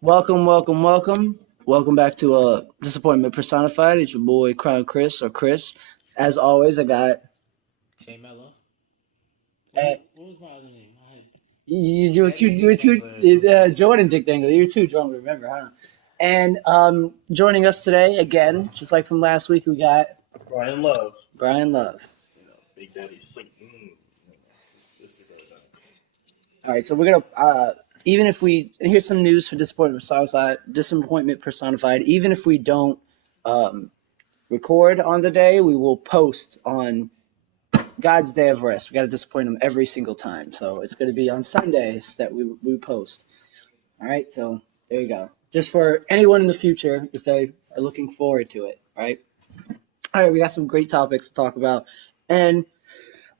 Welcome, welcome, welcome. Welcome back to Disappointment Personified. It's your boy Crown Chris or Chris. As always, I got Shay Mello. uh, What was my other name? I had you were too Dangler or something. Jordan Dick Dangle. You were too drunk to remember, huh? And joining us today again, just like from last week, we got Brian Love. Brian Love. Big Daddy Sleep. All right, so we're gonna even if we here's some news for Disappointment Personified. Even if we don't record on the day, we will post on God's day of rest. We got to disappoint them every single time. So it's going to be on Sundays that we post. All right. So there you go. Just for anyone in the future, if they are looking forward to it. Right. All right. We got some great topics to talk about. And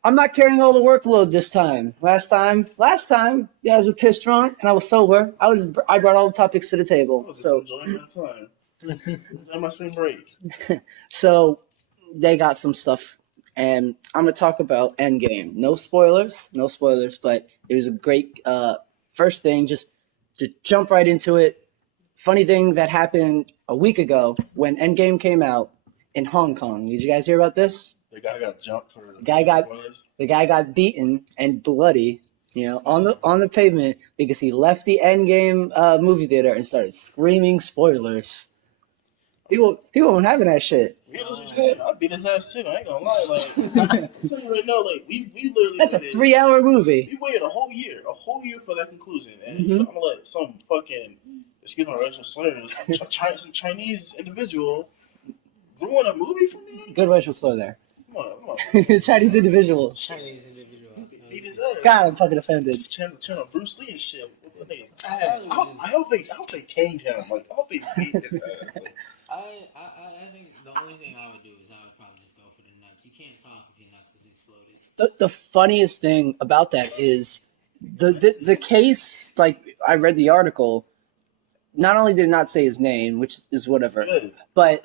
I'm not carrying all the workload this time. Last time, you guys were pissed drunk and I was sober. I brought all the topics to the I table. was just So enjoying my time. Enjoying my spring break. So they got some stuff, and I'm gonna talk about Endgame. No spoilers, but it was a great first thing. Just to jump right into it. Funny thing that happened a week ago when Endgame came out in Hong Kong. Did you guys hear about this? The guy got jumped for The guy got beaten and bloody, on the pavement because he left the Endgame movie theater and started screaming spoilers. People weren't having that shit. I beat his ass too. I ain't gonna lie. Like, I'm telling you right now, like we literally That's a waited, 3-hour movie. we waited a whole year for that conclusion, and Mhm. I'm gonna let some fucking excuse my racial slurs, some Chinese individual ruin a movie for me. Good racial slur there. Come on. Chinese individual. Chinese individual. Beat his ass. God, I'm fucking offended. Channel Bruce Lee and shit. I I hope they caned him. Like I hope they beat his ass. Like, I think the only thing I would do is I would probably just go for the nuts. You can't talk if your nuts is exploded. The funniest thing about that is the case. Like I read the article. Not only did it not say his name, which is whatever, good. but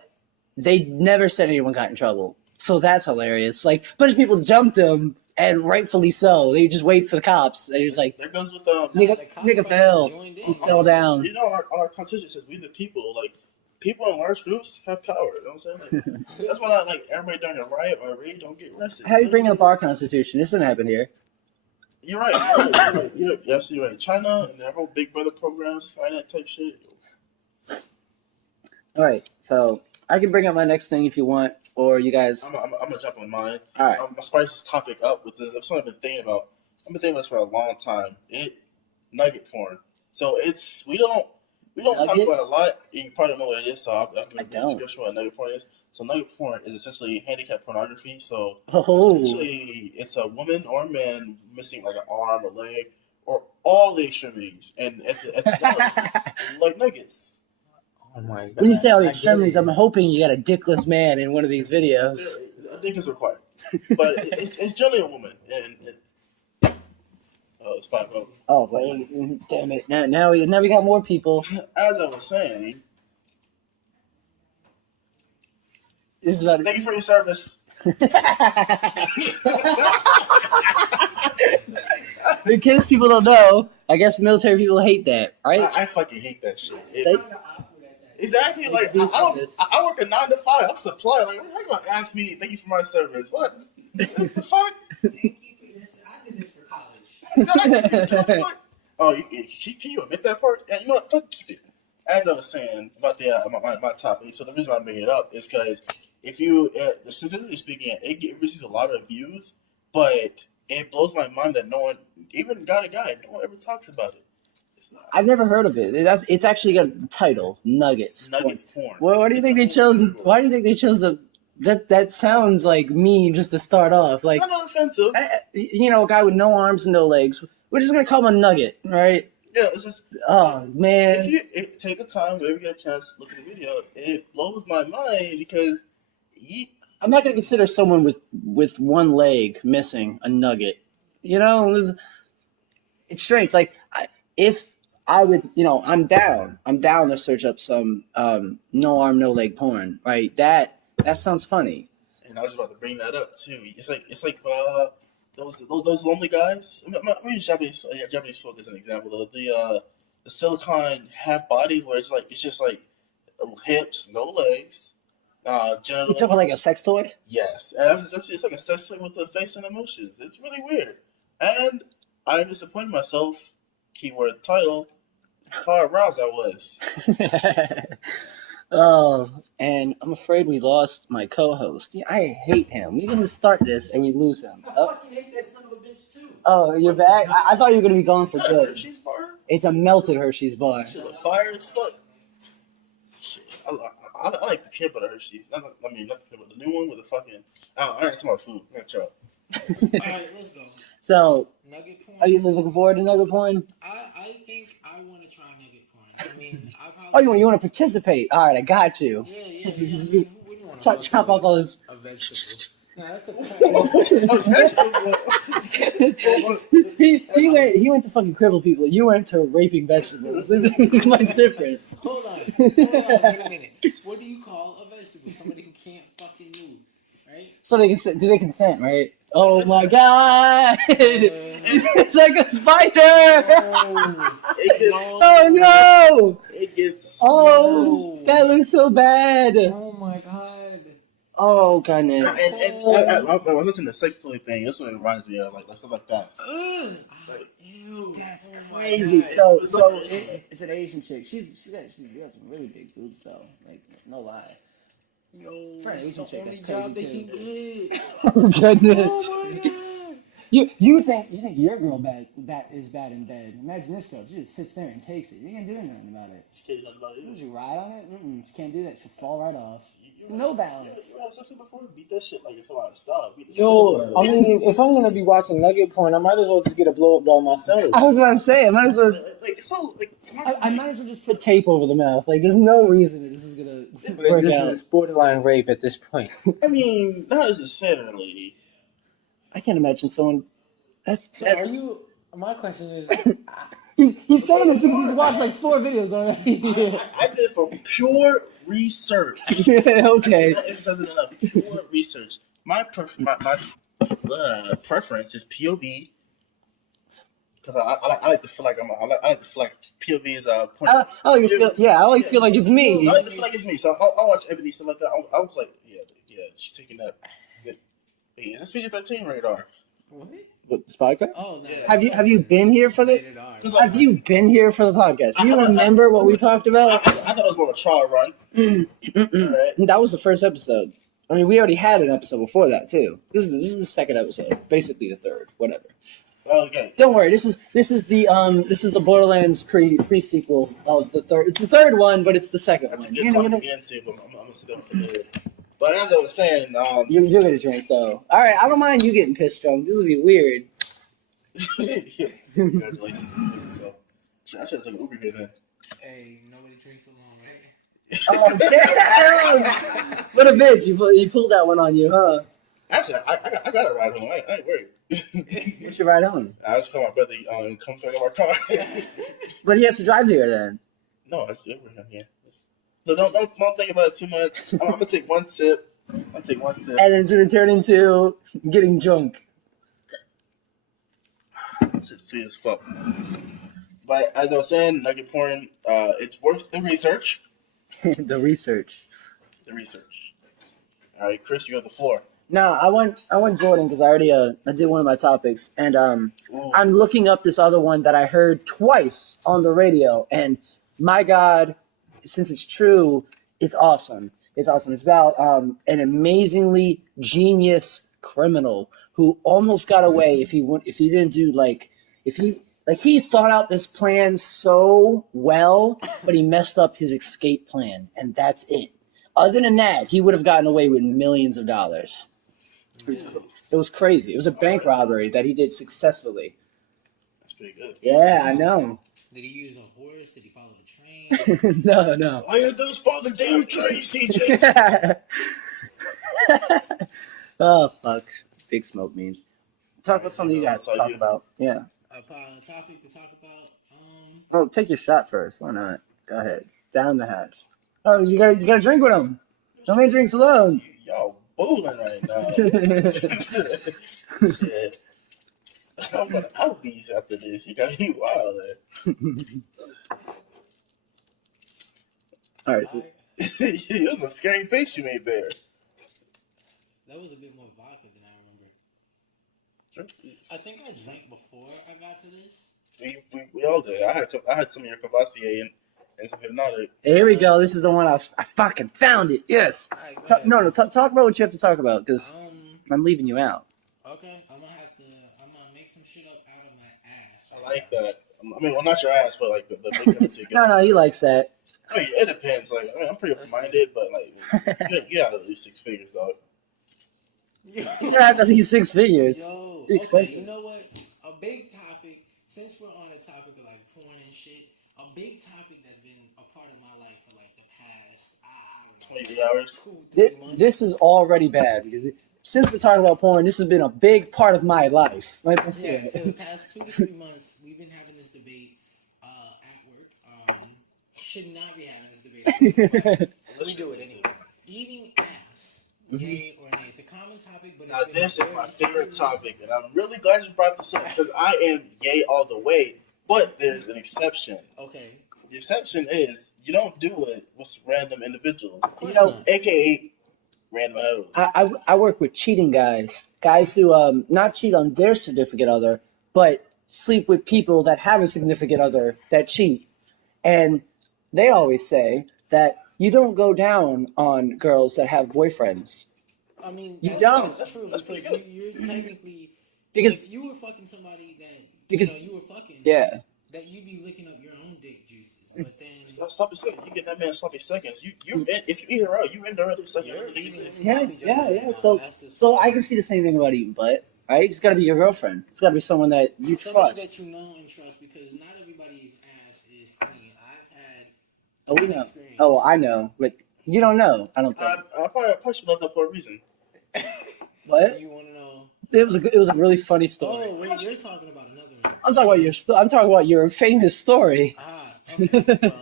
they never said anyone got in trouble. So that's hilarious. Like a bunch of people jumped him, and rightfully so. They just wait for the cops. They just like There goes with nigga, The cops nigga probably fell, joined in. he fell down. You know, our constitution says we the people. Like people in large groups have power. You know what I'm saying? Like, that's why not like everybody during a riot or a raid don't get arrested. How do you bring up our constitution? This didn't happen here. You're right. You're absolutely right. China and their whole Big Brother program, Skynet type shit. All right, so I can bring up my next thing if you want, or you guys. I'm gonna jump on mine. All right. I'm gonna spice this topic up with this. That's what I've been thinking about. I've been thinking about this for a long time. Nugget porn. So we don't talk Nugget? about it a lot. You probably don't know what it is. So I'll give I a brief don't. description of what nugget porn is. So nugget porn is essentially handicap pornography. So Oh, essentially, it's a woman or a man missing like an arm, a leg, or all the extremities, and at the bottom, like nuggets. Oh my god. when you say all the I get extremities, it. I'm hoping you got a dickless man in one of these videos. I think it's required, but it's generally a woman, and it's fine. Well, Oh, but, damn it! Now we got more people. as I was saying, This is not. thank you for your service. In case people don't know, I guess military people hate that, right? I fucking hate that shit. They- Exactly. Like I work a 9 to 5. I'm supply. Like how you gonna ask me? Thank you for my service. What the fuck? Thank you for this. I did this for college. Exactly. Oh, can you admit that part? Yeah, you know what? Fuck, keep it. As I was saying about the my topic, so the reason why I'm bringing it up is because if you, statistically speaking, it receives a lot of views, but it blows my mind that no one, even got a guy, no one ever talks about it. It's not I've never heard of it. It's actually got a title, Nuggets. nugget porn. Why do you think they chose? Why do you think they chose the? That sounds like mean just to start off. Like Kind of offensive. a guy with no arms and no legs. We're just gonna call him a nugget, right? Yeah, it's just Oh man. take the time, whenever you get a chance, look at the video. It blows my mind because I'm not gonna consider someone with one leg missing a nugget. It's strange. Like if I would, I'm down. I'm down to search up some no arm, no leg porn. Right? That sounds funny. and I was about to bring that up too. Those lonely guys. I'm use Japanese folk as an example. The the silicone half body where it's just like hips, no legs, You genitals. talking about like a sex toy? Yes, and it's like a sex toy with a face and emotions. It's really weird, and I disappointed myself. Keyword title: how aroused I was. Oh, and I'm afraid we lost my co-host. Yeah, I hate him. We can start this and we lose him. I Oh, fucking hate that son of a bitch too. oh, you're back? I thought you were going to be gone for Is that a good. Hershey's bar? It's a melted Hershey's bar. Shit, look fire as fuck. Shit, I like the peanut butter Hershey's. Not the peanut butter, the new one with the fucking. I ain't talking about food. Not y'all. Alright, let's go. So, Nugget porn. are you looking forward to nugget porn? I think I want to try nugget porn. I mean, I probably. Oh, you want to participate? All right, I got you. Yeah. I mean, who wouldn't want to Chop off all this. a vegetable? Yeah, that's a he went to fucking cripple people. You went to raping vegetables. It's much different. Hold on, wait a minute. What do you call a vegetable? Somebody who can't fucking move, right? So they consent. Do they consent? Right? Oh my god! It's like a spider! Oh no! It gets. Oh, that looks so bad. Oh my god. Oh goodness. I was watching the sex toy thing. That's what it reminds me of, like stuff like that. Ew. That's Oh my crazy. God. So it's an Asian chick. She's got some really big boobs though. Like no lie. Yo, For an it's Asian the chick, only that's job crazy, that he get. Oh goodness. Oh my god. You think your girl is bad in bed? Imagine this girl. She just sits there and takes it. You can't do anything about it. She can't do nothing about it. Would you ride on it? She can't do that. She'll fall right off. No balance. You had sex before? Beat that shit like it's a lot of stuff. Beat the Yo, shit out I of it. mean, if I'm gonna be watching nugget porn, I might as well just get a blow up doll myself. I was about to say, I might as well. I I might as well just put tape over the mouth. Like, there's no reason that this is gonna work This out. is borderline rape at this point. I mean, not necessarily. I can't imagine someone. So are you? My question is, He's saying this because he's watched like 4 videos already. I did it for pure research. Okay. I cannot emphasize it enough. Pure research. My preference is POV because I like to feel like I like to feel like POV is a point. I like to feel, yeah, I like to feel like it's me. I like to feel like it's me. So I'll watch Ebony stuff like that. I was like, yeah, she's taking that. Hey, is this PG-13 radar? what? What, this podcast? Oh no. Have you been here for the? Rated R. Have you been here for the podcast? Do you remember what we talked about? I thought it was more of a trial run. All right. That was the first episode. I mean, we already had an episode before that too. This is the second episode, basically the third, whatever. Okay. Don't worry. This is the Borderlands pre-sequel of the third. It's the third one, but it's the second That's a one. good topic to get into, but I'm gonna sit down for later. But as I was saying, You're gonna drink though. All right, I don't mind you getting pissed drunk. This will be weird. yeah, congratulations. So I should have taken Uber here then. Hey, nobody drinks alone, right? Oh damn! What a bitch! You pulled that one on you, huh? Actually, I got a ride home. I ain't worried. You should ride home. I just called my brother. Come pick up our car. But he has to drive here then. No, it's Uber him here. So don't think about it too much. I'm gonna take one sip. I'll take one sip. And it's gonna turn into getting drunk. It's sweet as fuck. But as I was saying, nugget porn, it's worth the research. The research. The research. All right, Chris, you have the floor. No, I want Jordan because I already I did one of my topics, and I'm looking up this other one that I heard twice on the radio, and my God, since it's true, it's awesome. It's awesome. It's about an amazingly genius criminal who almost got away if he didn't do he thought out this plan so well, but he messed up his escape plan, and that's it. Other than that, he would have gotten away with millions of dollars. It was crazy. It was a bank robbery that he did successfully. That's pretty good. Yeah, I know. Did he use a horse? Did he follow the train? No. All you have to do is follow the damn train, CJ. Oh, fuck. Big smoke memes. Talk about something you guys That's all talk you. about. Yeah. A topic to talk about. Oh, take your shot first. Why not? Go ahead. Down the hatch. Oh, you gotta drink with him. Nobody drinks alone. Y'all booling right now. Shit. I'm gonna Applebee's after this. You got me wild. All right. It was a scary face you made there. That was a bit more vodka than I remember. Sure. I think I drank before I got to this. We all did. I had some of your Cavassier and some Hypnotic. Here we go. This is the one I fucking found it. Yes. Alright, go ahead. No, talk about what you have to talk about because Um. I'm leaving you out. Okay. I'm gonna make some shit up out of my ass. I like that. I mean, well, not your ass, but like the big ones you get. No, he likes that. I mean, it depends. Like, I mean, I'm pretty open-minded, but like, you got at least 6 figures, dog. He's gonna have to leave 6 figures. Yo, It's expensive. you know what? A big topic, since we're on the topic of like porn and shit, a big topic that's been a part of my life for like the past, I don't know, 23 hours. 2-3 months. This is already bad because since we're talking about porn, this has been a big part of my life. Like, let's hear Yeah, for the it. past 2 to 3 months, we've been having this debate at work. Should not be having this debate at work, but we do it anyway. Eating ass, yay or nay? It's a common topic, but Now, it's been this is very my favorite serious. topic, and I'm really glad you brought this up because I am yay all the way, but there's an exception. Okay. The exception is you don't do it with random individuals, Of course know, not. aka random hoes. I work with cheating guys who not cheat on their significant other, but sleep with people that have a significant other that cheat, and they always say that you don't go down on girls that have boyfriends. I mean, You that's, don't. That's true. That's Because pretty you're technically Because if you were fucking somebody that Because- you were fucking, yeah, that you'd be licking up your own dick juices. But then Sloppy seconds. You get that man sloppy seconds. If you eat her out, you indirectly suck your you're other niggas' eating dick. the yeah, sloppy yeah, joes yeah. right now. So That's just so I can see the same thing about eating butt. Right? It's got to be your girlfriend. It's got to be someone that you somebody trust. that you know and trust, because not everybody's ass is clean. I've had Oh, we know. experience. Oh, I know, but you don't know. I don't think. I probably should left that for a reason. What? You want to know? It was a really funny story. Oh, wait, you're talking about another one. I'm talking about I'm talking about your famous story. Ah, okay. Well,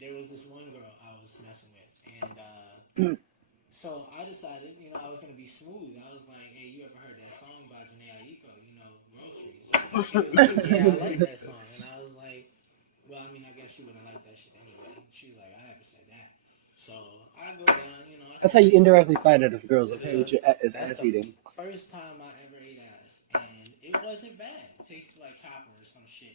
there was this one girl I was messing with, and so I decided, I was gonna be smooth. I was like, "Hey, you ever heard that song by Janae Aiko? Groceries." She was like, "Yeah, I like that song," and I was like, "Well, I mean, I guess you wouldn't like that shit anyway." She was like, "I never said that." So I go down, That's how you indirectly find out if girls okay with your is That's ass the eating. first time I ever ate ass, and it wasn't bad. It tasted like copper or some shit.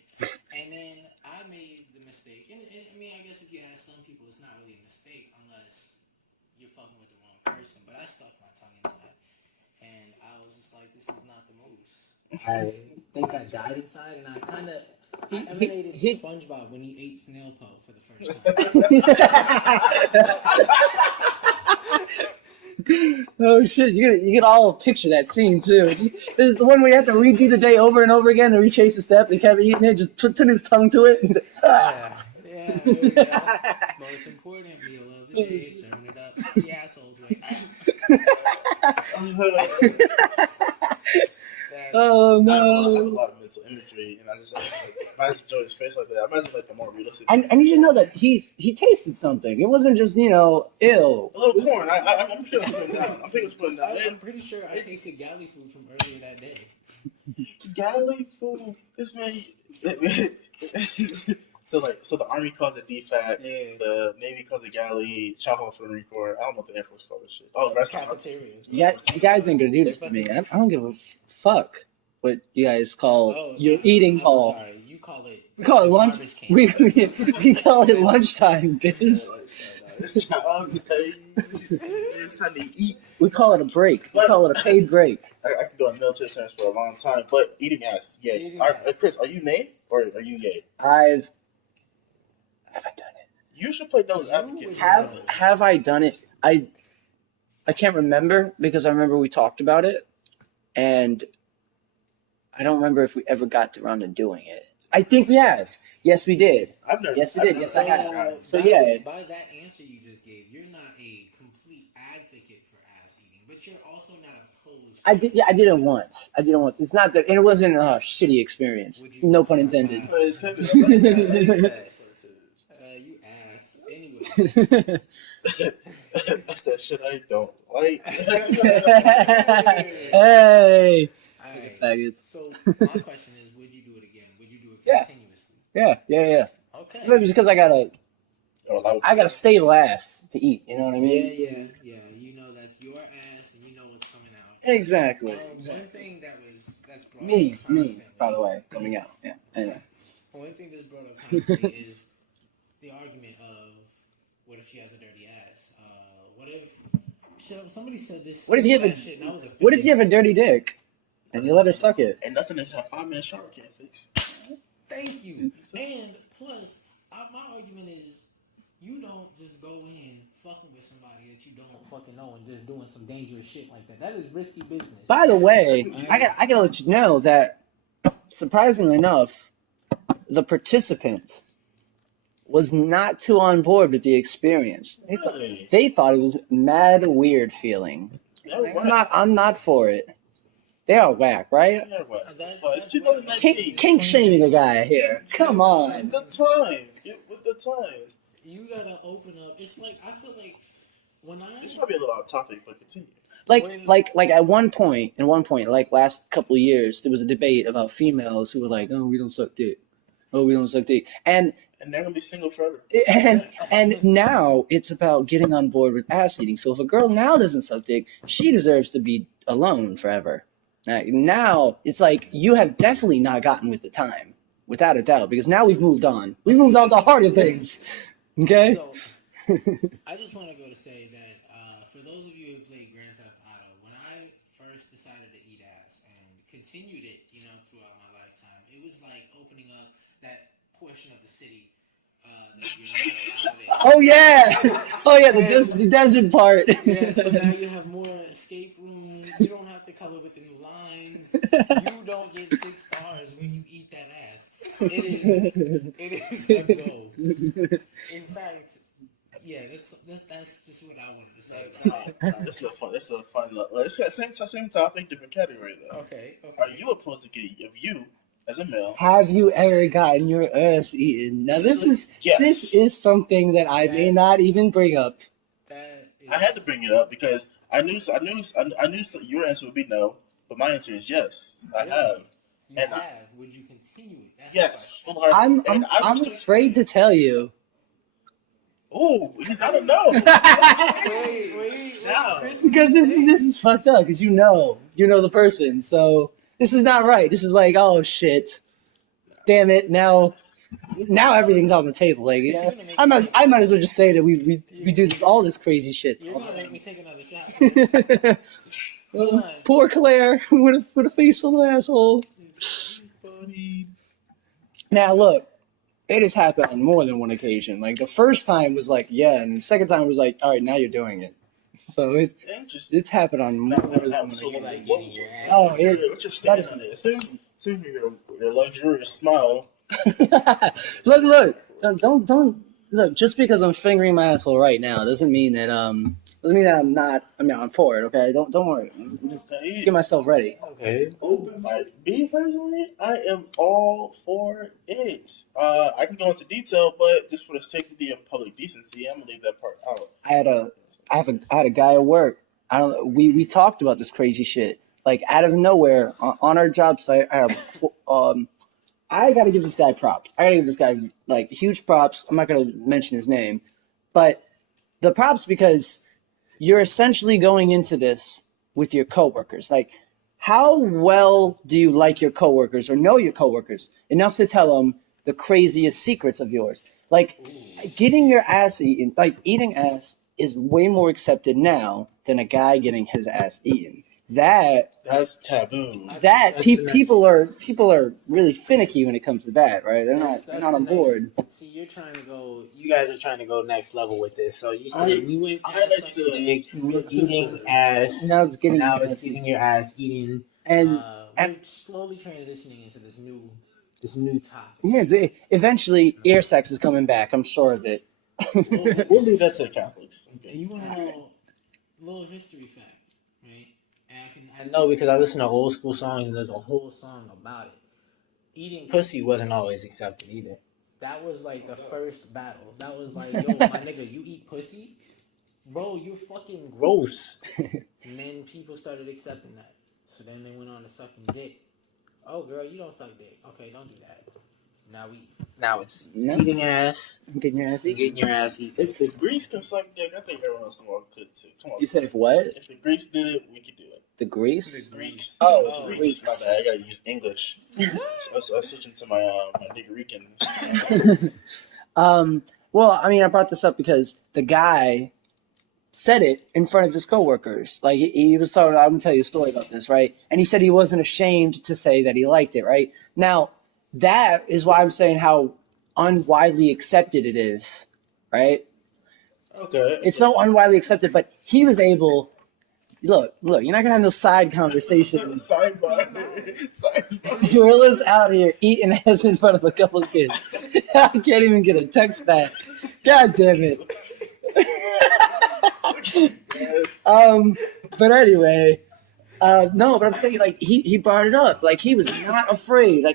And then I made the mistake. And I mean, I guess if you ask some people, it's not really a mistake unless you're fucking with the wrong person. But I stuck my tongue inside, and I was just like, "This is not the moves." I think I died inside, and I kind of emulated SpongeBob when he ate snail po for the first time. Oh shit! You can all picture that scene too. This is the one where you have to redo the day over and over again and retrace the step. He kept eating it, just put his tongue to it. And, Yeah, there we go. Most important meal of the day, serving it up the assholes way. oh I have a no! lot of mental imagery, and I just enjoy his face like that. I imagine like the more realistic. I need you to know that he tasted something. It wasn't just ill. A little corn. I'm sure it's putting down. I'm pretty sure I tasted galley food from earlier that day. Galley food. This man. So the Army calls it DFAT, Yeah. the Navy calls it galley, Chow for the Marine Corps. I don't know what the Air Force calls this shit. Oh, restaurant. Cafeterias. You guys ain't gonna do this to me. I don't give a fuck what you guys call your eating hall. I'm sorry, you call it. We call it lunch. Garbage can. We call it lunchtime, bitches. It's child day. It's time to eat. We call it a break. We call it a paid break. I could go on military terms for a long time, but eating ass, yay. Eating ass. Chris, are you nay or are you yay? Have I done it? You should play devil's advocate. Have I done it? I can't remember because I remember we talked about it, and I don't remember if we ever got around to doing it. I think we have. Yes, we did. Yes, we did. Yes, I have. So yeah. By that answer you just gave, you're not a complete advocate for ass eating, but you're also not opposed. I did. Yeah, I did it once. It's not that, and it wasn't a shitty experience. No pun intended. You ass. Anyway. That's that shit I don't like. Hey. Alright. Faggots. So my question is, would you do it again? Would you do it Yeah. continuously? Yeah. Okay. Maybe it's because I got a or allow it I got a to- stable ass to eat. You know what I Yeah, mean? yeah. You know that's your ass, and you know what's coming out. Exactly. One thing that's brought up Me, constantly. by the way, coming out. Yeah. Anyway. One thing that's brought up constantly is the argument of what if she has a dirty ass? What if somebody said this What if you have a stupid ass shit and I was offended? What if you have a dirty dick and you let her suck it? And nothing that a 5-minute shower can't fix. Thank you. And plus, my argument is, you don't just go in fucking with somebody that you don't fucking know and just doing some dangerous shit like that. That is risky business. By the way, I gotta let you know that surprisingly enough, the participant was not too on board with the experience. Really? They thought it was mad weird feeling. They're whack. I'm not for it. They are whack, right? They're whack. That's It's 2019. Kink shaming a guy here. Come on. Get with the times. Get with the times. You gotta open up. It's like, I feel like when This might be a little off topic, but continue. Like at one point, like last couple of years, there was a debate about females who were like, "Oh, we don't suck dick. Oh, we don't suck dick," and they're gonna be single forever. And now it's about getting on board with ass eating. So if a girl now doesn't suck dick, she deserves to be alone forever. Now it's like you have definitely not gotten with the time, without a doubt, because now we've moved on. We moved on to harder things. Okay. So, I just want to go to say that for those of you who played Grand Theft Auto, when I first decided to eat ass and continued it, throughout my lifetime, it was like opening up that portion of the city that you're not allowed in. Oh yeah, the desert part. Yeah, so now you have more escape rooms. You don't have to color with the new lines. You don't get 6 stars when you eat that ass. It is a go. In fact, yeah, that's just what I wanted to say. This is a fun. It's got same topic, different category though. Okay. Are you opposed to getting as a male? Have you ever gotten your ass eaten? Now this is something that I may not even bring up. I had to bring it up because I knew your answer would be no, but my answer is yes. I have. Would you continue it? That's yes. I'm afraid to tell you. Oh, he's not a no. Wait. No. Because this is fucked up. Because you know the person, so this is not right. This is like, oh shit, damn it, now everything's on the table. Like, I might as well just say that we do all this crazy shit. You're gonna make me take another shot. Poor Claire with a face full of asshole. Now look. It has happened on more than one occasion. Like the first time was like, yeah, and the second time was like, all right, now you're doing it. So it's happened on more than one occasion. What's your stance on it? Assume your luxurious smile. Look, don't look. Just because I'm fingering my asshole right now doesn't mean that I'm not. I mean, I'm for it. Okay, don't worry. Just get myself ready. Okay. Me personally, I am all for it. I can go into detail, but just for the safety of public decency, I'm gonna leave that part out. I had a guy at work. We talked about this crazy shit. Like out of nowhere on our job site. I gotta give this guy props. I gotta give this guy like huge props. I'm not gonna mention his name, but the props because you're essentially going into this with your coworkers. Like, how well do you like your coworkers or know your coworkers enough to tell them the craziest secrets of yours? Like, getting your ass eaten, like eating ass is way more accepted now than a guy getting his ass eaten. That's taboo. People are really finicky when it comes to that, right? They're not on board. See, you guys are trying to go next level with this. So you said we went past eating ass. Now it's getting your ass eaten, and we're slowly transitioning into this new topic. Yeah, eventually ear sex is coming back. I'm sure of it. We'll leave that to the Catholics. Okay. You want to know a little history fact, right? And I know because I listen to old school songs and there's a whole song about it. Eating pussy wasn't always accepted either. That was like the first battle. That was like, yo, my nigga, you eat pussy? Bro, you're fucking gross. And then people started accepting that. So then they went on to sucking dick. Oh, girl, you don't suck dick. Okay, don't do that. Now we Now it's No. eating ass, Getting your ass eaten. getting your ass eaten. If Greece can suck dick, I think everyone else in the world could too. Come on. You said if what? If the Greeks did it, we could do it. The Grease? The Greeks. Oh, the the Greeks. Greeks. My bad. I gotta use English. So I was switching to my my Nigerican. Well, I mean, I brought this up because the guy said it in front of his coworkers. Like he was talking. I'm gonna tell you a story about this, right? And he said he wasn't ashamed to say that he liked it, right? Now, that is why I'm saying how unwidely accepted it is, right? Okay. It's so unwidely accepted, but he was able. Look, you're not gonna have no side conversations. Sidebar. Sidebar. Gorilla's out here eating ass in front of a couple of kids. I can't even get a text back. God damn it. Yes. But anyway, no, but I'm saying like he brought it up. Like he was not afraid.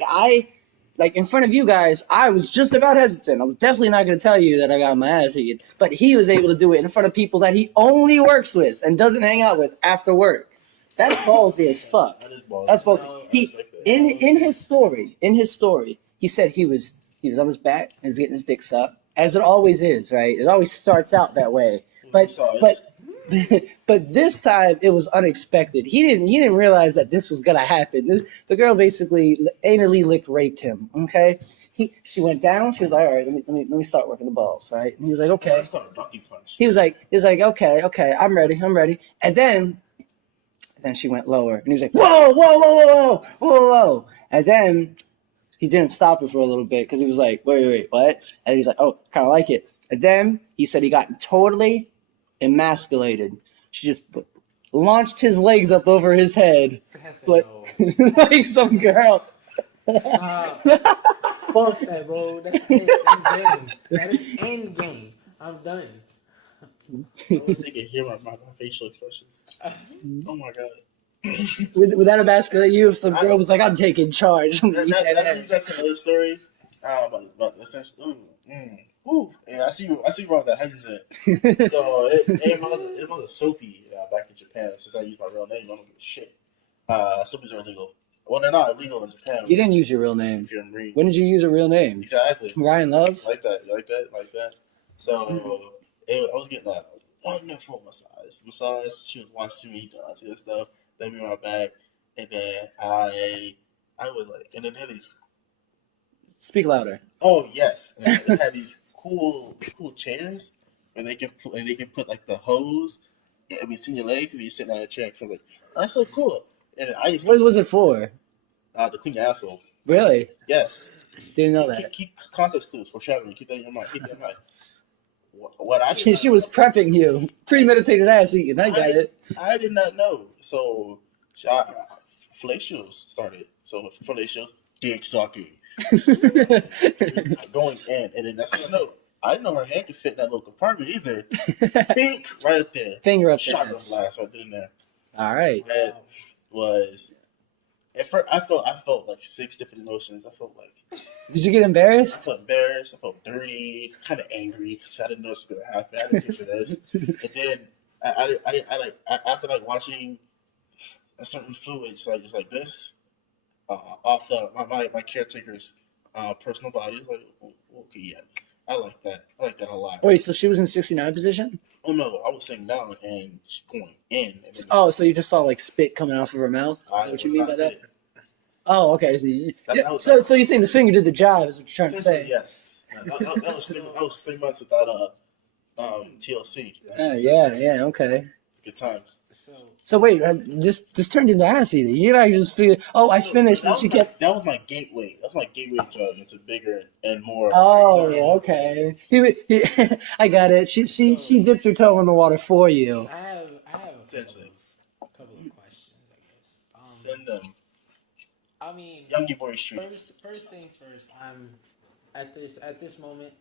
Like in front of you guys, I was just about hesitant. I was definitely not going to tell you that I got my ass eaten. But he was able to do it in front of people that he only works with and doesn't hang out with after work. That's ballsy as fuck. That is ballsy. That's ballsy. I He respect that. in his story, he said he was on his back and was getting his dick sucked, as it always is, right? It always starts out that way. But but this time it was unexpected. He didn't realize that this was gonna happen. The girl basically anally raped him. Okay, she went down. She was like, all right, let me start working the balls, right? And he was like, Yeah, okay. that's called a donkey punch. He was like, okay, I'm ready. And then she went lower, and he was like, whoa. And then he didn't stop her for a little bit because he was like, wait, what? And he's like, oh, kind of like it. And then he said he got totally emasculated. She just launched his legs up over his head, like, like some girl. Fuck that, bro. That's it. I'm game. That is end game. I'm done. I wish they could hear my facial expressions. Oh my god. Would that emasculate you if some girl was like, I'm taking charge? I'm gonna eat That that brings back ass. to another story. About the essential. Ooh. Yeah, I see you brought that hesitant. So it was a soapy back in Japan. Since I use my real name, I don't give a shit. Soapies are illegal. Well, they're not illegal in Japan. You didn't use your real name. If you're a Marine. When did you use a real name? Exactly. Ryan Love? Like that. So I was getting that wonderful massage. She was watching me dance and stuff. They me my back, and then I was like, and then they had these. Speak louder. Oh yes, and they had these cool chairs, and they can put like the hose in between your legs, and you sit on a chair. And I was like, oh, that's so cool. And I used What was it for? to clean your asshole. Really? Yes. Didn't know that. Keep context clues for shadowing. Keep that in your mind. Keep that in mind. What I She was prepping you. Premeditated ass eating. I got it. I did not know. So fellatio started. So fellatio, dick sucking, going in, and then that's what I know. I didn't know her hand could fit in that little compartment either. Bink, right up there. Finger up the Shotgun ass. blast right in there. All right. That was. At first, I felt like 6 different emotions. I felt Did you get embarrassed? embarrassed. I felt dirty, kind of angry because I didn't know this was gonna happen. I didn't get for this. And then after watching a certain fluids just like this off my caretaker's personal body. Like, okay, yeah, I like that. I like that a lot. Wait, so she was in 69 position? Oh no, I was sitting down and she's going in. And then Oh, so you just saw like spit coming off of her mouth? Is that what you mean by that? Oh, okay. So, so you're saying the finger did the job? Is what you're trying to say? Yes. That was 3 months without TLC. Yeah. Okay. It's good times. So wait, this turned into ass eating. You know, you just feel. Oh, I finished, and she kept. That was my gateway. That's my gateway drug into bigger and more. Oh, okay. I got it. She dipped her toe in the water for you. I have a Essentially. couple of questions, I guess. Send them. I mean, Youngie Boy Street. first things first. I'm at this moment.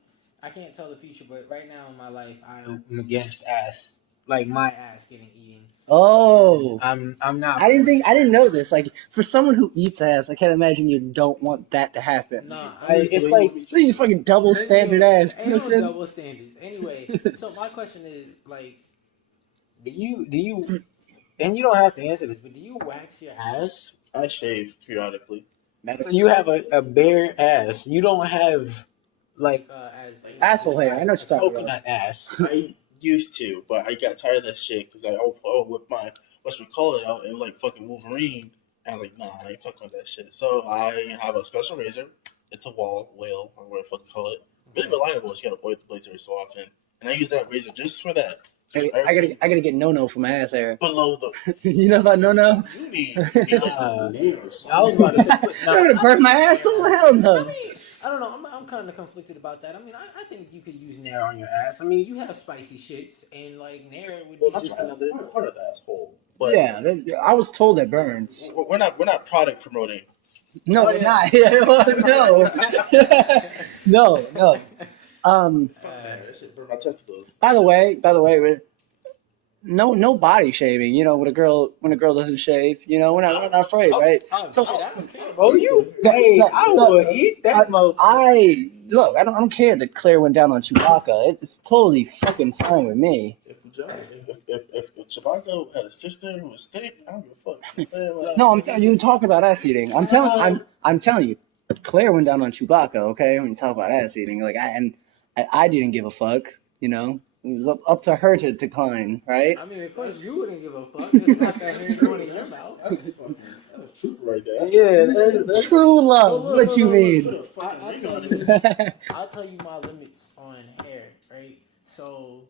I can't tell the future, but right now in my life, I'm against ass, like my ass getting eaten. Oh, I'm not. I didn't know this. Like for someone who eats ass, I can't imagine you don't want that to happen. No, It's like you just fucking double standard ass. You know what I'm Ain't no saying? double standards. Anyway, so my question is like, do you? And you don't have to answer this, but do you wax your ass? I shave periodically. So you have a bare ass. You don't have like as like Asshole hair, I know what you're talking coconut ass. I used to, but I got tired of that shit because I would whip my whatchamacallit out and like fucking Wolverine. And I'm like, nah, I ain't fucking with that shit. So I have a special razor. It's a whale, or whatever the fuck you call it. Really reliable. You gotta oil the blades every so often. And I use that razor just for that. I gotta get no for my ass hair. Below the. You know about no? You need nails. I was about to say, I'm gonna burn my asshole. Hell no. I mean, I don't know. I'm kind of conflicted about that. I mean, I think you could use Nair on your ass. I mean, you have spicy shits, and like Nair would be just another. Part of the asshole. But Yeah, I was told that burns. we're not product promoting. No, we're not. No. No. Fuck that shit burned my testicles. By the way, no body shaving. You know, when a girl doesn't shave, you know, we're not afraid, right? Oh, So- shit, I don't care, bro. I look, would eat that motherfucker. I don't care that Claire went down on Chewbacca. It's totally fucking fine with me. If Chewbacca had a sister who was thick, I don't give a fuck. I'm saying, like, No, I'm telling you, talking about ass eating. I'm telling you, Claire went down on Chewbacca. Okay, when you talk about ass eating, like I didn't give a fuck. You know, it was up to her to decline, right? I mean, of course, you wouldn't give a fuck. It's not that hair going in your mouth. that's fucking truth right there. Yeah, that's True love. What you Put mean? a fucking ring on it. I'll tell you my limits on hair, right? So,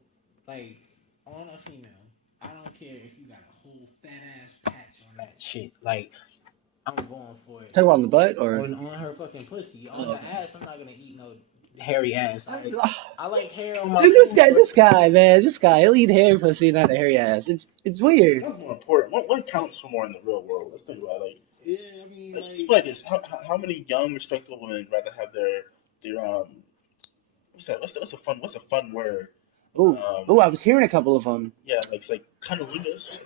like, on a female, I don't care if you got a whole fat ass patch on that shit. Like, I'm going for it. Talk about on the butt or On her fucking pussy. On the ass, I'm not gonna eat no hairy ass. I like hair on my Dude, pussy. this guy, man, he'll eat hair pussy, not a hairy ass. It's weird. What's more important? What counts for more in the real world? Let's think about it. Like, Yeah, I mean, like, like, it's like this. How many young, respectable women rather have their what's that? What's a fun word? Ooh, I was hearing a couple of them. Yeah, like it's like cunnilingus.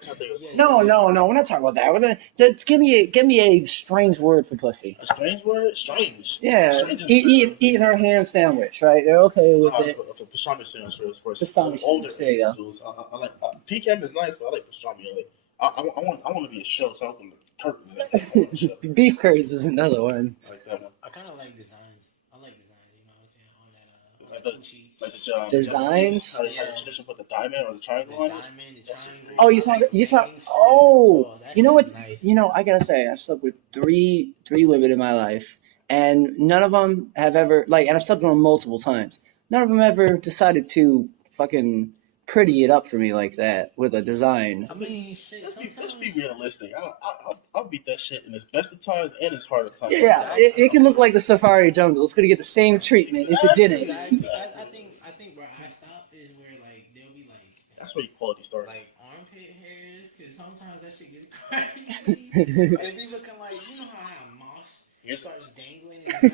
No, we're not talking about that. We're gonna just give me a strange word for pussy. A strange word? Strange. Yeah, Strange is eating her ham sandwich, right? They're okay with it. For pastrami sandwich for Pastrami older sandwich, there you go. individuals. I like pecan is nice, but I like pastrami. Like, I want to be a show, so I want the curtains. And everything. I want a show. Beef curds is another one. Like that one. I kind of like designs. I like designs. You know what I'm saying? On that, Like on the- Gucci. Like the Designs? How the tradition put the diamond or the triangle on The it. diamond, the triangle. Oh, you talk. Oh, that you know shit what's? is nice. You know, I gotta say, I've slept with three women in my life, and none of them have ever and I've slept with them multiple times. None of them ever decided to fucking pretty it up for me like that with a design. I mean, shit. Let's be realistic. I'll beat that shit in its best of times and its hard of times. Yeah, it can look like the Safari Jungle. It's gonna get the same treatment if it didn't. Exactly. I think where I stop is where like they'll be like That's where equality starts. like armpit hairs, because sometimes that shit gets crazy. And be looking like, you know how moss starts dangling in his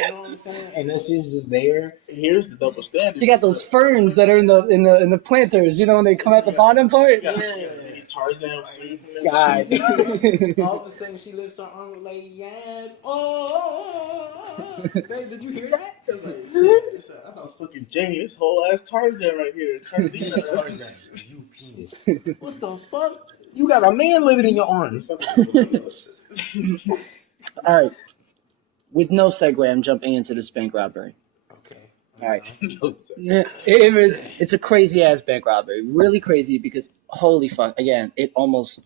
you know what I'm saying? and that shit's just there. Here's the double standard. You got those ferns that are in the planters. You know when they come at the bottom part. Yeah. Tarzan swinging from that God. shit. All of a sudden, she lifts her arm with like, yes, oh, babe, did you hear that? It's like, it's I thought it was fucking Jay. It's whole ass Tarzan right here. Tarzan. You penis. What the fuck? You got a man living in your arms. All right. With no segue, I'm jumping into this bank robbery. Okay. All right. Yeah, it's a crazy ass bank robbery. Really crazy because holy fuck, again, it almost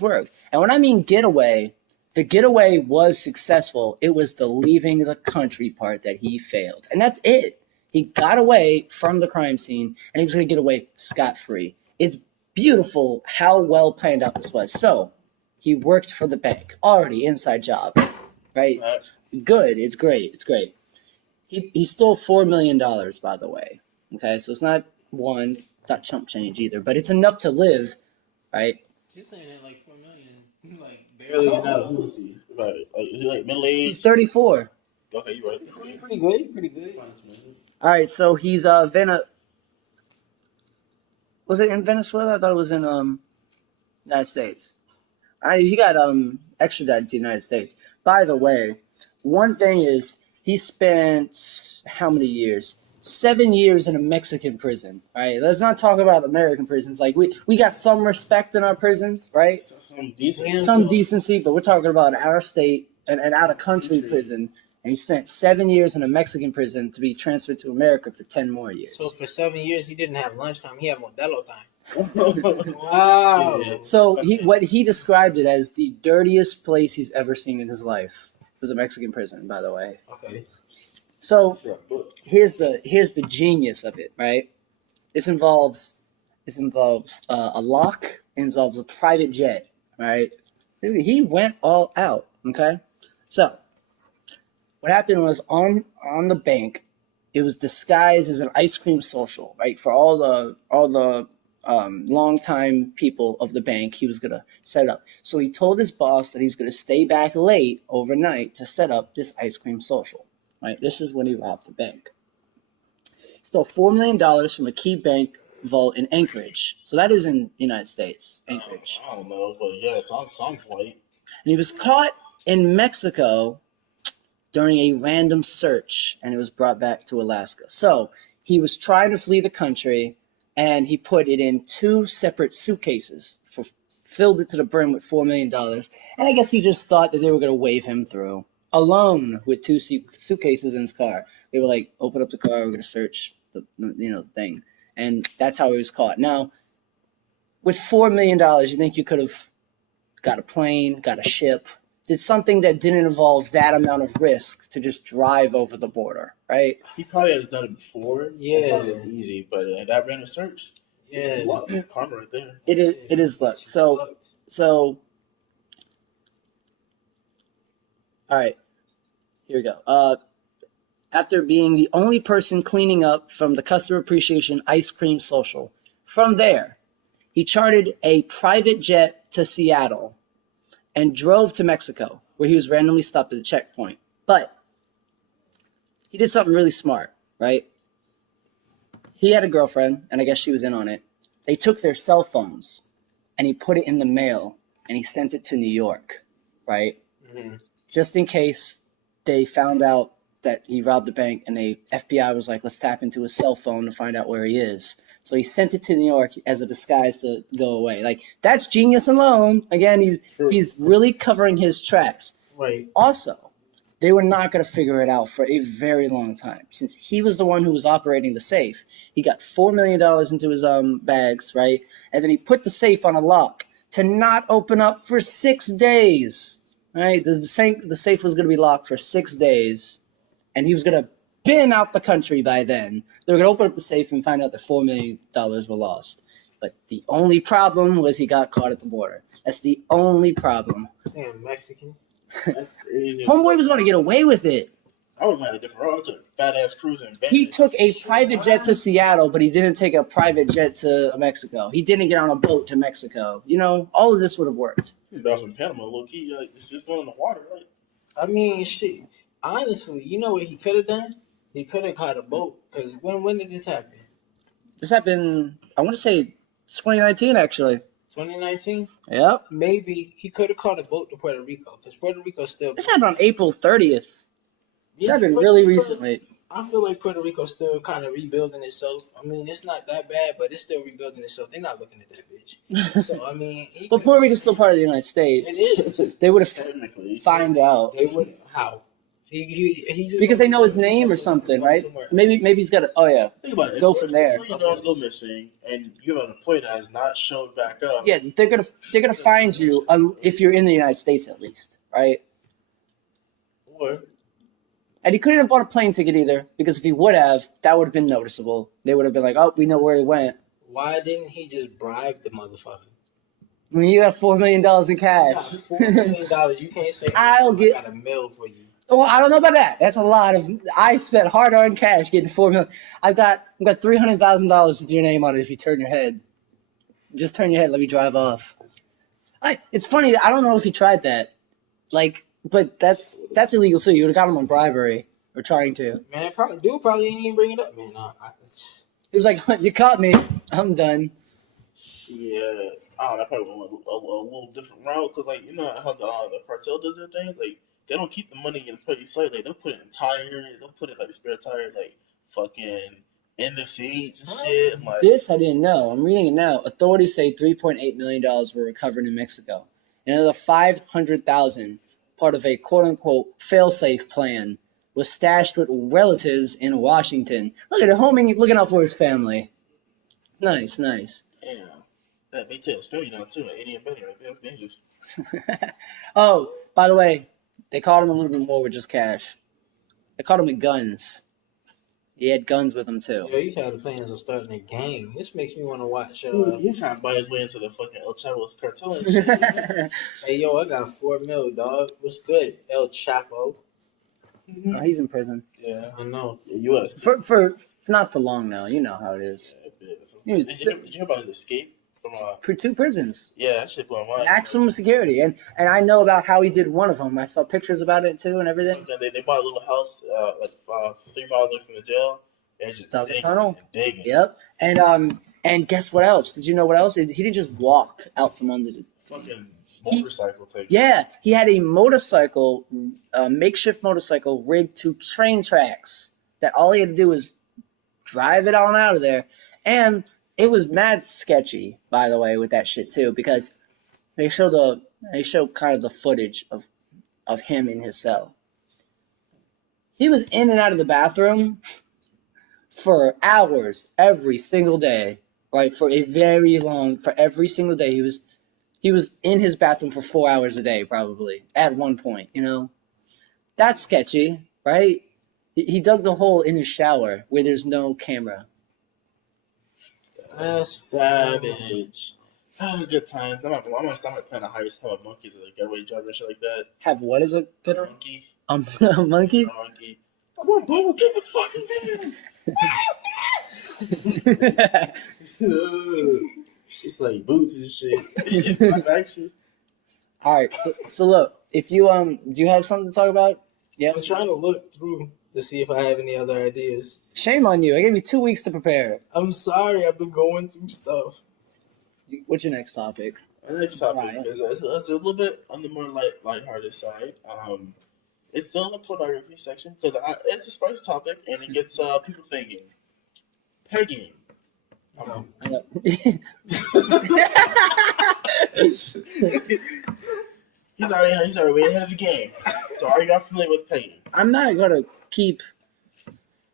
worked. And when I mean getaway, the getaway was successful. It was the leaving the country part that he failed. And that's it. He got away from the crime scene and he was going to get away scot-free. It's beautiful how well planned out this was. So, he worked for the bank. Already inside job. Right? Good. It's great. It's great. He stole $4 million, by the way. Okay, so it's not not chump change either, but it's enough to live, right? You're saying that like 4 million, like Barely enough. Who is he? Right. Like, is he like middle He's aged? 34. Okay, you're right. That's good. Pretty good. Pretty good. All right, so he's was it in Venezuela? I thought it was in United States. He got extradited to the United States. By the way, one thing is he spent how many years? 7 years in a Mexican prison. All right, let's not talk about American prisons. Like we got some respect in our prisons, right? Some decent. Some decency, but we're talking about out of state and out of country prison. and he spent 7 years in a Mexican prison to be transferred to America for 10 more years. So for 7 years, he didn't have lunchtime. He had Modelo time. Wow. Shit. So what he described it as the dirtiest place he's ever seen in his life was a Mexican prison, by the way. Okay. So here's the genius of it, right? This involves a lock. It involves a private jet, right? He went all out. Okay, so what happened was on the bank, it was disguised as an ice cream social, right? For all the longtime people of the bank, he was gonna set up. So he told his boss that he's gonna stay back late overnight to set up this ice cream social. Right, this is when he robbed the bank. Stole $4 million from a key bank vault in Anchorage. So that is in the United States, Anchorage. I don't know, but yeah, sounds white. And he was caught in Mexico during a random search, and it was brought back to Alaska. So he was trying to flee the country, and he put it in 2 separate suitcases, filled it to the brim with $4 million. And I guess he just thought that they were going to wave him through, alone with 2 suitcases in his car. They were like, open up the car, we're going to search the thing. And that's how he was caught. Now, with $4 million, you think you could have got a plane, got a ship, did something that didn't involve that amount of risk to just drive over the border, right? He probably has done it before. Yeah. It's easy, but that random search, it's luck. It's karma right there. It is luck. So all right, here we go. After being the only person cleaning up from the customer appreciation ice cream social, from there, he chartered a private jet to Seattle and drove to Mexico, where he was randomly stopped at a checkpoint. But he did something really smart, right? He had a girlfriend, and I guess she was in on it. They took their cell phones, and he put it in the mail, and he sent it to New York, right? Mm-hmm. Just in case they found out that he robbed the bank, and the FBI was like, let's tap into his cell phone to find out where he is. So he sent it to New York as a disguise to go away. Like, that's genius alone. Again, he's really covering his tracks. Right. Also, they were not going to figure it out for a very long time. Since he was the one who was operating the safe, he got $4 million into his bags, right? And then he put the safe on a lock to not open up for 6 days, right? The safe was going to be locked for 6 days, and he was going to been out the country by then. They were going to open up the safe and find out that $4 million were lost. But the only problem was he got caught at the border. That's the only problem. Damn, Mexicans. That's crazy. Homeboy was going to get away with it. I would have had a different road. I took a fat ass cruise in He took a private jet to Seattle, but he didn't take a private jet to Mexico. He didn't get on a boat to Mexico. You know, all of this would have worked. That was in Panama, low key. Like, it's just going in the water, right? I mean, shit. Honestly, you know what he could have done? He could have caught a boat. Because when did this happen? This happened, I want to say 2019, actually. 2019? Yep. Maybe he could have caught a boat to Puerto Rico. Because Puerto Rico still... This happened on April 30th. This happened really recently. I feel like Puerto Rico's still kind of rebuilding itself. I mean, it's not that bad, but it's still rebuilding itself. They're not looking at that bitch. So, I mean... But Puerto Rico's still part of the United States. It is. They would have Technically. find out. They would... How? He just Because they know his name or something, right? Maybe he's got to. Oh yeah, Think about it. go If from there. $4 million go missing, and you have an employee that has not showed back up. Yeah, they're gonna find you if you're in the United States at least, right? Or And he couldn't have bought a plane ticket either, because if he would have, that would have been noticeable. They would have been like, "Oh, we know where he went." Why didn't he just bribe the motherfucker? I mean, you got $4 million in You got cash. $4 million. You can't say, I got a mill for you. Well, I don't know about that. That's a lot of. I spent hard-earned cash getting $4 million. I've got $300,000 with your name on it. If you turn your head, just turn your head. Let me drive off. It's funny. I don't know if he tried that. Like, but that's illegal too. You would have got him on bribery or trying to. Man, probably didn't even bring it up, man. He was like, "You caught me. I'm done." yeah, I don't know. I probably went a little different route because, like, you know how the cartel does their thing. Like, they don't keep the money in a pretty site. Like, they'll put it in tires. They'll put it like a spare tire, like fucking in the seats and shit. And, like, This I didn't know. I'm reading it now. Authorities say $3.8 million were recovered in Mexico. Another $500,000, part of a quote-unquote fail-safe plan was stashed with relatives in Washington. Look at the homie looking out for his family. Nice, nice. Yeah. That they take his family down too. 80 and Betty right there. That's dangerous. Oh, by the way, they caught him a little bit more with just cash. They caught him with guns. He had guns with him too. Yo, you had the plans of starting a gang. This makes me want to watch. He's trying to buy his way into the fucking El Chapo's cartel and shit. Hey, yo, I got $4 million, dog. What's good, El Chapo? Oh, he's in prison Yeah. I know. U.S. for not for long now. You know how it is. Did you hear about his escape from For 2 prisons, Yeah, that shit blew my mind. maximum security, and I know about how he did one of them. I saw pictures about it too and everything. They bought a little house like 3 miles away from the jail. And just Dug a digging tunnel. and digging. Yep, and guess what else? Did you know what else? He didn't just walk out from under the. Fucking motorcycle type. Yeah, he had a motorcycle, a makeshift motorcycle rigged to train tracks. That all he had to do was drive it on out of there, and it was mad sketchy, by the way, with that shit too, because they show kind of the footage of him in his cell. He was in and out of the bathroom for hours every single day, right? For every single day, he was in his bathroom for 4 hours a day, probably at one point. That's sketchy, right? He dug the hole in his shower where there's no camera. That's savage. Good times. I might plan to hire a monkey as a getaway driver and shit like that. Have what is a good Monkey. a monkey? Monkey. Come on, Bubba, get the fucking video. It's like boots and shit. Live action. All right. So look, if you do you have something to talk about? I'm Yes. trying to look through to see if I have any other ideas. Shame on you. I gave you 2 weeks to prepare. I'm sorry, I've been going through stuff. What's your next topic? Our next topic Right. is a little bit on the more lighthearted side. It's still in the pornography section because it's a spicy topic and it gets people thinking. Pegging. No. I know. He's already way ahead of the game. So are you familiar with pegging? I'm not gonna keep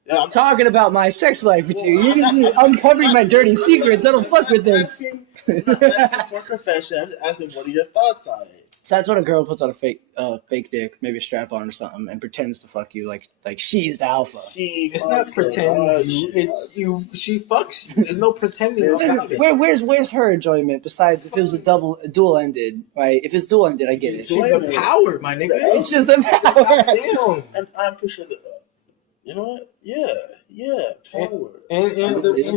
Yeah, I'm talking about my sex life with you. You're just uncovering my dirty secrets. I don't fuck with this. I'm not asking for confession. I'm just asking what are your thoughts on it. So that's when a girl puts on a fake dick, maybe a strap on or something, and pretends to fuck you like she's the alpha. It's not pretend you. It's you. She fucks you. There's no pretending about it. Where's her enjoyment besides if it was a dual ended, right? If it's dual ended, I get it. It's the power, my nigga. It's just the power. Damn. And I'm pretty sure that you know what? Yeah, power. And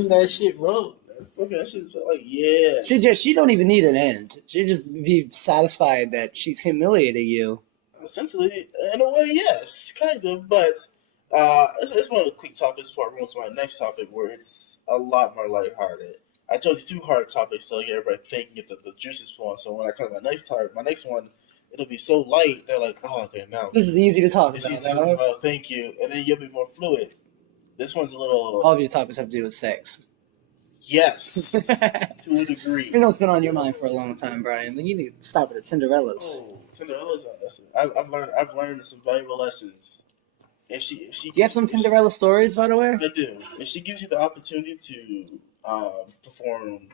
that shit, bro. Fucking that shit's like yeah. She don't even need an end. She just be satisfied that she's humiliating you. Essentially, in a way, yes, kind of. But it's one of the quick topics before I move on to my next topic, where it's a lot more lighthearted. I told you 2 hard topics, so get everybody thinking, get the juices flowing. So when I come to my next one, it'll be so light. They're like, oh, okay, now This is easy to talk it's about. easy. Now. Well, thank you, and then you'll be more fluid. This one's a little All of your topics have to do with sex. yes, to a degree. You know it's been on your mind for a long time, Brian. You need to stop at the Tinderellas. Oh, Tinderella's a lesson. I've learned some valuable lessons. If she Do you have some Tinderella stories, by the way? I do. If she gives you the opportunity to perform,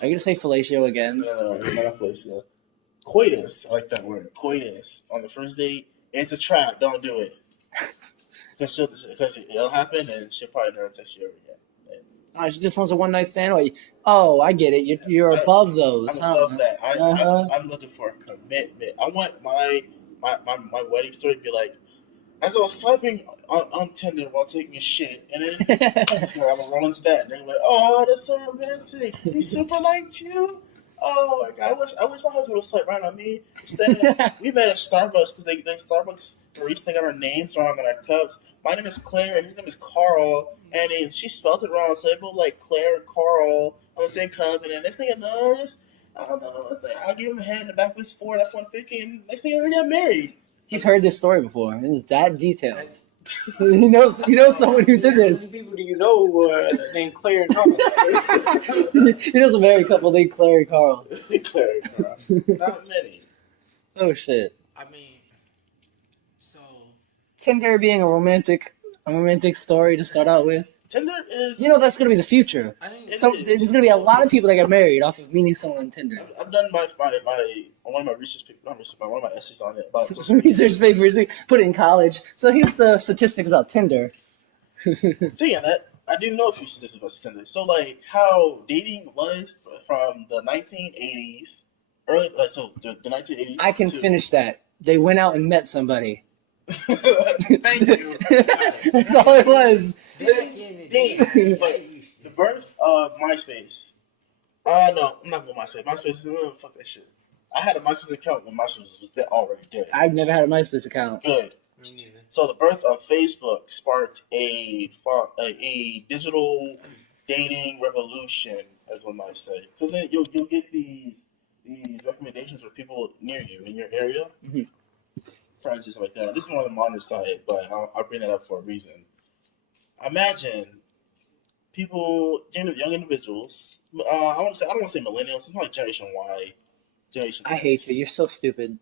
Are you gonna say fellatio again? not fellatio. Coitus, I like that word. Coitus on the first date. It's a trap. Don't do it. Because it'll happen, and she'll probably never text you ever again. She just wants a one night stand. I get it. You're above those. I'm above that. Uh-huh. I'm looking for a commitment. I want my wedding story to be like, as I was swiping on Tinder while taking a shit, and then I'm gonna roll into that, and they're like, "Oh, that's so romantic. He super liked you. Oh my god, I wish my husband would swipe right on me. Instead, we met at Starbucks because they Starbucks barista got our names wrong on our cups. My name is Claire, and his name is Carl, and she spelled it wrong, so they both like Claire and Carl on the same cup, and then next thing I know, I don't know, it's like I'll give him a hand in the back of his Ford F-150, and next thing I know, we got married. He's heard this story before. It's that detailed. He knows someone who did this. How many people do you know named Claire and Carl? He knows a married couple named Claire and Carl. Claire and Carl. Not many. Oh shit. I mean, so Tinder being a romantic story to start out with. Tinder is. You know that's gonna be the future. I think So there's gonna be a lot of people that get married off of meeting someone on Tinder. I've done my one of my research papers, not research, one of my essays on it about social media. Research papers put it in college. So here's the statistics about Tinder. Speaking of that, I didn't know a few statistics about Tinder. So like how dating was from the 1980s, early so the 1980s. I can finish that. They went out and met somebody. Thank you. That's all it was. The birth of MySpace. No, I'm not going MySpace. MySpace, fuck that shit. I had a MySpace account when MySpace was already dead. I've never had a MySpace account. Good. Me neither. So the birth of Facebook sparked a digital dating revolution, as one might say. Because then you'll get these recommendations for people near you in your area, friends and stuff like that. This is more on the modern side, but I'll bring that up for a reason. Imagine people, young individuals. I don't want to say millennials. It's like Generation Y, Generation. I hate you. You're so stupid.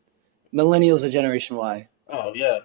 Millennials are Generation Y. Oh yeah.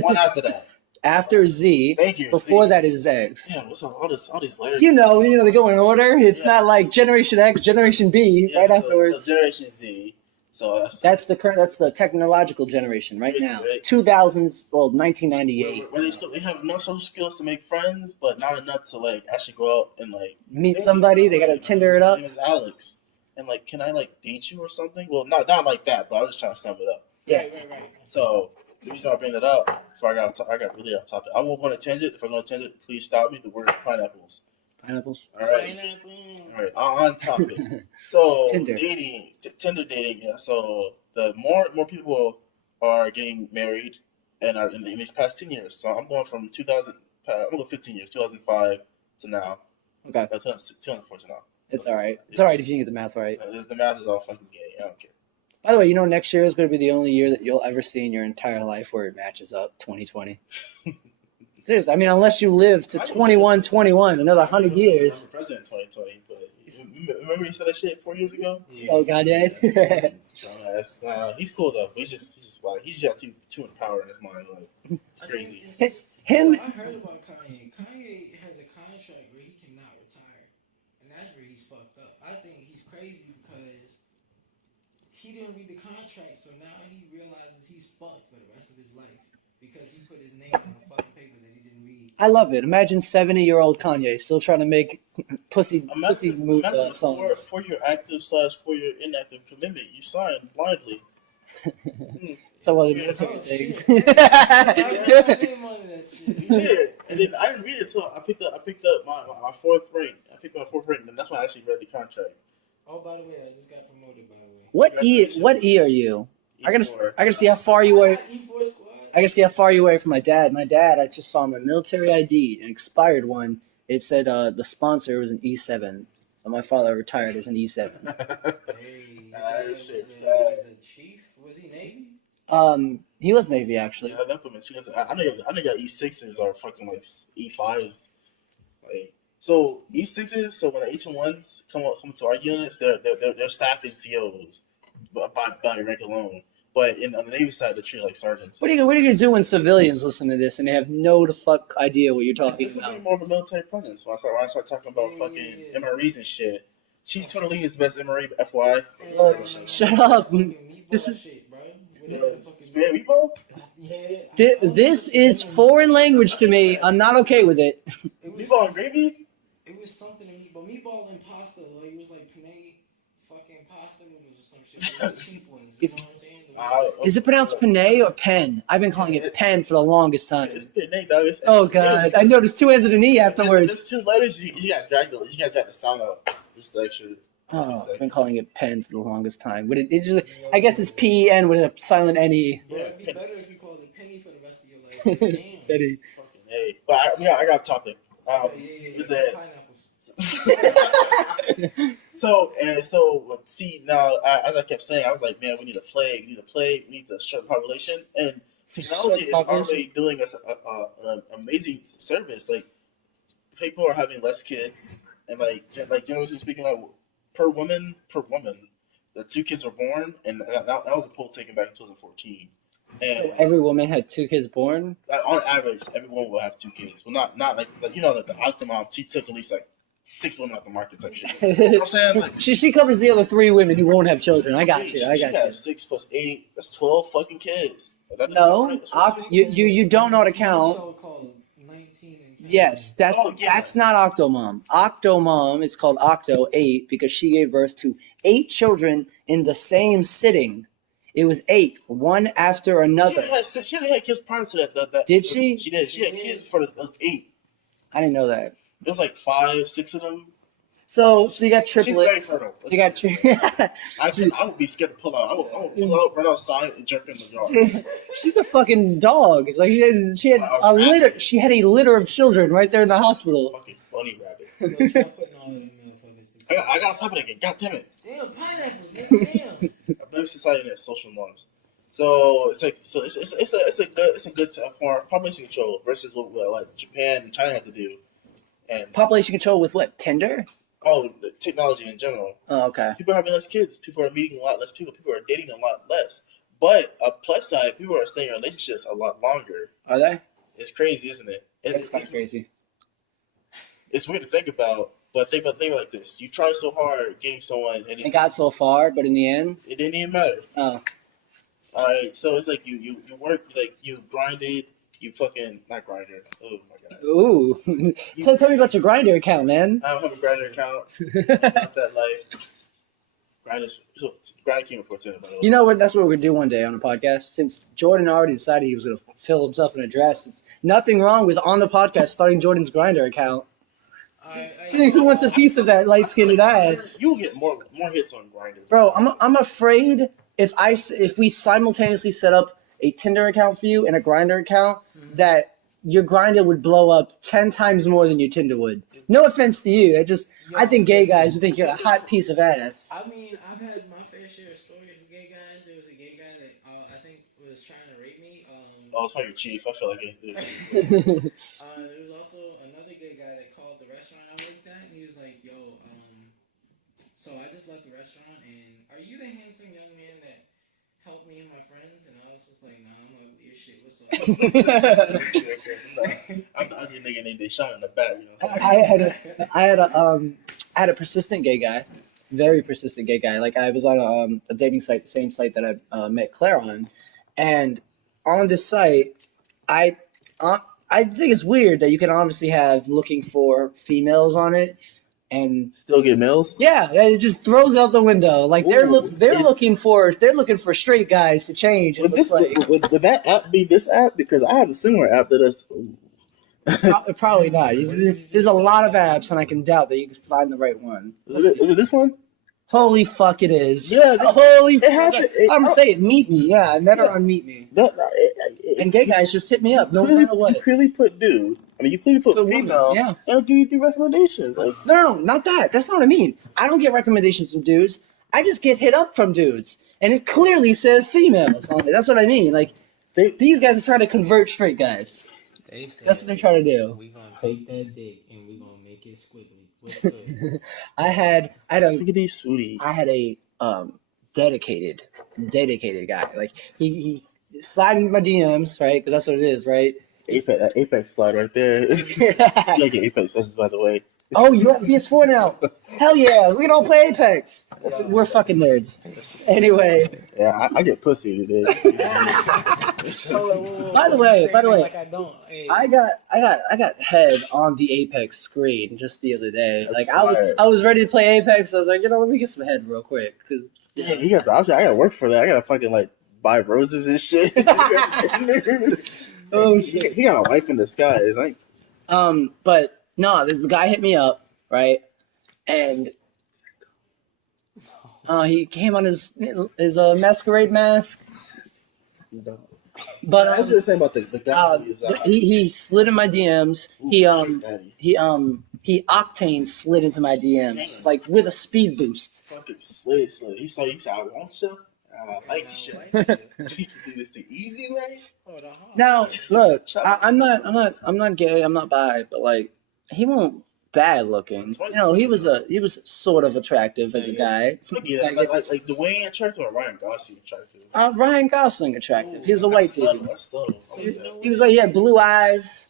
One after that. After Z. Thank you. Before Z. that is Z. Yeah, what's all these letters? You know, they go in order. It's not like Generation X, Generation B, right afterwards. So Generation Z. So that's the technological generation right now. Right? 2000s, 1998. Where they have enough social skills to make friends, but not enough to like actually go out and like meet somebody. They gotta Tinder it up. My name is Alex, and like, can I like date you or something? Well, not like that, but I was just trying to sum it up. Yeah. Right. So the reason I bring that up, before I got really off topic. I won't go on a tangent. If I'm going to tangent, please stop me. The word is pineapples. Pineapples. All right. All right. On topic. So Tinder. Tinder dating. Yeah. So the more people are getting married and are in these past 10 years. So I'm going from 2000. I'm going 15 years, 2005 to now. Okay. 2004 to now. It's all right. It's all right if you can get the math right. The math is all fucking gay. I don't care. By the way, next year is going to be the only year that you'll ever see in your entire life where it matches up. 2020. Seriously, I mean, unless you live to 21, another 100 years. President 2020, but remember he said that shit 4 years ago? Yeah. Oh God, yeah. Dumbass. Nah, he's cool though. He's just wild. He's got too much power in his mind. Like, it's crazy. Him. So I heard about Kanye. Kanye has a contract where he cannot retire, and that's where he's fucked up. I think he's crazy because he didn't read the contract, so now he realizes he's fucked for the rest of his life because he put his name on a fucking paper that he didn't read. I love it. Imagine 70-year-old Kanye still trying to make pussy songs. For your active / for your inactive commitment, you signed blindly. So what military things. You did, and then I didn't read it until I picked up my fourth rank. I picked up my fourth rank, and that's when I actually read the contract. Oh, by the way, I just got promoted. By the way, What E are you? I gotta see how far you were. E4 squad. I gotta see how far you were from my dad. My dad, I just saw my military ID, an expired one. It said the sponsor was an E7. So my father retired as an E7. Hey, was a chief? Was he Navy? He was Navy actually. Yeah, that put me. I know y'all E6s are fucking like E5s. Like, so E6s. So when the H1s come to our units, they're staff NCOs, by rank alone. But on the Navy side, they're treated like sergeants. What are you gonna do when civilians listen to this and they have no the fuck idea what you're talking about? This more of a military presence. When I start talking about fucking MREs and shit. Chief Tony Lee is the best MRE, FY. Look, shut up. This is shit, bro. this is foreign language to me. I'm not okay with it. Meatball and gravy? It was something to meatball. Meatball and pasta, like, it was like penne fucking pasta noodles or some shit. It was the cheap ones, you know what I'm saying? Is it pronounced penne or pen? I've been calling it pen for the longest time. It's penne, dog. Oh God, I know there's two ends of an E afterwards. There's two letters. You got to drag the sound out. Just extra. Oh, I've been calling it pen for the longest time. But it just, I guess it's P-E-N with a silent N-E. Yeah, it'd be better if you called it penny for the rest of your life. Damn. Penny. Fucking hey. But I got a topic. So see now, as I kept saying, I was like, man, we need to play, we need to shut the population, and technology is already doing us an amazing service. Like, people are having less kids, and like generally speaking, like per woman, the 2 kids were born, and that was a poll taken back in 2014. And So every woman had 2 kids born. on average, everyone will have 2 kids. Well, not like the Octomom. She took at least like 6 women out the market type shit. You know what I'm saying? Like she covers the other 3 women who won't have children. I got you. she got 6 plus 8. That's 12 fucking kids. No, you don't know how to count. So called 19 and Yes, that's Oh, yeah. that's not Octomom. Octomom is called Octo 8 because she gave birth to 8 children in the same sitting. It was 8, one after another. She already had kids prior to that. Did she? She did. She had kids before those 8. I didn't know that. It was like 5, 6 of them. So you got She's very triplets. fertile. You got I would be scared to pull out. I would pull out, run outside, and jerk in the yard. She's a fucking dog. It's like she had a litter. She had a litter of children right there in the hospital. Fucking bunny rabbit. Yo, stop putting all of them motherfuckers together. I got on top of it again. God damn it. Damn, pineapples, nigga, damn. I believe society has social norms. So it's a good form of population control versus what like Japan and China had to do. And Population control with what? Tinder? the technology in general. Oh, okay. People are having less kids. People are meeting a lot less people. People are dating a lot less. But a plus side, people are staying in relationships a lot longer. Are they? It's crazy, isn't it? It's kind of crazy. It's weird to think about, but think about like this: you try so hard getting someone, and It got so far, but in the end, it didn't even matter. oh, All right, so it's like you work, like you grinded, you fucking not grinder. Oh my god. ooh. So tell me about your Grinder account, man. I don't have a grinder account. Not that like grinder came before Tinder, by the way. You know what? That's what we're gonna do one day on a podcast. Since Jordan already decided he was gonna fill himself an address, it's nothing wrong with on the podcast starting Jordan's Grinder account. See who wants a piece of that light skinned ass. You will get more hits on grinder, Bro, I'm afraid if we simultaneously set up a Tinder account for you and a Grinder account, that your Grinder would blow up 10 times more than your Tinder would. No offense to you, I think gay guys would think you're a hot piece of ass. I mean, I've had my fair share of stories with gay guys. There was a gay guy that I think was trying to rape me. Oh, it's like your chief. I feel like it. There was also another gay guy that called the restaurant I worked at, and he was like, "Yo, so I just left the restaurant, and are you the handsome young man that helped me and my friends?" And I was just like, "Nah, I'm ugly as shit. What's up?" I'm the ugly nigga named Deshaun in the back. You know what I'm saying? I had a persistent gay guy, very persistent gay guy. Like I was on a dating site, the same site that I met Claire on, and on this site, I think it's weird that you can obviously have looking for females on it, and Still get males? yeah, it just throws it out the window. Like they're Ooh, looking for straight guys to change. It looks like Would that app be this app? Because I have a similar app that is. probably not. There's a lot of apps, and I can doubt that you can find the right one. Is it this one? Holy fuck, it is. Yeah, holy it fuck. happened. I'm gonna say it. Meet me. Yeah, I met her on Meet Me. And gay guys just hit me up. No matter what. You clearly put dude. I mean, you clearly put Put woman, female. yeah. And I'll give you 3 recommendations. Like, No, not that. That's not what I mean. I don't get recommendations from dudes. I just get hit up from dudes, and it clearly said females on it. That's what I mean. Like these guys are trying to convert straight guys. That's what they're trying to do. We gonna take that dick and we gonna make it squiggly. What's good? I had a look at these sweeties. I had a dedicated guy. Like he sliding my DMs, right? Because that's what it is, right? Apex slide right there. You gotta get Apex lessons, by the way. Oh, you have PS4 now? Hell yeah, we can all play Apex. We're fucking nerds. Anyway. Yeah, I get pussy today. By the way, Like I don't. Hey. I got head on the Apex screen just the other day. Like I was ready to play Apex. I was like, let me get some head real quick. Cause Yeah, he got. I gotta work for that. I gotta fucking like buy roses and shit. oh shit. He got a wife in disguise. Like, but no, this guy hit me up, right? And he came on his masquerade mask. But I was gonna say about the guy. he slid in my DMs. He Octane slid into my DMs. Damn. Like with a speed boost. Fucking slid. He said, I want you. I like you. You can do this the easy way. Now look, I'm not gay. I'm not bi, but like he won't bad looking. You know, he was sort of attractive as a guy. Yeah, like Dwayne attractive or Ryan Gosling attractive? Ryan Gosling attractive. He was a white dude. That's subtle. So you know He was like, he had blue eyes,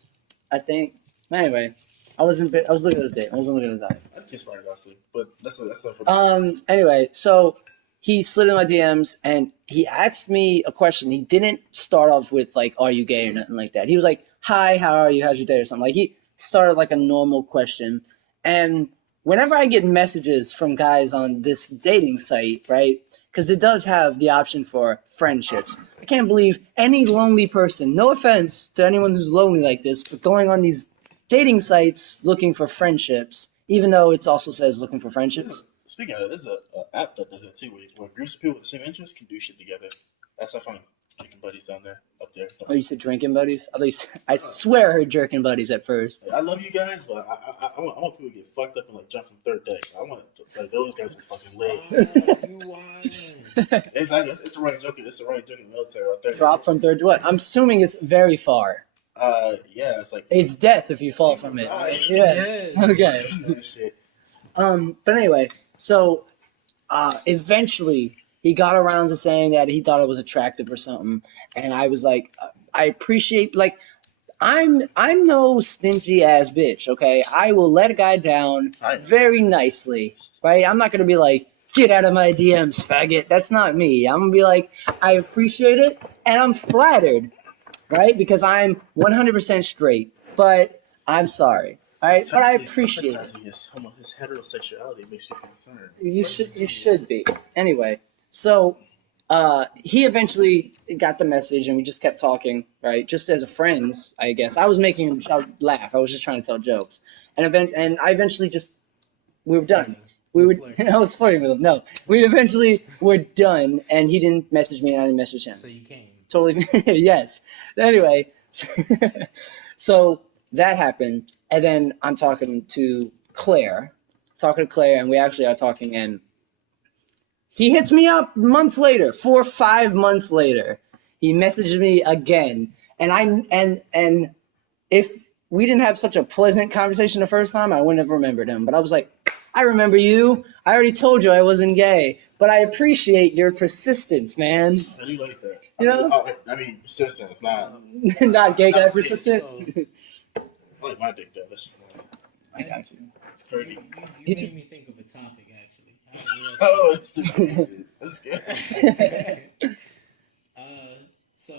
I think. Anyway, I was looking at his dick. I wasn't looking at his eyes. I'd kiss Ryan Gosling, but that's not for the Anyway, so he slid in my DMs and he asked me a question. He didn't start off with like, "Are you gay?" or nothing like that. He was like, "Hi, how are you? How's your day?" or something. Like he started like a normal question. And whenever I get messages from guys on this dating site, right? Because it does have the option for friendships. I can't believe any lonely person. No offense to anyone who's lonely like this, but going on these dating sites looking for friendships, even though it also says looking for friendships. Speaking of that, there's an app that does it too, where groups of people with the same interests can do shit together. That's how fun. Drinking buddies down there, up there. Oh, you said drinking buddies? I swear I heard jerking buddies at first. I love you guys, but I want people to get fucked up and like jump from third deck. I want like those guys to fucking lit. It's a running joke. It's a running joke in the military. Drop from third. What? I'm assuming it's very far. Yeah, it's like it's death if you fall from it. Yeah. Okay. Shit. But anyway, so eventually he got around to saying that he thought it was attractive or something, and I was like, I appreciate like. I'm no stingy ass bitch, okay? I will let a guy down very nicely, right? I'm not gonna be like, get out of my DMs, faggot. That's not me. I'm gonna be like, I appreciate it and I'm flattered, right? Because I'm 100% straight, but I'm sorry, all right? But I appreciate it. His heterosexuality makes you concerned. You should be. Anyway, so he eventually got the message and we just kept talking, right? Just as a friends, I guess. I was making him laugh. I was just trying to tell jokes. And I eventually just, we were done. I was flirting with him. No, we eventually were done and he didn't message me and I didn't message him. So you came. Totally, yes. Anyway, so that happened. And then I'm talking to Claire, and we actually are talking and he hits me up months later, 4 or 5 months later. He messaged me again. And if we didn't have such a pleasant conversation the first time, I wouldn't have remembered him. But I was like, I remember you. I already told you I wasn't gay. But I appreciate your persistence, man. I do like that. You know? I mean persistence, not not gay guy persistent. I like my dick though. That's nice. I got you. It's pretty. You made me think of a topic actually. Oh, it's the that's good. So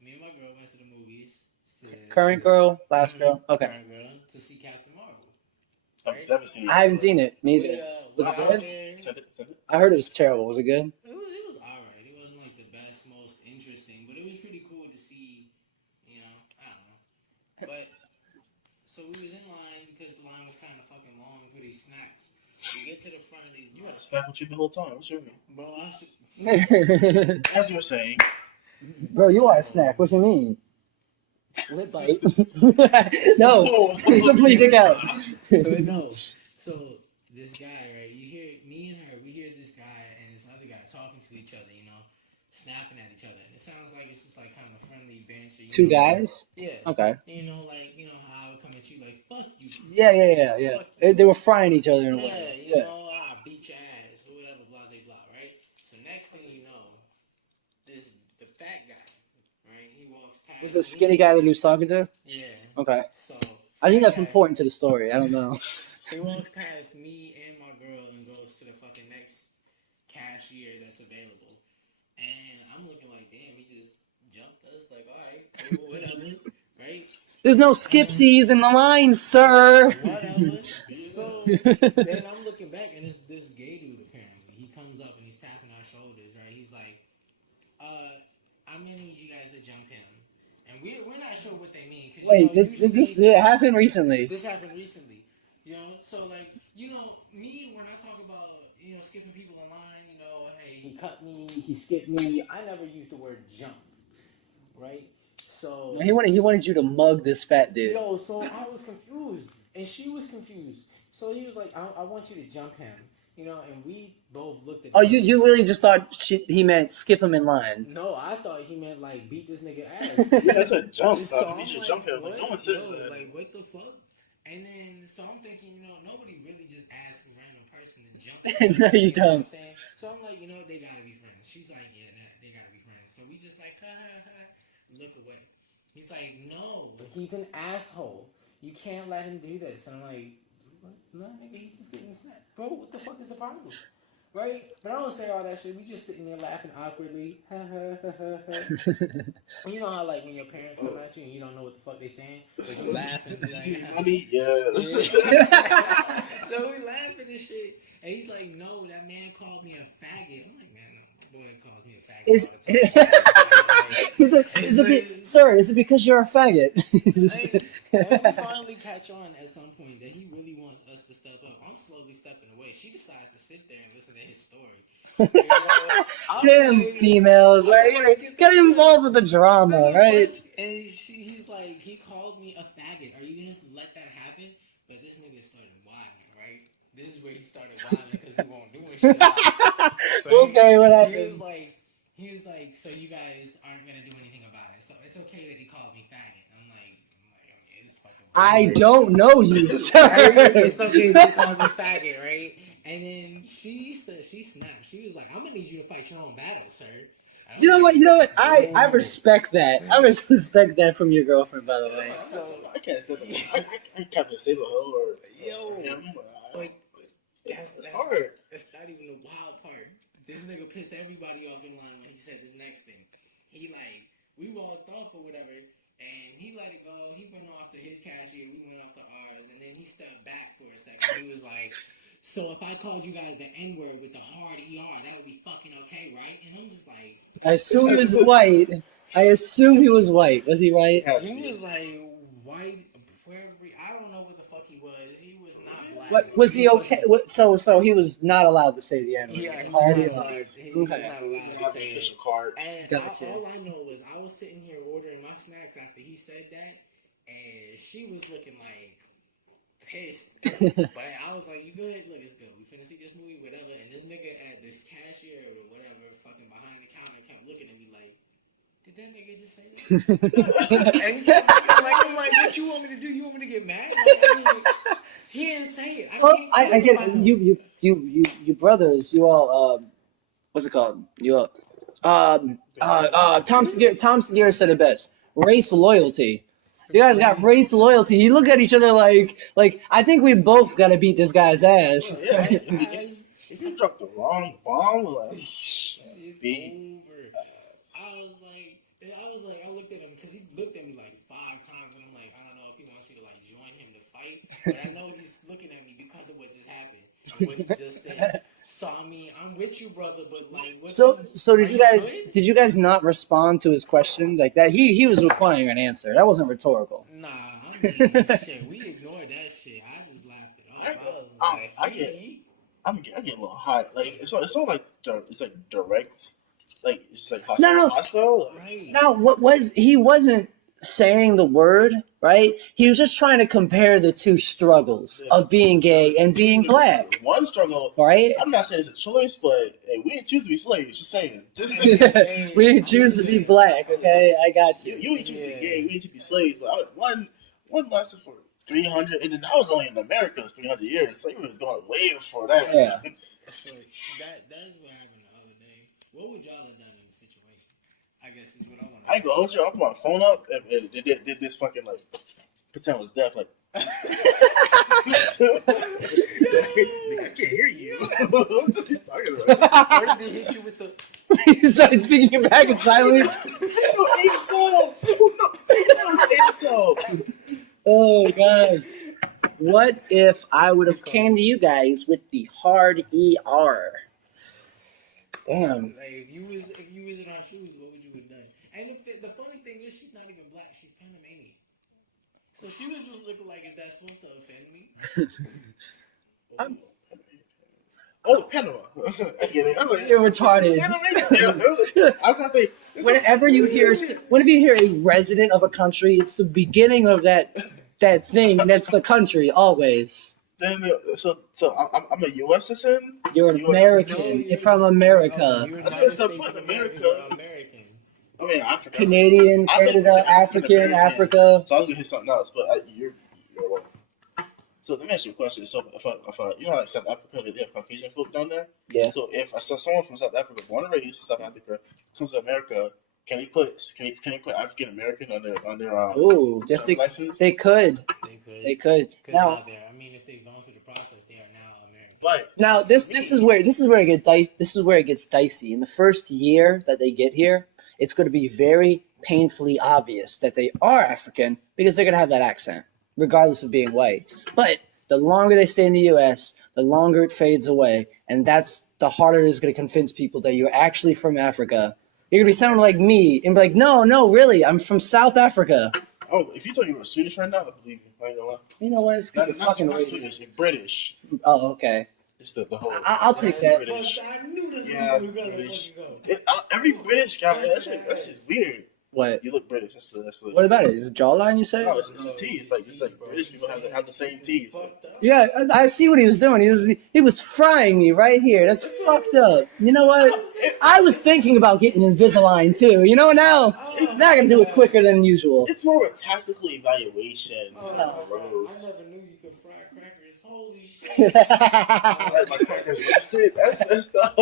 me and my girl went to the movies. Current girl, last girl. Okay. Current girl to see Captain Marvel. I haven't seen it. Neither. Was it good? Send it. I heard it was terrible. Was it good? It was alright. It wasn't like the best, most interesting, but it was pretty cool to see. You know, I don't know. But so we was in line because the line was kind of fucking long for these snacks. We get to the front of these. You had a snack with you the whole time. What's your name? Bro, As you were saying. Bro, you are a snack. What you mean? Lip bite. No, complete dick out. But no. So this guy, right? You hear me and her. We hear this guy and this other guy talking to each other. You know, snapping at each other, and it sounds like it's just like kind of friendly banter. Two guys? Yeah. Okay. You know, like how I would come at you like, "Fuck you." Yeah. They were frying each other in a way. You know, I beat your ass or whatever, blah blah blah, right? So next thing you know, the fat guy, right? He walks past. Was the skinny guy that he was talking to? Yeah. Okay. So I think that's important to the story. I don't know. he walks past me and my girl and goes to the fucking next cashier that's available. And I'm looking like, damn, he just jumped us. Like, all right, cool, whatever, right? There's no skipsies in the line, sir. Whatever. So then I'm looking back, and it's this gay dude, apparently. He comes up, and he's tapping our shoulders, right? He's like, I'm going to need you guys to jump him. And we're not sure what they mean. Wait, this happened recently. This happened recently. You know, so like, me, when I talk about, skipping people in line, hey, he cut me, he skipped me, I never use the word jump, right? So he wanted you to mug this fat dude. So I was confused, and she was confused. So he was like, I want you to jump him, and we both looked at. Oh, you really just thought he meant skip him in line? No, I thought he meant like beat this nigga ass. Yeah, that's a jump. So You should jump him. But no one says that. Like, what the fuck? And then, so I'm thinking, nobody really just asks a random person to jump. No, you know don't. what I'm saying? So I'm like, they gotta be friends. She's like, yeah, nah, they gotta be friends. So we just like, ha ha ha, look away. He's like, no, He's an asshole. You can't let him do this. And I'm like, what? No, nigga, he's just getting snapped. Bro, what the fuck is the problem? Right? But I don't say all that shit. We just sitting there laughing awkwardly. Ha ha ha ha ha. You know how like when your parents come at you and you don't know what the fuck they saying, but you laugh and be like, Money, yeah. So we laughing and shit, and he's like, "No, that man called me a faggot." I'm like, "Man, no, my boy calls me a faggot Is all the time." sir, is it because you're a faggot? And we finally catch on at some point that he really wants us to step up. I'm slowly stepping away. She decides to sit there and listen to his story. Damn females, right? Get involved with the drama, right? And he's like, he called me a faggot. Are you gonna let that happen? But this nigga started wilding, right? This is where he started wilding because we won't doing shit. Okay, what happened? He was like, so you guys aren't gonna do anything about it. So it's okay that he called me faggot. I'm like, okay, it's fucking weird. I don't know you, sir. It's okay that he called me faggot, right? And then she said, she snapped. She was like, I'm gonna need you to fight your own battles, sir. You know what? I respect that. I respect that from your girlfriend, by the way. I can't stand it. I can't say the hoe or him. Like, that's hard. That's not even the wild part. This nigga pissed everybody off in line when he said this next thing. We walked off or whatever, and he let it go. He went off to his cashier. We went off to ours, and then he stepped back for a second. He was like, so if I called you guys the N-word with the hard ER, that would be fucking okay, right? And I'm just like... I assume he was white. Was he white? He was like white, I don't know what the fuck he was. He was not black. What was he okay? So he was not allowed to say the N-word. Yeah, he was not allowed to say official it. card. And all I know was I was sitting here ordering my snacks after he said that, and she was looking like pissed. But I was like, you good? Look, it's good. We finna see this movie, whatever. And this nigga at this cashier or whatever, fucking behind the counter, kept looking at me like, did that nigga just say that? And he kept looking like, I'm like, what you want me to do? You want me to get mad? He didn't say it. I get it. You brothers, you all, what's it called? You all, Tom Segura said it best. Race loyalty. You guys got race loyalty. You look at each other like I think we both gotta beat this guy's ass. Yeah, if you drop the wrong bomb, like, it's over. I looked at him because he looked at me like 5 times, and I'm like, I don't know if he wants me to like join him to fight, but I know he's looking at me because of what just happened, and what he just said. So I mean, I'm with you, brother, but like, So did you guys not respond to his question like that? He was requiring an answer. That wasn't rhetorical. Nah, I mean, shit, we ignored that shit. I just laughed it off. I get a little hot. Like it's not like it's like direct. Like it's just like hostile. Right. Now he wasn't saying the word, right? He was just trying to compare the two struggles of being gay and being black. One struggle, right? I'm not saying it's a choice, but hey, we didn't choose to be slaves. Just saying. We didn't choose to be black. Okay, I got you. You didn't choose to be gay. We didn't choose to be slaves. But one lasted for 300, and then that was only in America. 300 years. Slavery was going way before that. Yeah. So that's what happened the other day. What would y'all have done in the situation? I guess is what I want to. I ain't gonna hold you. I put my phone up and did this fucking like pretend I was deaf. Like I can't hear you. What are you talking about? Where did they hit you with the? He started speaking back in silence. Oh god. What if I would have came to you guys with the hard ER? Damn. Like if you was in our shoes, what would you have done? And the funny thing is, she's not even black. She's Panamanian. So she was just looking like, is that supposed to offend me? Panama. I get it. I'm like, you're retarded. I was trying to think. Whenever you hear a resident of a country, it's the beginning of that thing. That's the country always. Then so I'm a U.S. citizen. You're an American. You're from America. You're America. American. I mean, Africa. Canadian, Canada, African, Africa. So I was gonna hit something else, but you're wrong. So let me ask you a question. So if you know, like South Africa, they have Caucasian folk down there. Yeah. So if I saw someone from South Africa, born and raised in South Africa, comes to America, can he put African American on their Oh, yes, license? they could. They could. They could. Because Now, now they're. I mean, if they've gone through the process, they are now American. But now this is where it gets dicey. In the first year that they get here, it's going to be very painfully obvious that they are African because they're going to have that accent, regardless of being white. But the longer they stay in the U.S., the longer it fades away, and that's the harder it is going to convince people that you're actually from Africa. You're going to be sounding like me and be like, no, really, I'm from South Africa. if you tell me you were Swedish right now, I believe you. I ain't gonna lie. You know what? It's because Not, you're not, fucking not racist. Swedish, it's British. Oh, okay. It's the whole. I'll take that. British. I knew this Yeah, was gonna British. fucking go. Every British guy, that's just weird. What? You look British. That's the. What about it? Is it jawline, you say? No, it's the teeth. Like it's like British people have the same teeth. Yeah, I see what he was doing. He was frying me right here. That's fucked up. You know what? I was thinking about getting Invisalign too. You know now I gotta do it quicker than usual. It's more of a tactical evaluation. It's not I gross. never knew you could fry crackers. Holy shit. Like my crackers roasted. That's messed up.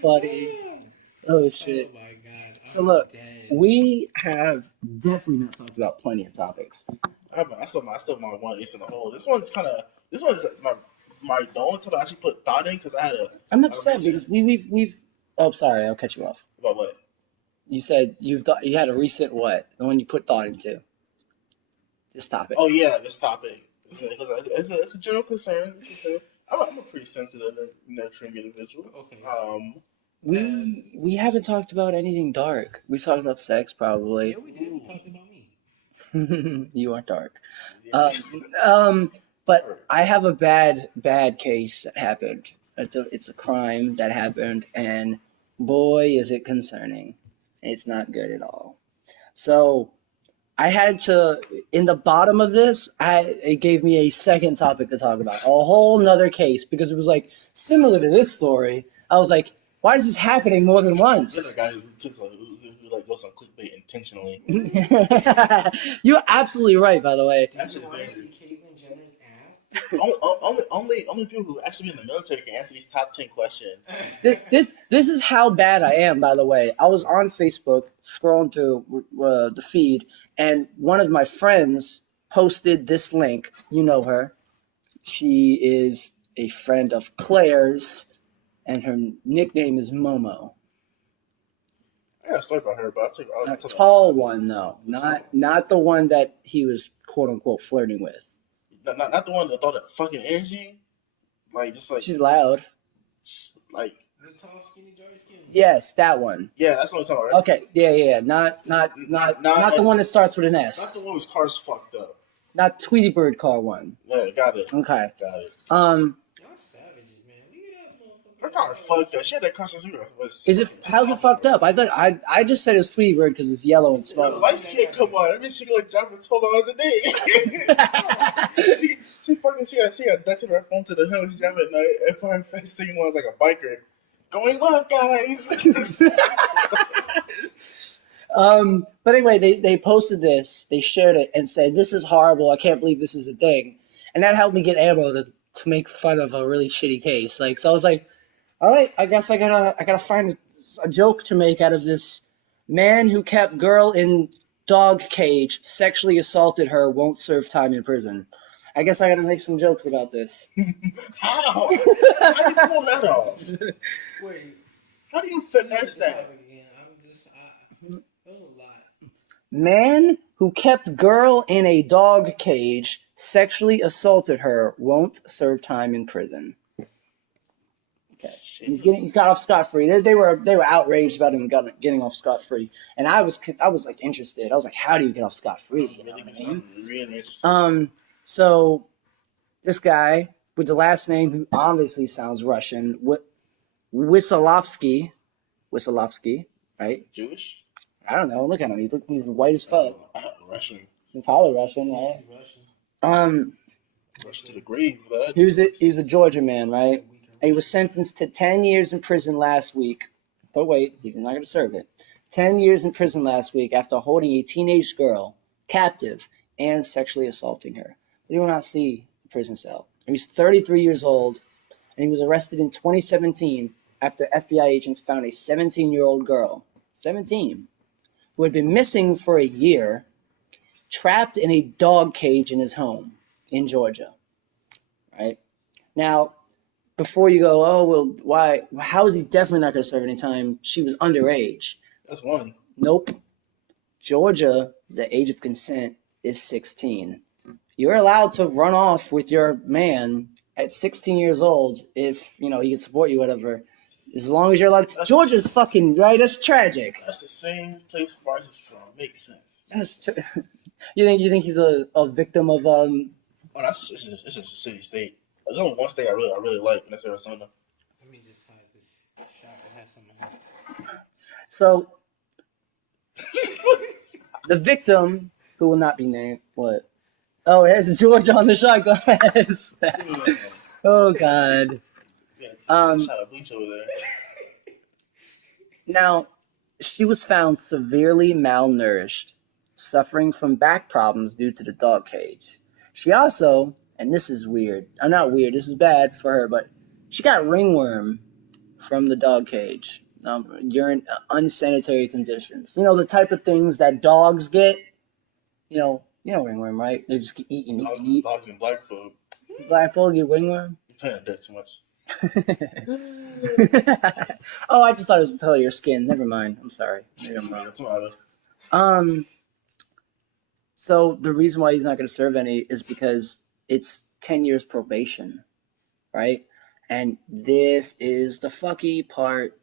Funny. Oh shit. Oh my god. So look, Dead. we have definitely not talked about plenty of topics. I still my one ace in the hole. This one's the only time I actually put thought in because I had a. I'm upset because we've. Oh, sorry, I'll cut you off. About what? You said you had a recent what? The one you put thought into. This topic. Oh yeah, this topic. Because it's a general concern. I'm a pretty sensitive and nurturing individual. Okay. We haven't talked about anything dark. We talked about sex probably. Yeah, we did. We talked about me. You are dark. Yeah. But I have a bad case that happened. It's a crime that happened, and boy, is it concerning. It's not good at all. So I had to, in the bottom of this, it gave me a second topic to talk about, a whole nother case, because it was like similar to this story. I was like, why is this happening more than once? You're the guy who like goes on clickbait intentionally. You're absolutely right, by the way. That's just You wanna dangerous. see Caitlyn Jenner's ass? Only people who actually be in the military can answer these top 10 questions. This is how bad I am, by the way. I was on Facebook scrolling through the feed, and one of my friends posted this link. You know her. She is a friend of Claire's, and her nickname is Momo. I got a story about her, but I'll A tell tall one, though. Not the one that he was, quote-unquote, flirting with. Not the one that thought that fucking energy. Like, just like. She's loud. Like. The tall, skinny, dark skin. Yes, that one. Yeah, that's what I'm talking about, right? Okay, yeah. Not the one that starts with an Not S. the one whose car's fucked up. Not Tweety Bird car one. Yeah, got it. Okay. Got it. Y'all savages, man. Leave that motherfucker. Her car fucked up. She had that car since we was. Is it? How's it fucked up? I thought I just said it was Tweety Bird because it's yellow and The small. lights can't come on. I mean, she can like drive for 12 hours a day. she got ducked in her phone to the hill. She drive at night and put her face singing was like a biker. Going left, guys. But anyway, they posted this, they shared it, and said, "This is horrible. I can't believe this is a thing," and that helped me get ammo to make fun of a really shitty case. Like, so I was like, "All right, I guess I gotta find a joke to make out of this man who kept girl in dog cage, sexually assaulted her, won't serve time in prison." I guess I gotta make some jokes about this. How? How do you pull that off? Wait. How do you finesse that? Again, that was a lot. Man who kept girl in a dog cage, sexually assaulted her, won't serve time in prison. Okay, he got off scot free. They were outraged about him getting off scot free, and I was like interested. I was like, how do you get off scot free? Really interesting. So this guy with the last name who obviously sounds Russian, Wisilovsky, right? Jewish? I don't know. Look at him. He's white as fuck. Russian. He's probably Russian, right? Russian to the grave. He was a Georgia man, right? And he was sentenced to 10 years in prison last week. But wait, he's not going to serve it. 10 years in prison last week after holding a teenage girl captive and sexually assaulting her. But he will not see a prison cell. He was 33 years old, and he was arrested in 2017 after FBI agents found a 17-year-old girl, 17, who had been missing for a year, trapped in a dog cage in his home in Georgia. Right? Now, before you go, oh, well, why? How is he definitely not going to serve any time? She was underage. That's one. Nope. Georgia, the age of consent is 16. You're allowed to run off with your man at 16 years old if, he can support you, whatever. As long as you're allowed. Georgia's fucking, right? That's tragic. That's the same place Bryce is from. Makes sense. You think he's a victim of Oh, it's just a city state. There's only one state I really like, and that's Arizona. Let me just have this shot that has some of that. So the victim, who will not be named, what? Oh, it has George on the shot glass. Oh God. Yeah, shot of bleach over there. Now, she was found severely malnourished, suffering from back problems due to the dog cage. She also, and this is weird, not weird, this is bad for her, but she got ringworm from the dog cage. Urine, unsanitary conditions. The type of things that dogs get. You know ringworm, right? They just eat and eat. Dogs and black food. Black folk get ringworm. You're playing that too much. Oh, I just thought it was until your skin. Never mind. I'm sorry. Maybe I'm wrong. So the reason why he's not going to serve any is because it's 10 years probation, right? And this is the fucky part.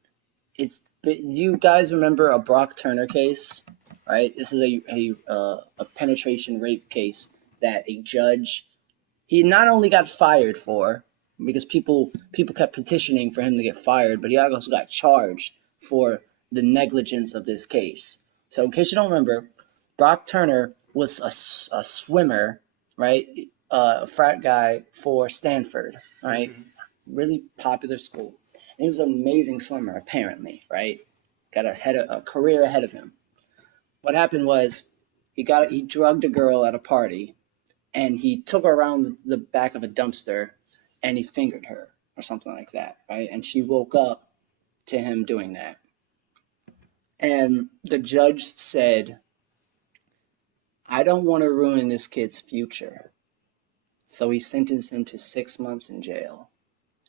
You guys remember a Brock Turner case, right? This is a penetration rape case that a judge, he not only got fired for, because people kept petitioning for him to get fired, but he also got charged for the negligence of this case. So in case you don't remember, Brock Turner was a swimmer, right? A frat guy for Stanford, right? Mm-hmm. Really popular school. And he was an amazing swimmer, apparently, right? Got a career ahead of him. What happened was he drugged a girl at a party, and he took her around the back of a dumpster, and he fingered her or something like that, right? And she woke up to him doing that. And the judge said, I don't want to ruin this kid's future. So he sentenced him to 6 months in jail.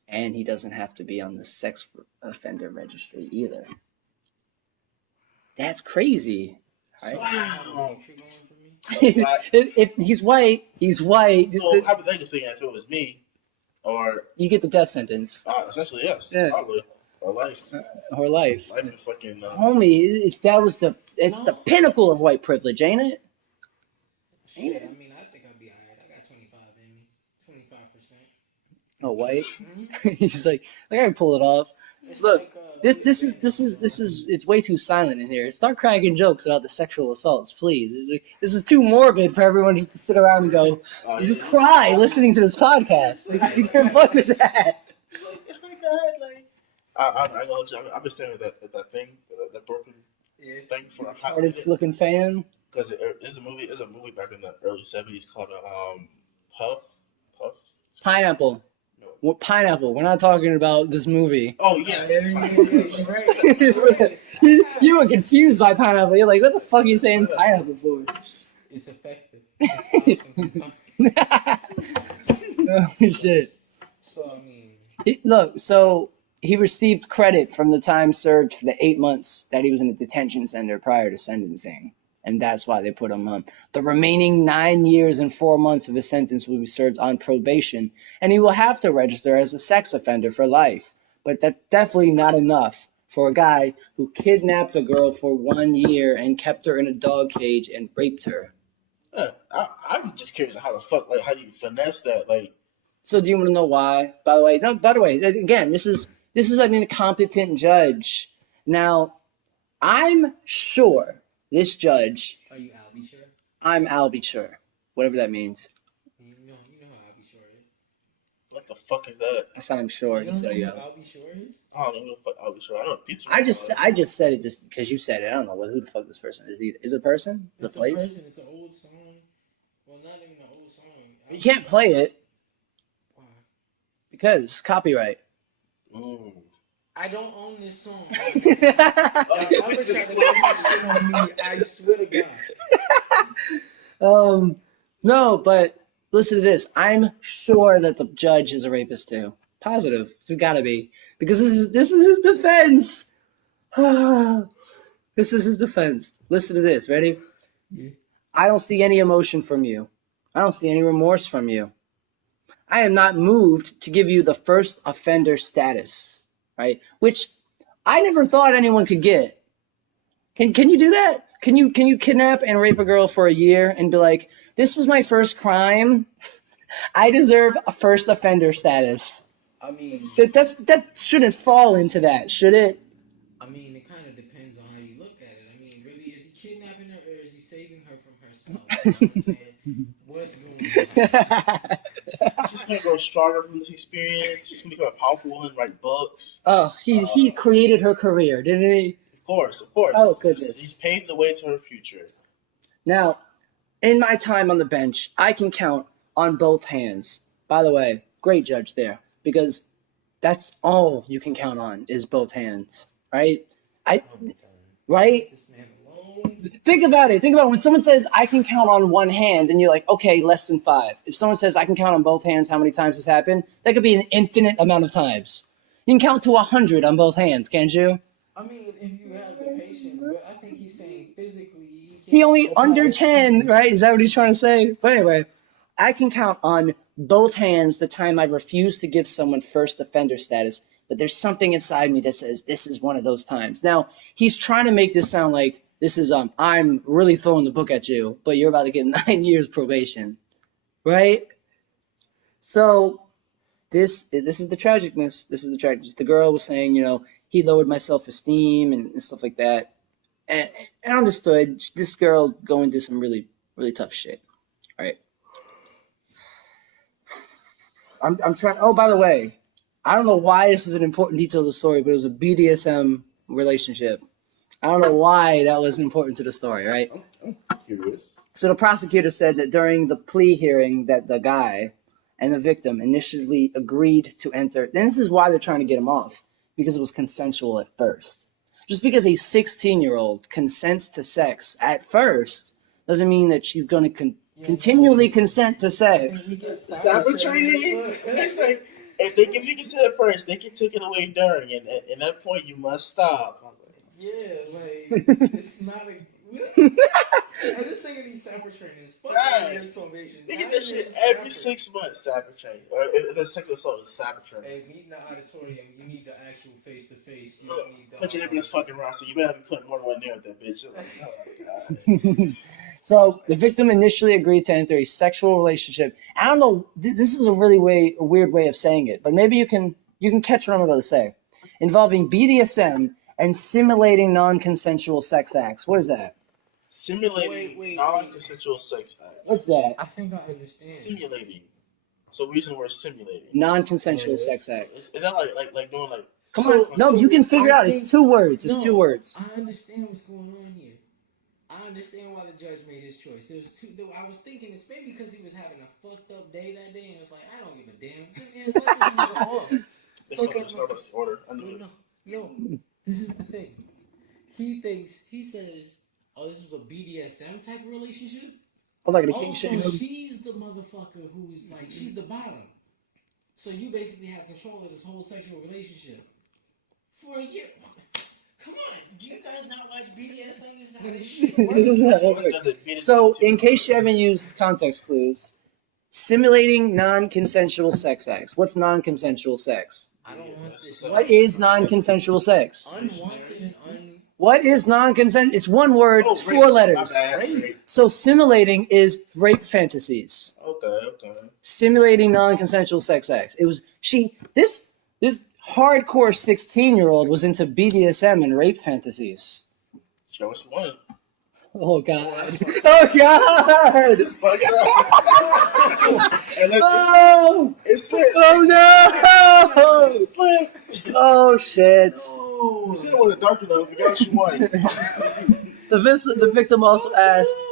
And he doesn't have to be on the sex offender registry either. That's crazy, right? Wow. if he's white, he's white. So hypothetically speaking, if it was me, or you get the death sentence. Essentially, yes, yeah. Probably, or life. Or life. Life and fucking. Homie, it's the pinnacle of white privilege, ain't it? Shit, I mean, I think I'll be alright. I got 25 in me, 25%. Oh, white. Mm-hmm. He's like, I can pull it off. It's Look, like, this is it's way too silent in here. Start cracking jokes about the sexual assaults, please. This is too morbid for everyone just to sit around and go, just cry listening to this podcast. Like, you can't fuck with that. Oh my god, like I've been staring at that thing, that broken thing for a hot minute. Looking fan. Because there's a movie back in the early '70s called Puff. Pineapple. No. What pineapple? We're not talking about this movie. Oh yes. You were confused by pineapple. You're like, what the fuck are you saying pineapple for? It's effective. Oh shit. So I mean, so he received credit from the time served for the 8 months that he was in a detention center prior to sentencing. And that's why they put him on. The remaining 9 years and 4 months of his sentence will be served on probation, and he will have to register as a sex offender for life. But that's definitely not enough for a guy who kidnapped a girl for 1 year and kept her in a dog cage and raped her. Yeah, I'm just curious how the fuck, like, how do you finesse that, like? So do you want to know why? By the way, again, this is an incompetent judge. Now, I'm sure. This judge. Are you Albie sure? I'm Albie sure. Whatever that means. You know how Albie sure is. What the fuck is that? I said I'm sure. You don't know who Albie sure is? I don't know who the fuck Albie sure. I know pizza. I just said it just because you said it. I don't know who the fuck this person is either. Is it a person? It's a place? Person. It's an old song. Well, not even the old song. You can't play it Why? because copyright. Ooh. I don't own this song. Y'all ever try to make this shit on me? I swear to God. No, but listen to this. I'm sure that the judge is a rapist too. Positive. It's got to be because this is his defense. This is his defense. Listen to this. Ready? I don't see any emotion from you. I don't see any remorse from you. I am not moved to give you the first offender status, right? Which I never thought anyone could get. Can you do that? Can you kidnap and rape a girl for a year and be like, this was my first crime. I deserve a first offender status. I mean, That shouldn't fall into that, should it? I mean, it kind of depends on how you look at it. I mean, really, is he kidnapping her or is he saving her from herself? You know what I'm saying? What's going on? She's gonna grow stronger from this experience. She's gonna become a powerful woman, write books. Oh, he created her career, didn't he? Of course, of course. Oh, goodness. He's paved the way to her future. Now, in my time on the bench, I can count on both hands. By the way, great judge there, because that's all you can count on is both hands, right? Right? This man alone. Think about it. Think about it. When someone says, I can count on one hand, and you're like, okay, less than 5. If someone says, I can count on both hands how many times this happened, that could be an infinite amount of times. You can count to 100 on both hands, can't you? I mean, if you have the patience, but I think he's saying physically. He only under 10, right? Is that what he's trying to say? But anyway, I can count on both hands the time I refuse to give someone first offender status, but there's something inside me that says this is one of those times. Now, he's trying to make this sound like this is I'm really throwing the book at you, but you're about to get 9 years probation, right? So this is the tragicness. This is the tragicness. The girl was saying, he lowered my self-esteem and stuff like that. And I understood this girl going through some really, really tough shit, right? I'm trying. Oh, by the way, I don't know why this is an important detail of the story, but it was a BDSM relationship. I don't know why that was important to the story, right? I'm curious. So the prosecutor said that during the plea hearing that the guy and the victim initially agreed to enter. And this is why they're trying to get him off, because it was consensual at first. Just because a 16-year-old consents to sex at first doesn't mean that she's going to continually consent to sex. Cyber training. If they give you consent at first, they can take it away during, and at that point you must stop. Yeah, it's not a. I just think of these cyber trainers. Fuck probation. They get that shit every 6 months, cyber training. Or if the sexual assault is cyber training. Hey, meet in the auditorium, you need the actual face to face. You don't need the. Put your name in this fucking roster. You better be putting more than one name with that bitch. Like, oh my god. So the victim initially agreed to enter a sexual relationship. I don't know. This is a really weird way of saying it, but maybe you can catch what I'm about to say. Involving BDSM and simulating non-consensual sex acts. What is that? Simulating non-consensual sex acts. What's that? I think I understand. Simulating. So we use the word simulating. Non-consensual sex acts. Is that like doing like? Come on. No, you can figure it out. It's 2 words. It's 2 words. I understand what's going on here. I understand why the judge made his choice. It was I was thinking it's maybe because he was having a fucked up day that day, and it's like I don't give a damn. They fucking Starbucks order. No. This is the thing. He says, "Oh, this is a BDSM type of relationship." I'm not gonna Oh, keep so shit. she's the motherfucker who's like she's the bottom. So you basically have control of this whole sexual relationship for a year. Come on, do you guys not watch BDSM? This is how this shit works. So, in case you haven't used context clues, simulating non-consensual sex acts. What's non-consensual sex? I don't want this. What is non-consensual sex? Unwanted and What is non-consent? It's 1 word. It's 4 letters. So simulating is rape fantasies. Okay. Simulating non-consensual sex acts. It was this hardcore 16-year-old was into BDSM and rape fantasies. Show us one. Oh god. Oh god. It's fucking It's slipped. Oh no. It slipped. Oh shit. You said it wasn't dark enough. You got what you wanted. The victim also asked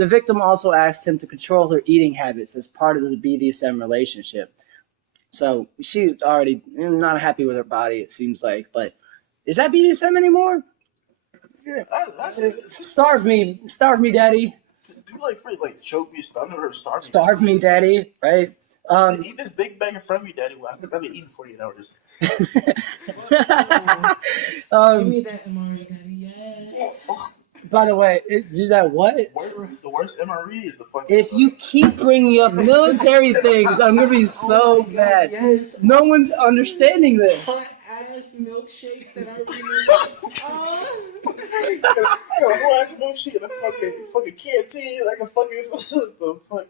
The victim also asked him to control her eating habits as part of the BDSM relationship. So she's already not happy with her body, it seems like. But is that BDSM anymore? Starve me, daddy. People like choke me, stun her, Starve me, daddy. Right? Eat this big bag in front of me, daddy. Because I've been eating 48 hours. Give me that MRE, daddy. Yes. By the way, do that what? The worst MRE is the fucking. If you keep bringing up military things, I'm gonna be so mad. Yes. No one's understanding this. Hot ass milkshakes that I remember. Got a whole ass milkshake in a fucking canteen, like a fucking the fuck.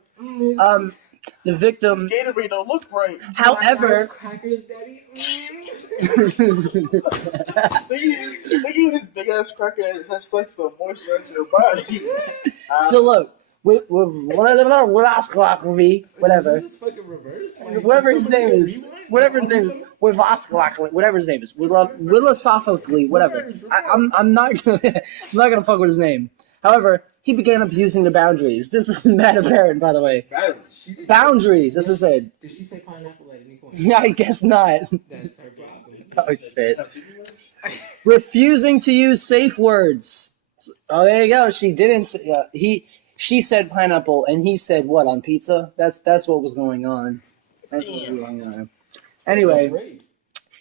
The victim. This Gatorade don't look right. However, Crackers, daddy. They give this big ass cracker that sucks the moisture out of your body. So look, with whatever. This is fucking reverse. Like, Whatever his name is, whatever his name is, philosophically, whatever. I'm not gonna fuck with his name. However, he began abusing the boundaries. This was mad apparent, by the way. Boundaries. That's what I said. Did she say pineapple at any point? I guess not. That's her problem. Oh shit. Refusing to use safe words. Oh, there you go. She didn't. She said pineapple, and he said what on pizza? That's what was going on. That's what was going on. Anyway,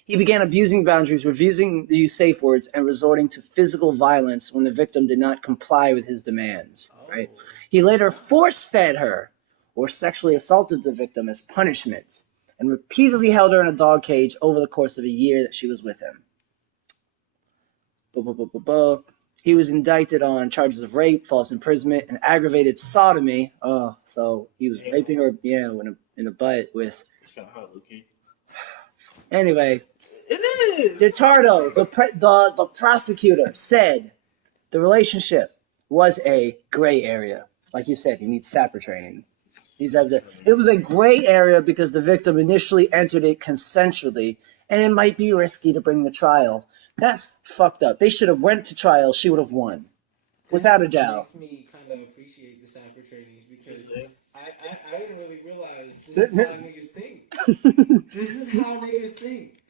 he began abusing boundaries, refusing to use safe words, and resorting to physical violence when the victim did not comply with his demands. Right? He later force-fed her or sexually assaulted the victim as punishment, and repeatedly held her in a dog cage over the course of a year that she was with him. He was indicted on charges of rape, false imprisonment, and aggravated sodomy. Oh, so he was raping her, in the butt with. It's kind of hot, Luki. Anyway, it is. DiTardo, the prosecutor, said the relationship was a gray area. Like you said, he needs sapper training. It was a gray area because the victim initially entered it consensually, and it might be risky to bring the trial. That's fucked up. They should have went to trial. She would have won, without a doubt. Makes me kind of appreciate the sapper trainings because I didn't really realize this is how niggas think. This is how niggas think.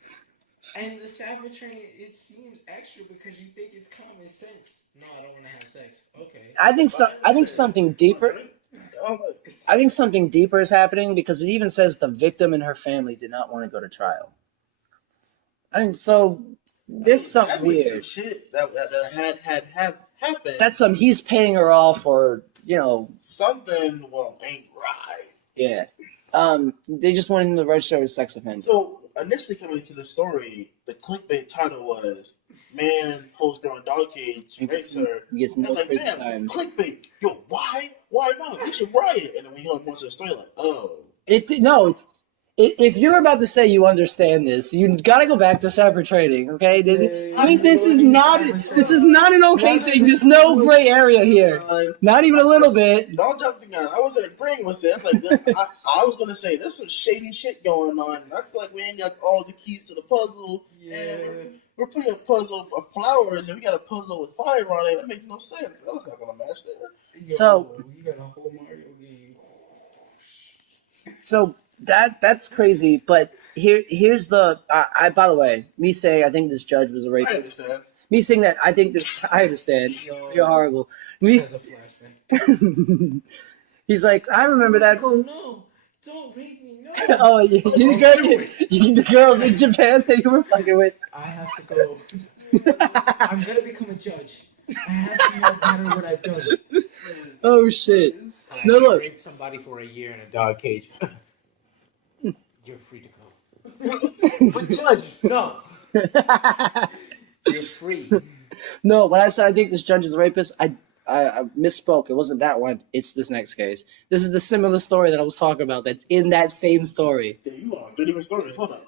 And the sapper training, it seems extra because you think it's common sense. No, I don't want to have sex. Okay. I think something deeper. I think something deeper is happening because it even says the victim and her family did not want to go to trial. I think so. There's something weird. Some shit that had happened. That's he's paying her off, or something. Well, ain't right. Yeah. They just wanted him to register as a sex offender. So initially coming to the story, the clickbait title was "Man pulls girl in dog cage, rapes her." He gets no like, prison man, time. clickbait. Yo, why? Why not? We should riot. And then when you go more to the story, like, oh. If you're about to say you understand this, you gotta go back to sapper training, okay? This is not an okay thing. There's no gray area here. Not even a little bit. Don't jump the gun. I wasn't agreeing with it. Like, I was gonna say there's some shady shit going on, and I feel like we ain't got all the keys to the puzzle. Yeah. And we're putting a puzzle of flowers, and we got a puzzle with fire on it. That makes no sense. That was not gonna match that. So you got a whole Mario game. So that's crazy, but here's the by the way, me saying I think this judge was a rapist. I understand. Me saying that I think this I understand. You're horrible. That's a flashback. He's like, I remember that. Oh no, don't rape me, no. Oh, the girls in Japan that you were fucking with. I have to go. I'm gonna become a judge. I have to know better what I've done. Oh shit! No, look. Raped somebody for a year in a dog cage. You're free to go. But judge, no. You're free. No, when I said I think this judge is a rapist, I misspoke. It wasn't that one. It's this next case. This is the similar story that I was talking about. That's in that same story. Yeah, you are 3 different stories. Hold on.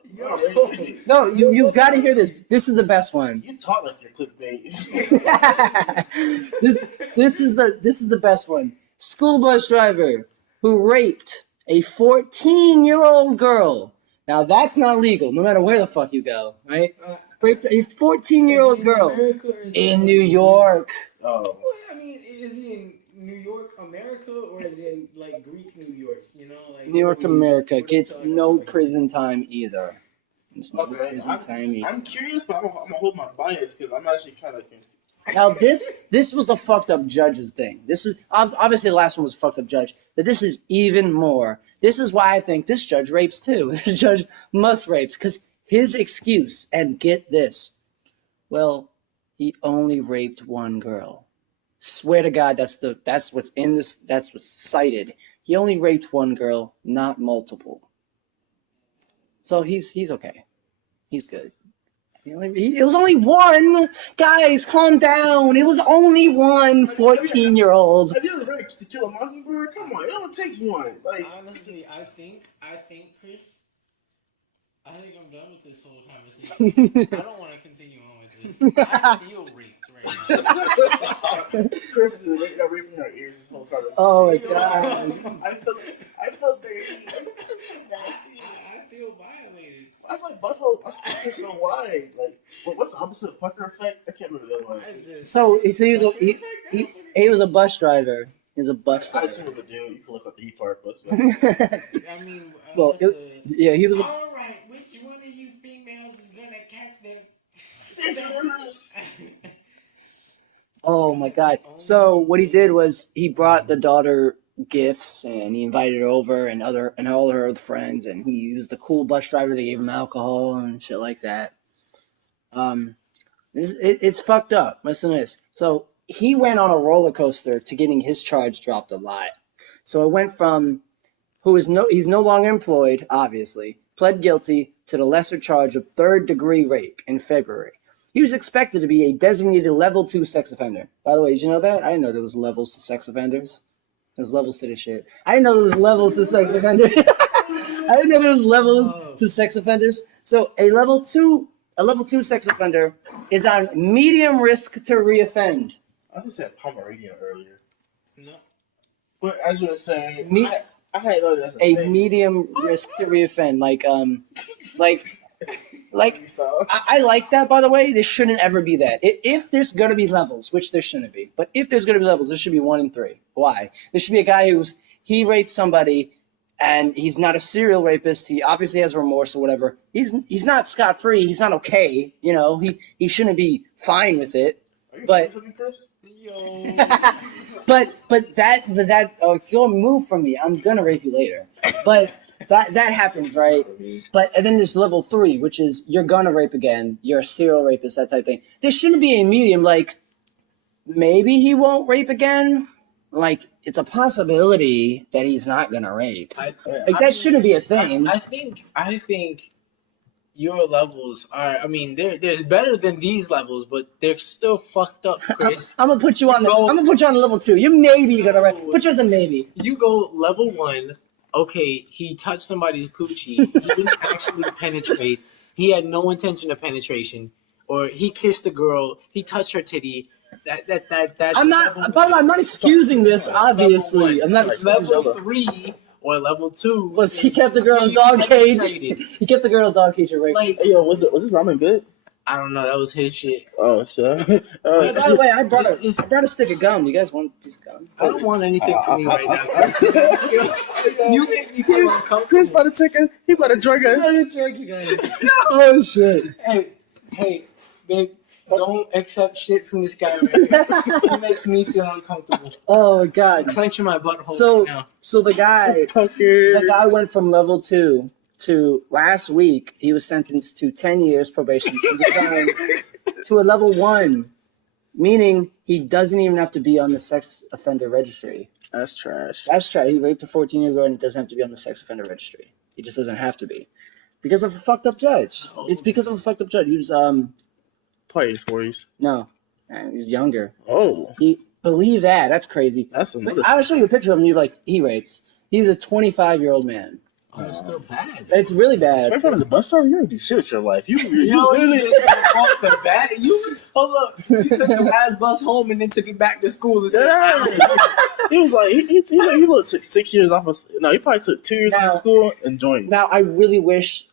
No, you got to hear this. This is the best one. You talk like you're clickbait. This is the best one. School bus driver who raped a 14-year-old girl. Now that's not legal, no matter where the fuck you go, right? Raped a 14-year-old girl in New York. Oh. I mean, is he in New York, America, or is it like Greek New York? You know, like New York, America what are we gets talking no about? prison time either. There's no Okay, prison time either. I'm curious, but I'm gonna hold my bias because I'm actually kind of confused. Now this was the fucked up judge's thing. This is obviously the last one was a fucked up judge, but this is even more. This is why I think this judge rapes too. This judge must rapes because his excuse, and get this, well, he only raped one girl. Swear to God, that's what's in this. That's what's cited. He only raped one girl, not multiple. So he's okay. He's good. It was only one. Guys, calm down. It was only one 14-year-old. Have you ever read To Kill a Mockingbird? Come on, it only takes one. Like, Honestly, I think, Chris, I think I'm done with this whole conversation. I don't want to continue on with this. I feel raped right now. Chris is raping our ears this whole time. Oh my God. I felt dirty. Nasty. I feel violated. I was like, butthole. My skin is so wide. Like, what's the opposite of pucker effect? I can't remember the other one. So he was a bus driver. He was a bus I driver. assume with a dude, you can look up the E part, but I mean, Well, yeah, he was. All right, which one of you females is gonna catch them? Oh my God. So what he did was he brought the daughter gifts and he invited her over and all her other friends, and he used a cool bus driver that gave him alcohol and shit like that. It's fucked up. Listen to this. So he went on a roller coaster to getting his charge dropped a lot. So it went from he's no longer employed, obviously, pled guilty to the lesser charge of third-degree rape in February. He was expected to be a designated level 2 sex offender. By the way, did you know that? I didn't know there was levels to sex offenders. There's levels to this shit. I didn't know there was levels to sex offenders. I didn't know there was levels to sex offenders. So a level 2 sex offender is on medium risk to reoffend. I just said Pomeranian earlier. No. But as you were saying, I had known that's a medium risk to reoffend, I like that, by the way. There shouldn't ever be that. If there's going to be levels, which there shouldn't be, but if there's going to be levels, there should be 1 and 3. Why? There should be a guy he raped somebody and he's not a serial rapist. He obviously has remorse or whatever. He's not scot-free. He's not okay. You know, he shouldn't be fine with it. But go move from me. I'm going to rape you later. But that happens, right? But and then there's level 3, which is you're gonna rape again. You're a serial rapist, that type of thing. There shouldn't be a medium like maybe he won't rape again. Like it's a possibility that he's not gonna rape. That shouldn't be a thing. I think your levels are. I mean, there's better than these levels, but they're still fucked up, Chris. I'm gonna put you on. I'm gonna put you on level 2. You're maybe gonna rape. Put you as a maybe. You go level 1. Okay, he touched somebody's coochie. He didn't actually penetrate. He had no intention of penetration. Or he kissed a girl. He touched her titty. That's. I'm not. By the way, I'm not excusing this. Obviously, I'm not excusing level 3 or level 2. Was he kept the girl in a dog cage? He kept the girl in a dog cage and raped. Hey, yo, was this ramen good? I don't know. That was his shit. Oh shit. Hey, by the way, I brought a stick of gum. You guys want a piece of gum? I don't want anything from you right now. You make me feel uncomfortable. Chris about to take he about to drink us. I'm gonna drink you guys. Oh shit. Hey, babe, don't accept shit from this guy right here. It makes me feel uncomfortable. Oh god. I'm clenching my butthole right now. So the guy went from level 2 to last week. He was sentenced to 10 years probation to a level 1, meaning he doesn't even have to be on the sex offender registry. That's trash. He raped a 14-year-old and doesn't have to be on the sex offender registry. He just doesn't have to be because of a fucked up judge. Oh. It's because of a fucked up judge. He was probably his 40s. No, he was younger. Oh, believe that. That's crazy. That's another. I'll show you a picture of him. You're like, he rapes. He's a 25-year-old man. Oh, it's still bad. It's really bad. In front of the bus driver, you don't do shit with your life. You really off the bat. Hold up. You took the last bus home and then took it back to school. And said, he was like he took 6 years off of. No, he probably took 2 years off of school and joined. Now I really wish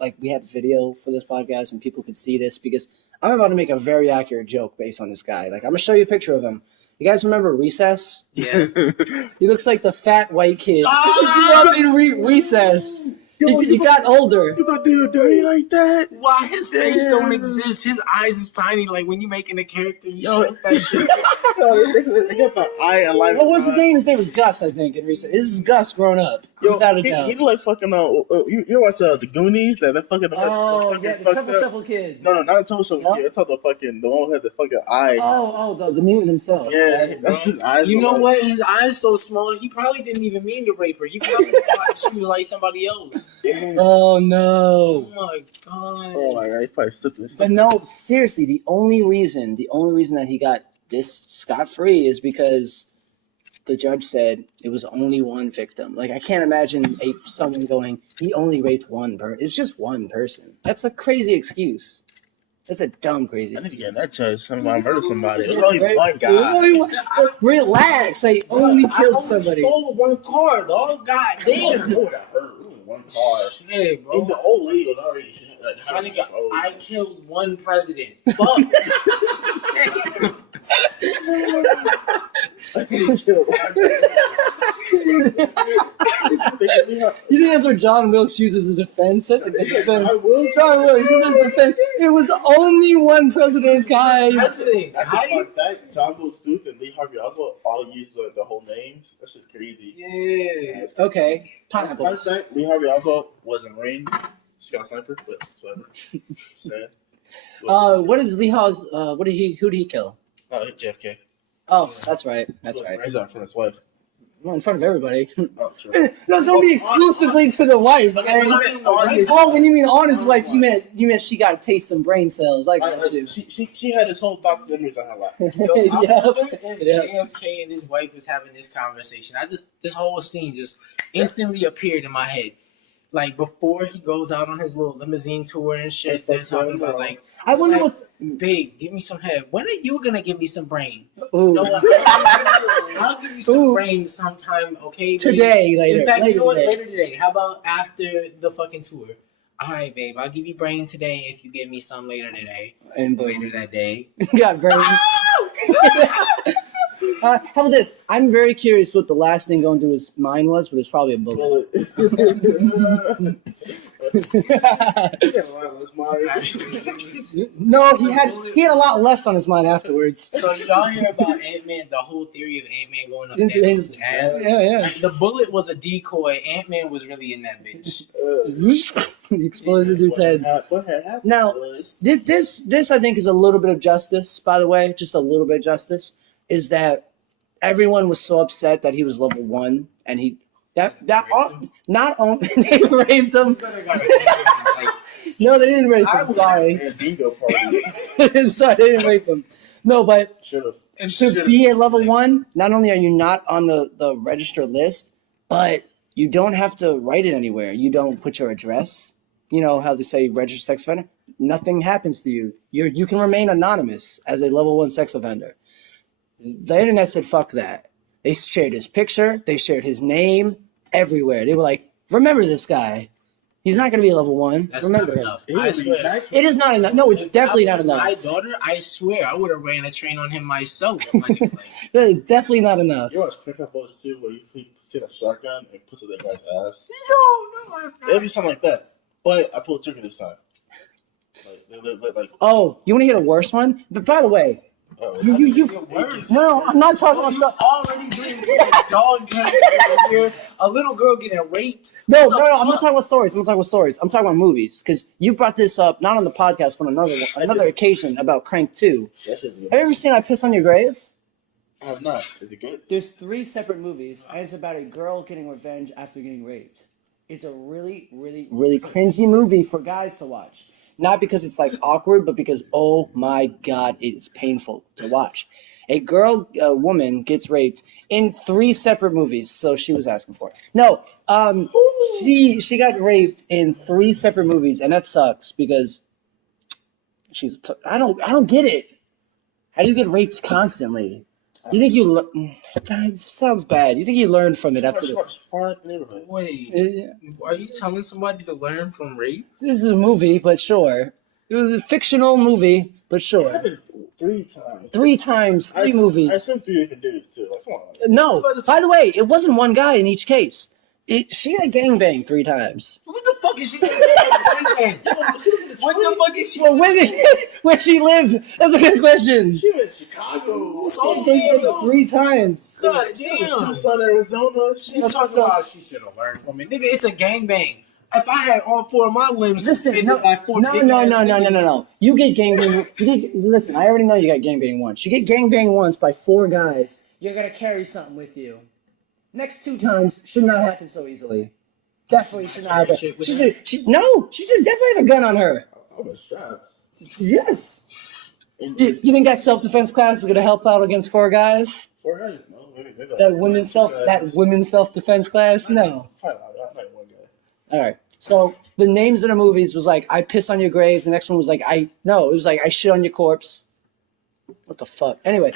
like we had video for this podcast and people could see this because I'm about to make a very accurate joke based on this guy. Like I'm gonna show you a picture of him. You guys remember Recess? Yeah. He looks like the fat white kid. Ah! He grew up in Recess. Yo, He got older. You gonna do dirty like that? Why his face don't exist? His eyes is tiny. Like when you making a character, you Yo. shrink that shit. They got the eye alignment. What was his name? His name was Gus, I think, in Recess. This is Gus grown up, without a doubt. He look like fucking. You watch the Goonies? That fucking. Oh, yeah, the Triple Shuffle Kid. No, not the Triple Shuffle Kid. It's the fucking the one who had the fucking eye. The mutant himself. Yeah, his eyes. You were know like- what? His eyes so small. He probably didn't even mean to rape her. He probably thought she was like somebody else. Oh no. Oh my god. Oh my god, he probably slipped this. But no, seriously, the only reason that he got this scot-free is because the judge said it was only one victim. Like, I can't imagine someone going, he only raped one person. It's just one person. That's a crazy excuse. That's a dumb, crazy I need to excuse. get in that charge. Somebody murdered somebody. It was only one guy. Only one- Relax. I only killed somebody. Stole one car, dog. God damn. Who got hurt? It was one car. Shit, bro. And the old lady was already like My having nigga, stroke. I killed one president. Fuck. You think that's what John Wilkes uses as a defense? That's a good defense. John Wilkes uses as a defense. It was only one president, guys. President. That's a fun fact. John Wilkes Booth and Lee Harvey Oswald all used the whole names. That's just crazy. Yeah. Okay. Fun Pineapples. fact: Lee Harvey Oswald was in Marine, Scout Sniper, but whatever. Sad. What is Lee Hall's, who did he kill? JFK. Oh, that's right. That's right. He's out from his wife. Well, in front of everybody. Oh, true. No, don't be exclusively to the wife. Okay? Oh, when you mean on his wife, you meant she got to taste some brain cells. I got you. She had this whole box of memories on her lap. Yo, I Yeah. wonder if JFK and his wife was having this conversation. This whole scene just instantly appeared in my head. Like before he goes out on his little limousine tour and shit, they're talking about like, I wonder like, what. babe, give me some head. When are you gonna give me some brain? Ooh. No, I'll give you some Ooh. brain sometime, okay? babe? Today, later. In fact, you later know what? today. Later today. How about after the fucking tour? All right, babe. I'll give you brain today if you give me some later today. And Later that day. got brains. How about this? I'm very curious what the last thing going through his mind was, but it's probably a bullet. No, he had a lot less on his mind afterwards. So y'all hear about Ant-Man, the whole theory of Ant-Man going up Into Thanos' his ass? yeah. The bullet was a decoy. Ant-Man was really in that bitch. He exploded dude's head. What had happened Now, was this I think is a little bit of justice, by the way, just a little bit of justice, is that everyone was so upset that he was level 1 and not only they raped him. No, they didn't rape him. Sorry. a bingo party. I'm sorry, they didn't rape him. No, but Should have. to be at level 1, not only are you not on the register list, but you don't have to write it anywhere. You don't put your address. You know how they say registered sex offender? Nothing happens to you. You can remain anonymous as a level 1 sex offender. The internet said, fuck that. They shared his picture. They shared his name everywhere. They were like, remember this guy. He's not going to be a level 1. That's Remember not him. enough. I swear. It is not enough. No, it's definitely not If I enough. was my daughter, I swear, I would have ran a train on him myself. Like, It's definitely not enough. You watch Quick Up Boys too, where you sit a shotgun and puts it in that guy's ass. yo, no, It'll be something like that. But I pulled trigger this time. Like Oh, you want to hear the worst one? But by the way, you no, I'm not talking about stuff. already doing a dog here, a little girl getting raped. No, I'm not talking about stories. I'm talking about movies because you brought this up not on the podcast, but another occasion about Crank 2. that shit's good. Have you ever seen I Piss on Your Grave? I have not. Is it good? There's 3 separate movies, and it's about a girl getting revenge after getting raped. It's a really, really, really cringy movie for guys to watch. Not because it's like awkward, but because, oh my God, it's painful to watch. A woman gets raped in 3 separate movies, so she was asking for it. No, she got raped in 3 separate movies, and that sucks because I don't get it. How do you get raped constantly? You think it sounds bad. You think you learned from it after the... Wait, are you telling somebody to learn from rape? This is a movie, but sure. It was a fictional movie, but sure. 3 times. 3 times, 3 movies. I assume 3 different dudes too. Like, come on. No. By the way, it wasn't one guy in each case. She got gangbanged 3 times. What the fuck is she doing? What the fuck is she? Well, where she lived? That's a good question. She in Chicago. So They did weird. 3 times. God She in damn. Tucson, Arizona. She talking about she should have learned from it. Nigga, it's a gangbang. If I had all 4 of my limbs Listen, suspended by 4 no. You get gangbanged. Listen, I already know you got gangbanged once. You get gangbanged once by 4 guys. You're gonna carry something with you. Next 2 times should not happen so easily. Definitely should not happen. She should definitely have a gun on her. I was strapped. Yes. You think that self-defense class is gonna help out against 4 guys? 4 guys? No, maybe That women's self-defense class? No. Probably not one guy. All right. So the names of the movies was like I piss on your grave. The next one was like it was like I shit on your corpse. What the fuck? Anyway,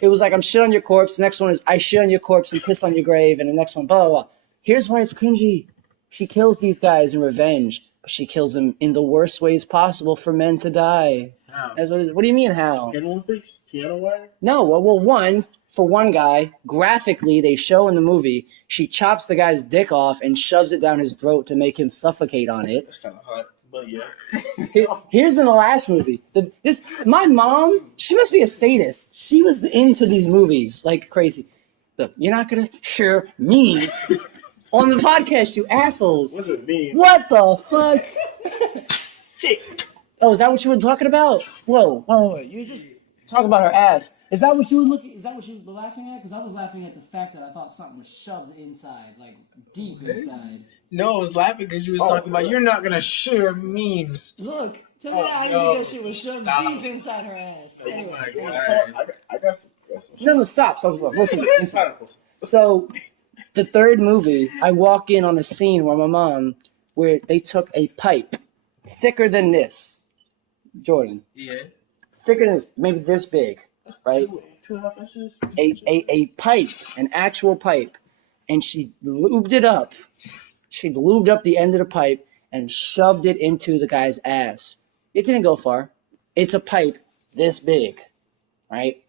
it was like I'm shit on your corpse. The next one is I shit on your corpse and piss on your grave. And the next one, blah blah blah. Here's why it's cringy. She kills these guys in revenge, but she kills them in the worst ways possible for men to die. How? That's what do you mean how? Piano Olympics? Piano wire? No, well, for one guy, graphically, they show in the movie, she chops the guy's dick off and shoves it down his throat to make him suffocate on it. That's kind of hot, but yeah. Here's in the last movie. My mom, she must be a sadist. She was into these movies like crazy. Look, you're not gonna share memes on the podcast, you assholes. What's it mean? What the fuck? Shit. Oh, is that what you were talking about? Whoa. You just talk about her ass. Is that what you were looking? Is that what you were laughing at? Because I was laughing at the fact that I thought something was shoved inside, like deep inside. No, I was laughing because you was talking about you're not gonna share memes. Look, to me, I didn't think that shit was shoved deep inside her ass. Anyway, I got some. no, stop. Listen. So, the third movie, I walk in on a scene where my mom, where they took a pipe thicker than this, Jordan. Yeah. Thicker than this, maybe this big, right? 2.5 inches. A pipe, an actual pipe, and she lubed it up. She lubed up the end of the pipe and shoved it into the guy's ass. It didn't go far. It's a pipe this big, right?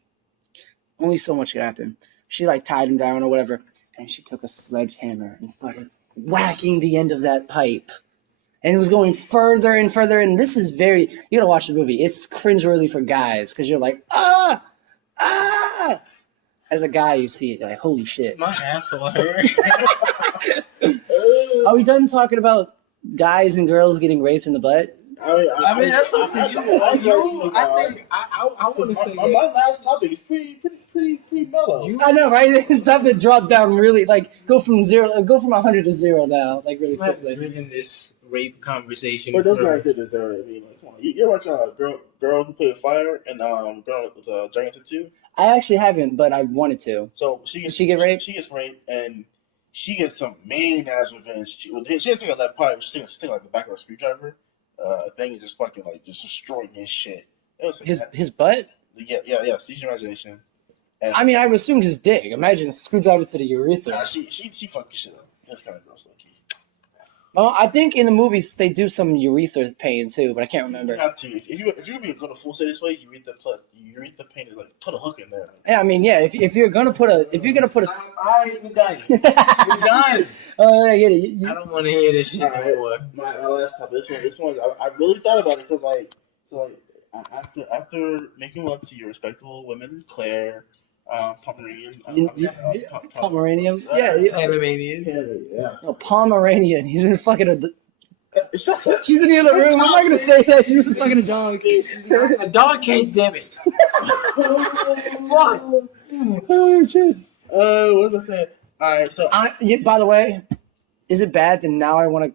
Only so much could happen. She like tied him down or whatever, and she took a sledgehammer and started whacking the end of that pipe. And it was going further and further. And this is you gotta watch the movie. It's cringeworthy for guys because you're like, ah. As a guy, you see it, you're like, holy shit. My asshole hurt. Are we done talking about guys and girls getting raped in the butt? I mean, that's up to you. I want to say my last topic is pretty mellow. I know, right? It's time to drop down really, like, go from 100 to 0 now, like, really you have quickly. driven this rape conversation. But those guys did deserve it. I mean, like, come on. You ever watch a girl who played with fire and girl with a giant tattoo? I actually haven't, but I wanted to. So Did she get raped? She gets raped and she gets some mean ass revenge. She didn't take out that pipe. She took like the back of a screwdriver thing and just fucking like just destroying his shit. It was like, His butt? Yeah. Use your imagination. And, I mean, I assumed his dick. Imagine a screwdriver to the urethra. nah, she fucked shit up. That's kind of gross, low key. Well, I think in the movies they do some urethra pain too, but I can't remember. You have to if you're gonna go to full say this way, you read the pain is like put a hook in there. Yeah, I mean, yeah. If you're gonna put a Alright, you're done. You're done. I get it. I don't want to hear this shit anymore. My last topic. This one. I really thought about it because after making love to your respectable women, Claire, Pomeranian, Pomeranian? Animanian. Yeah. No, Pomeranian. He's been fucking a. Shut up. She's in the other room. I'm not gonna say that. She was fucking a dog. A dog cage, damn it. Fuck. Oh shit. What was I saying? All right. So By the way, is it bad that now I want to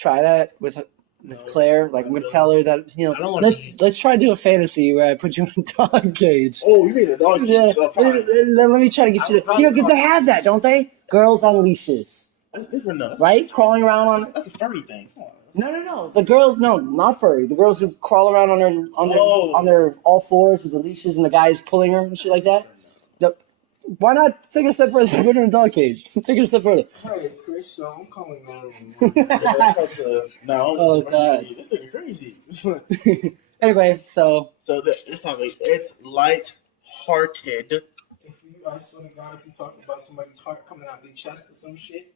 try that with Claire? Like I'm gonna tell her that I don't wanna let's try to do a fantasy where I put you in a dog cage. oh, you mean the dog? Yeah. So fine. Let me try to get you to. Because they have that, don't they? Girls on leashes. That's different though. Right? Crawling around on. That's a furry thing. Come on. No. The girls, no, not furry. The girls who crawl around on their all fours with the leashes and the guys pulling her and shit like that. Why not take it a step further? Put her in a dog cage. Take it a step further. Alright, Chris, so I'm calling 911. No, Oh, God. this thing is crazy. Anyway, so this time it's light-hearted. If you, I swear to God, if you talk about somebody's heart coming out their chest or some shit,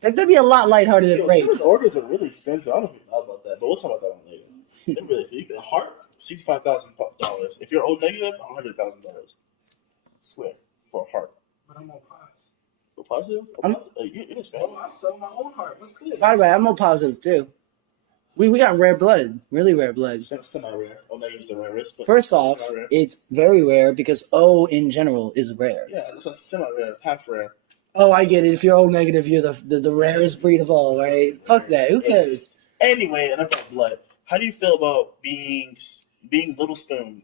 that'd be a lot lighthearted than rape. Human organs are really expensive. I don't even know about that, but we'll talk about that one later. They're really the heart, $65,000. If you're O negative, $100,000. Swear for a heart. but I'm on pause. O positive? You're Hispanic. Oh, I sell my own heart. What's good? By the way, I'm more positive too. We got rare blood, really rare blood. Semi-rare. O negative is the rarest. But First off, semi-rare. it's very rare because O in general is rare. Yeah, that's semi-rare, half rare. Oh, I get it. If you're O negative, you're the rarest breed of all, right? Fuck that. Who cares? Anyway, enough about blood. How do you feel about being little spoon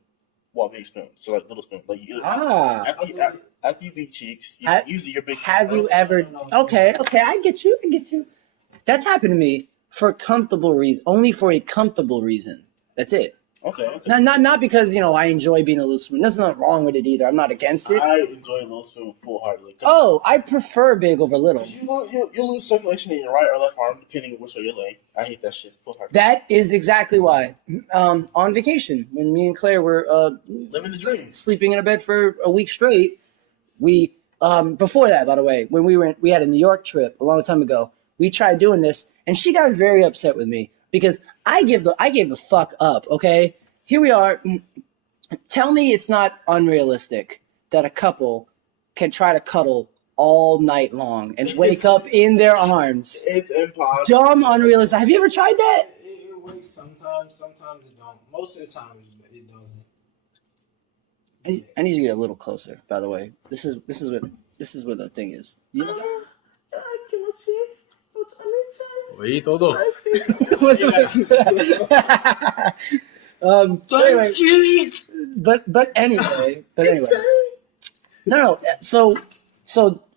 while being spoon? So like little spoon, like after you beat cheeks, usually your big. Have you ever? Okay, I get you. That's happened to me for a comfortable reason. Only for a comfortable reason. That's it. Okay. Not because I enjoy being a little spoon. There's nothing wrong with it either. I'm not against it. I enjoy little spoon full-heartedly. Oh, I prefer big over little. You lose circulation in your right or left arm depending on which way you're laying. I hate that shit full-heartedly. That is exactly why. On vacation, when me and Claire were living the dream, sleeping in a bed for a week straight, we before that, by the way, when we had a New York trip a long time ago, we tried doing this, and she got very upset with me because I gave the fuck up. Okay, here we are. Tell me it's not unrealistic that a couple can try to cuddle all night long and wake up in their arms. It's impossible. Dumb, unrealistic. Have you ever tried that? It works sometimes. Sometimes it don't. Most of the time it doesn't. I need you to get a little closer. By the way, this is where the thing is. Oye, todo. Anyway, but anyway. No. So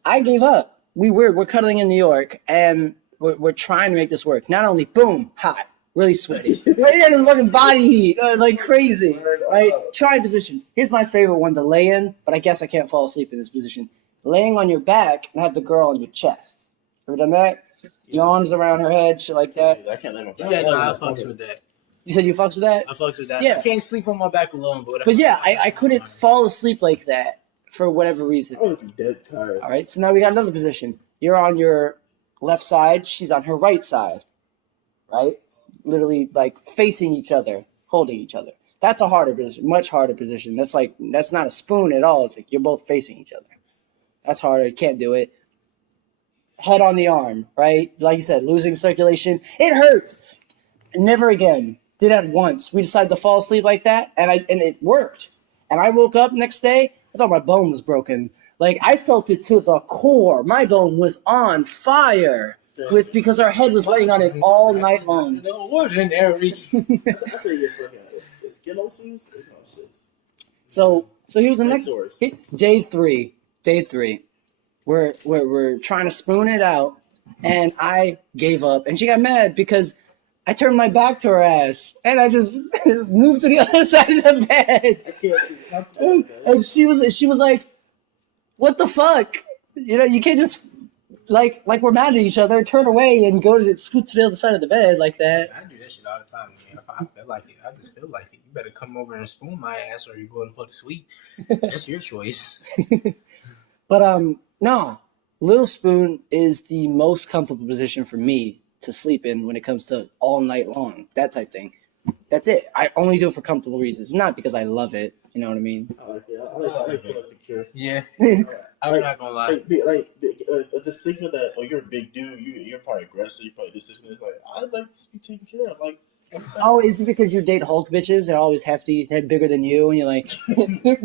I gave up. We're cuddling in New York, and we're trying to make this work. Not only boom, hot, really sweaty, right in the fucking body heat, like crazy. Right? Try positions. Here's my favorite one to lay in, but I guess I can't fall asleep in this position. Laying on your back and have the girl on your chest. Ever done that? Your arms around her head, shit like that. I can't lay my back. Yeah, no, I fucks with that. You said you fucks with that? I fucks with that. Yeah. I can't sleep on my back alone, but yeah, I couldn't fall asleep like that for whatever reason. I would be dead tired. All right, so now we got another position. You're on your left side, she's on her right side, right? Literally like facing each other, holding each other. That's a harder position, much harder position. That's not a spoon at all. It's like you're both facing each other. That's harder. You can't do it. Head on the arm, right? Like you said, losing circulation. It hurts. Never again. Did that once. We decided to fall asleep like that, and it worked. And I woke up next day, I thought my bone was broken. Like, I felt it to the core. My bone was on fire because our head was laying on it all night long. No ordinary. I say you're fucking skin ulcers. So here's the next day three. We're trying to spoon it out, and I gave up, and she got mad because I turned my back to her ass, and I just moved to the other side of the bed. I can't see. And she was like, "What the fuck? You can't just like we're mad at each other, turn away and scoot to the other side of the bed like that." I do that shit all the time, man. If I feel like it, I just feel like it. You better come over and spoon my ass, or you go to fuck to sleep. That's your choice. But no, little spoon is the most comfortable position for me to sleep in when it comes to all night long, that type thing. That's it. I only do it for comfortable reasons, not because I love it. You know what I mean? I like it. I like feeling secure. Yeah, I'm not gonna lie. The stigma that you're a big dude, you're probably aggressive, you probably this and it's like I'd like to be taken care of. Like, oh, is it because you date Hulk bitches? They're always hefty, head bigger than you, and you're like,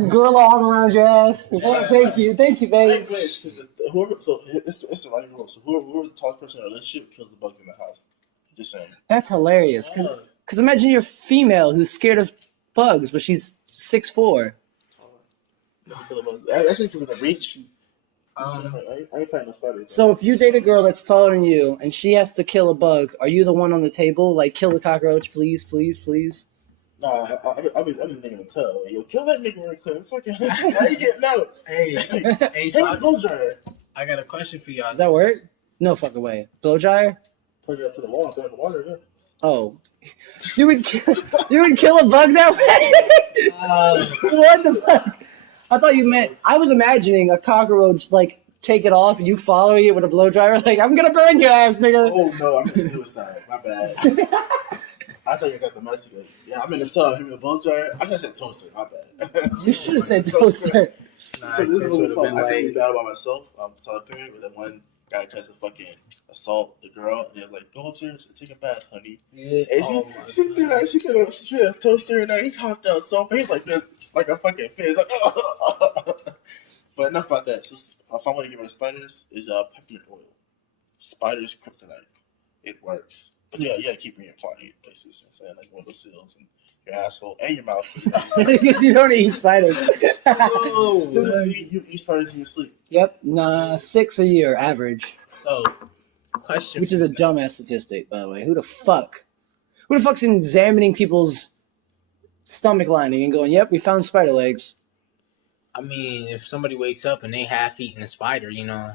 girl arm around your ass. Thank you, babe. I wish because it's the right rule. So whoever's the tallest person in a relationship kills the bugs in the house. Just saying. That's hilarious. Because imagine you're female who's scared of bugs, but she's 6'4". Actually, because of the reach. I ain't fighting no spiders. So if you date a girl that's taller than you and she has to kill a bug, are you the one on the table? Like, kill the cockroach, please, please, please? No, I'll be nigga in the tub. Yo, kill that nigga real quick. Fucking, why you getting out? Hey, so blow dryer. I got a question for y'all. Does that work? No fucking way. Blow dryer? Plug it up to the wall, throw it in the water, yeah. Oh, you would kill a bug that way? What the fuck? I thought you meant. I was imagining a cockroach like take it off and you following it with a blow dryer. Like I'm gonna burn your ass, nigga. Oh no, I'm in suicide. My bad. I thought you got domestic. Yeah, I'm in the tub. Him in the blow dryer. I just said toaster. My bad. You should have said toaster. So this is what we been I like, think bad about myself. I'm telling parent, but then one guy tries to fucking assault the girl, and they're like, "Go upstairs and take a bath, honey." yeah, And she could have toaster in there. He hopped out so he's like this, like a fucking fish. Like, but enough about that. So if I want to get rid of spiders, is peppermint oil. Spiders kryptonite. It works. But yeah, you gotta keep reapplying it places. You know what I'm saying, like windowsills and your asshole and your mouth. You don't eat spiders. You eat spiders in your sleep. Yep, nah, 6 a year average, So, question. which is a dumbass statistic, by the way. Who the fuck's examining people's stomach lining and going, "Yep, we found spider legs." I mean, if somebody wakes up and they half eaten a spider, you know,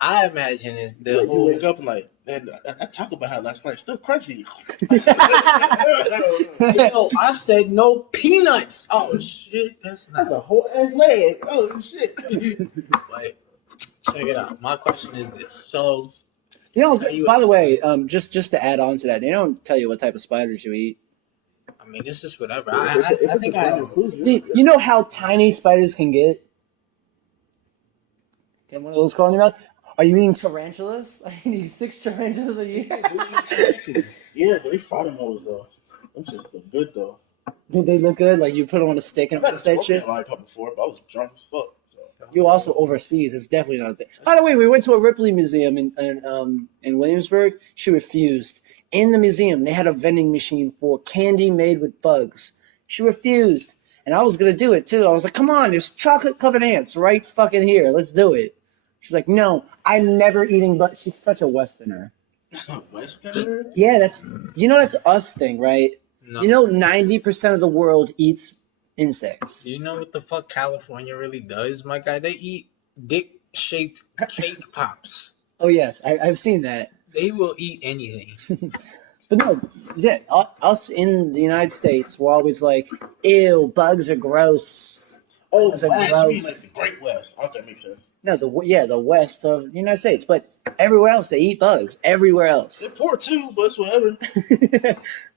I imagine it, the You whole. wake up and like, man, I talked about how last night still crunchy. Yo, I said no peanuts. Oh shit, that's not. That's a whole ass leg. Oh shit. But check it out. My question is this. So, You know, Tell you by what- the way, just to add on to that, they don't tell you what type of spiders you eat. I mean, it's just whatever. If I it's think a brown inclusion, You know how tiny spiders can get? Get one of those crawling in your mouth? Are you eating tarantulas? I eat 6 tarantulas a year. yeah, but they fought them those though. Them shits look good though. Did they look good? Like you put them on a stick and I've had a roast that scorpion shit? lollipop before, but I was drunk as fuck. So. You also overseas. It's definitely not a thing. By the way, we went to a Ripley museum in Williamsburg. She refused. In the museum, they had a vending machine for candy made with bugs. She refused. And I was going to do it too. I was like, come on, there's chocolate covered ants right fucking here. Let's do it. She's like, no, I'm never eating bugs. She's such a Westerner. Westerner? Yeah, that's us thing, right? no. You know, 90% of the world eats insects. Do you know what the fuck California really does, my guy? They eat dick-shaped cake pops. Oh, yes, I've seen that. They will eat anything. But no, yeah, us in the United States, we're always like, ew, bugs are gross. Oh, That's a West. You mean gross- like the Great West. I don't think that makes sense. No, the west of the United States. But everywhere else, they eat bugs. Everywhere else. They're poor too, but it's whatever.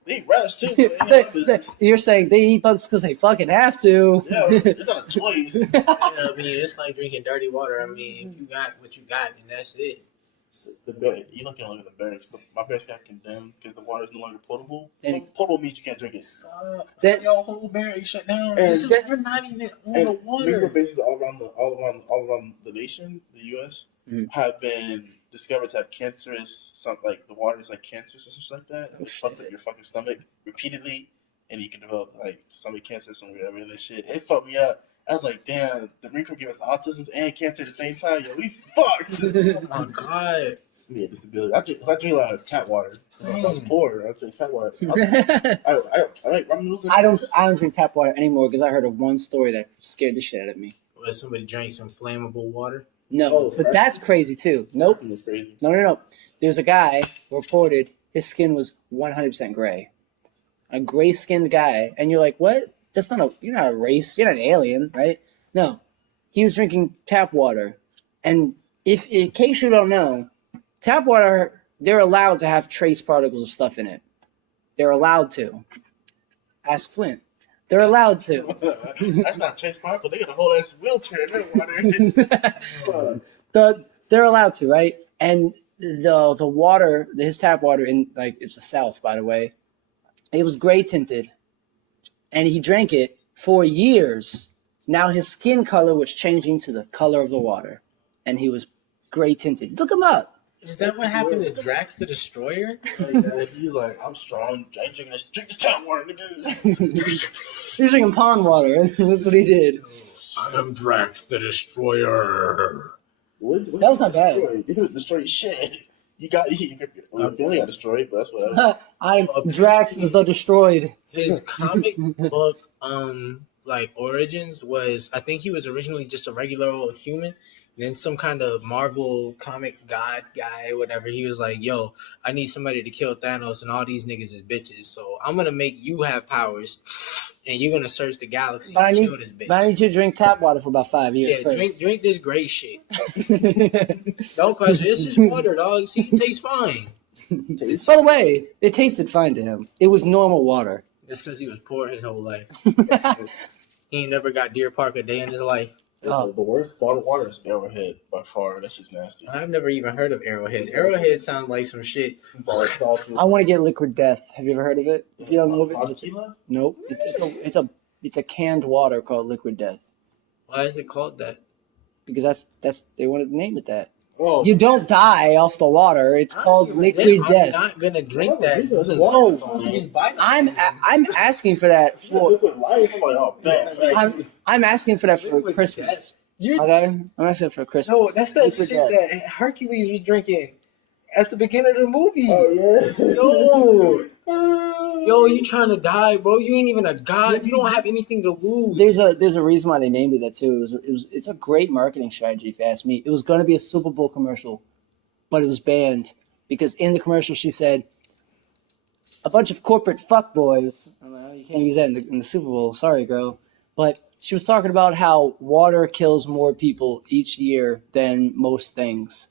They eat rats too. But it ain't my business. You're saying they eat bugs because they fucking have to. Yeah, it's not a choice. Yeah, I mean, it's like drinking dirty water. I mean, if you got what you got, and that's it. You look at the barracks. My barracks got condemned because the water is no longer potable. And- Potable means you can't drink it. That- Your whole barrack shut down. And- This is, we're not even on the And water. micro bases all around the nation, the U.S. Mhm. have been discovered to have cancerous. Like the water is like cancerous or something like that. Oh, It fucks shit. up your fucking stomach repeatedly, and you can develop like stomach cancer or some weird shit. It fucked me up. I was like, damn, the Marine Corps gave us autism and cancer at the same time. Yo, we fucked. Oh my god. Me a disability. I drink a lot of tap water. I was Same. poor. I drink tap water. I'm losing. I don't drink tap water anymore because I heard of one story that scared the shit out of me. Well, somebody drank some flammable water. No, Oh, but that's crazy too. Nope. It's crazy. No. There's a guy reported his skin was 100% gray. A gray skinned guy. And you're like, what? You're not a race. You're not an alien, right? No. He was drinking tap water. And if in case you don't know, tap water, they're allowed to have trace particles of stuff in it. They're allowed to. Ask Flint. They're allowed to. That's not Chase Parker. They got a whole ass wheelchair in their water. They're allowed to, right? And the water, his tap water in it's the South, by the way. It was gray tinted, and he drank it for years. Now his skin color was changing to the color of the water, and he was gray tinted. Look him up. Is that what happened to Drax the Destroyer? He's like, I'm strong. I ain't drinking this. Drink this tap water, nigga. He was drinking pond water. That's what he did. I am Drax the Destroyer. What That was not bad. destroyed? You didn't destroy shit. You only got destroyed, but that's whatever. I'm Drax the Destroyed. His comic book, origins was, I think he was originally just a regular old human, Then some kind of Marvel comic god guy, whatever, he was like, yo, I need somebody to kill Thanos and all these niggas is bitches. So I'm gonna make you have powers and you're gonna search the galaxy and kill this bitch. But I need you to drink tap water for about 5 years Yeah, first. drink this gray shit. No question. It's just water, dog. See, it tastes fine. By the way, it tasted fine to him. It was normal water. That's because he was poor his whole life. He ain't never got Deer Park a day in his life. The worst bottled water is Arrowhead by far. That's just nasty. I've never even heard of Arrowhead. Arrowhead sounds like some shit. I want to get Liquid Death. Have you ever heard of it? If you don't know it, Tequila? nope. It's a canned water called Liquid Death Why is it called that? because that's they wanted to name it that. Oh, You don't die off the water. It's called Liquid I'm Death. not gonna drink that. Whoa. I'm asking for that for Liquid Life. I'm like, oh man. I'm asking for that for Liquid Christmas. You Okay, I'm asking for Christmas. no, that's that Liquid shit Death. that Hercules was drinking at the beginning of the movie. Oh yeah. Yo, you trying to die, bro? You ain't even a god. You don't have anything to lose. There's a reason why they named it that too. It's a great marketing strategy if you ask me. It was going to be a Super Bowl commercial, but it was banned because in the commercial she said a bunch of corporate fuckboys. You can't use that in the Super Bowl. Sorry, girl. But she was talking about how water kills more people each year than most things.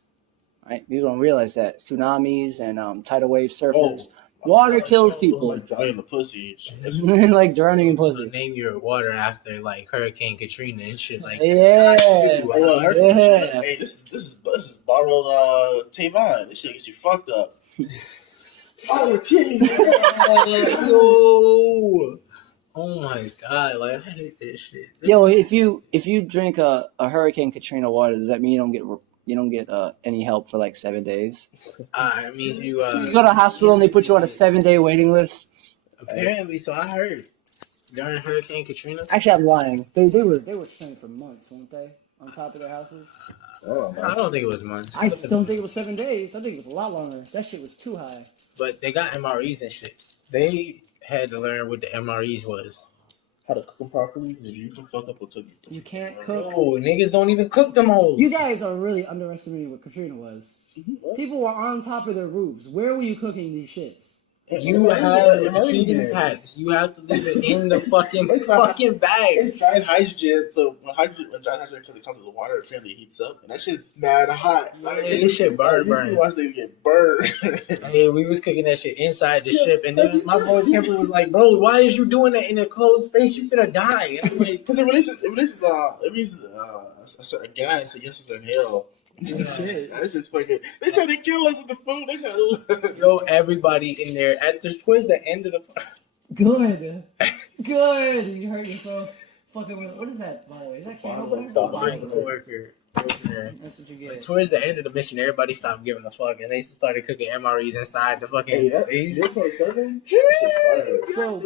Right? People don't realize that tsunamis and tidal wave surfers. Water kills people. Like drowning the pussy. Like drowning in So pussy. name your water after like Hurricane Katrina and shit like that. Yeah. Hey, this is bottled Tavon. This shit gets you fucked up. Oh, the kidneys. Yo. Oh my god, like I hate this shit. Yo, if you drink a Hurricane Katrina water, does that mean you don't get any help for like 7 days? It means you You go to the hospital and they put you on a 7-day waiting list. apparently, so I heard during Hurricane Katrina. Actually, I'm lying. They were staying for months, weren't they? On top of their houses. I don't think it was months. I don't think it was 7 days. I think it was a lot longer. That shit was too high. But they got MREs and shit. They had to learn what the MREs was. How to cook them properly? If you can fuck up, will cook You can't cook. Oh, niggas don't even cook them hoes. You guys are really underestimating what Katrina was. People were on top of their roofs. Where were you cooking these shits? You have heating packs. You have to leave it in the fucking fucking bag. It's dry hydrogen, so when dry hydrogen because it comes with the water, apparently it heats up, and that shit's mad hot. Like, this shit burn. You see, watch niggas get burned. Hey, we was cooking that shit inside the ship, and then my boy Kemper was like, "Bro, why is you doing that in a closed space? You finna die." And I'm like, because it releases a certain gas against us in hell. Shit. That's just fucking. They trying to kill us with the food. They trying to. yo, everybody in there towards the end of the. Good. Good. You hurt yourself. Fucking with. What is that, by the way? Is that candle? Line coworker. That's what you get. Towards the end of the mission, everybody stopped giving a fuck, and they started cooking MREs inside the fucking. Hey, you're 27. Shit's fire. So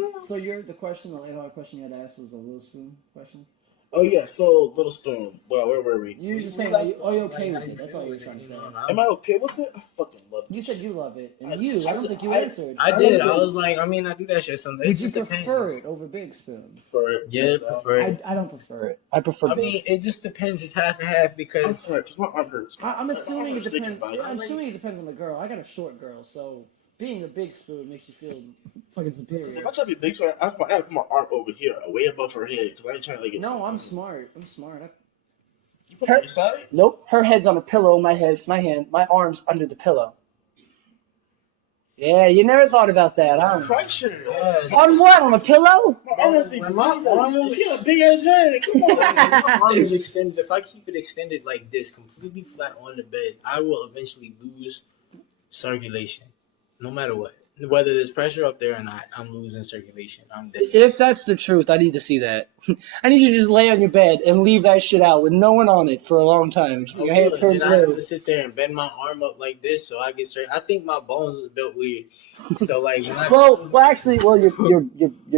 the question, the later question you had asked was the little spoon question. Oh yeah, so Little Spoon. Well, where were we? You were just saying, are you okay with it? That's all you're trying to say. Am I okay with it? I fucking love it. You said you love it, and I don't think you answered. I did. I was like, I mean, I do that shit sometimes. Would you prefer it over Big Spoon? Prefer it. Yeah, prefer it. I don't prefer it. I prefer. I mean, it just depends. It's half and half I'm because sorry, 'cause my arm hurts. I'm assuming it depends. About it. I'm assuming it depends on the girl. I got a short girl, so being a big spoon makes you feel fucking superior. If I try to be big, so I gotta put my arm over here, way above her head, because I ain't trying to get. No, I'm smart. I'm smart. You put it on your side? Nope. Her head's on a pillow. My arm's under the pillow. Yeah, you never thought about that, huh? Pressure. On what? On a pillow? My arm must be she got a big ass head. Come on. my arm is extended. If I keep it extended like this, completely flat on the bed, I will eventually lose circulation, no matter what. Whether there's pressure up there or not, I'm losing circulation. I'm dead. If that's the truth, I need to see that. I need you to just lay on your bed and leave that shit out with no one on it for a long time. Just your head turned I have blue. to sit there and bend my arm up like this so I get straight. I think my bones is built weird. So like, you're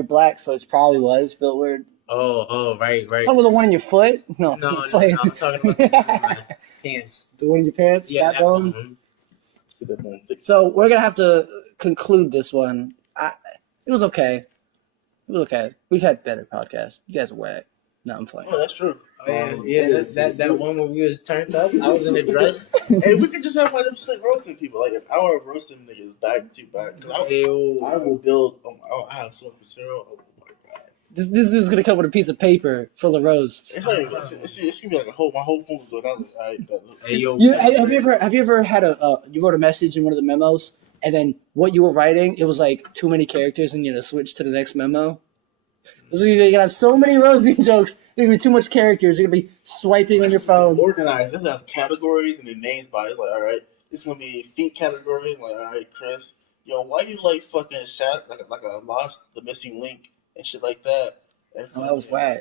black, so it probably was built weird. Oh, right. Talking about the one in your foot? No, No, I'm playing. I'm talking about my pants. The one in your pants? Yeah, that bone? one. So we're gonna have to conclude this one. It was okay. We've had better podcasts. You guys are whack. No, I'm playing. Oh, that's true. Oh yeah, that one where we was turned up. I was in a dress. Hey, we could just have one of them sick roasting people. Like, if I were roasting niggas back to back, I will build. I have so much material. Oh my god. This is gonna come with a piece of paper full of roasts. It's like it's gonna be like my whole phone is going down. Hey yo, Have you ever had you wrote a message in one of the memos and then what you were writing it was like too many characters and you had to switch to the next memo. So you're gonna have so many roasting jokes. There's gonna be too much characters. You're gonna be swiping on your phone. Organized. This have categories and then names by. It's like, all right, this is gonna be feet category. Like, all right, Chris, yo, why you like fucking shot like I lost the missing link and shit like that. And Oh, that was whack.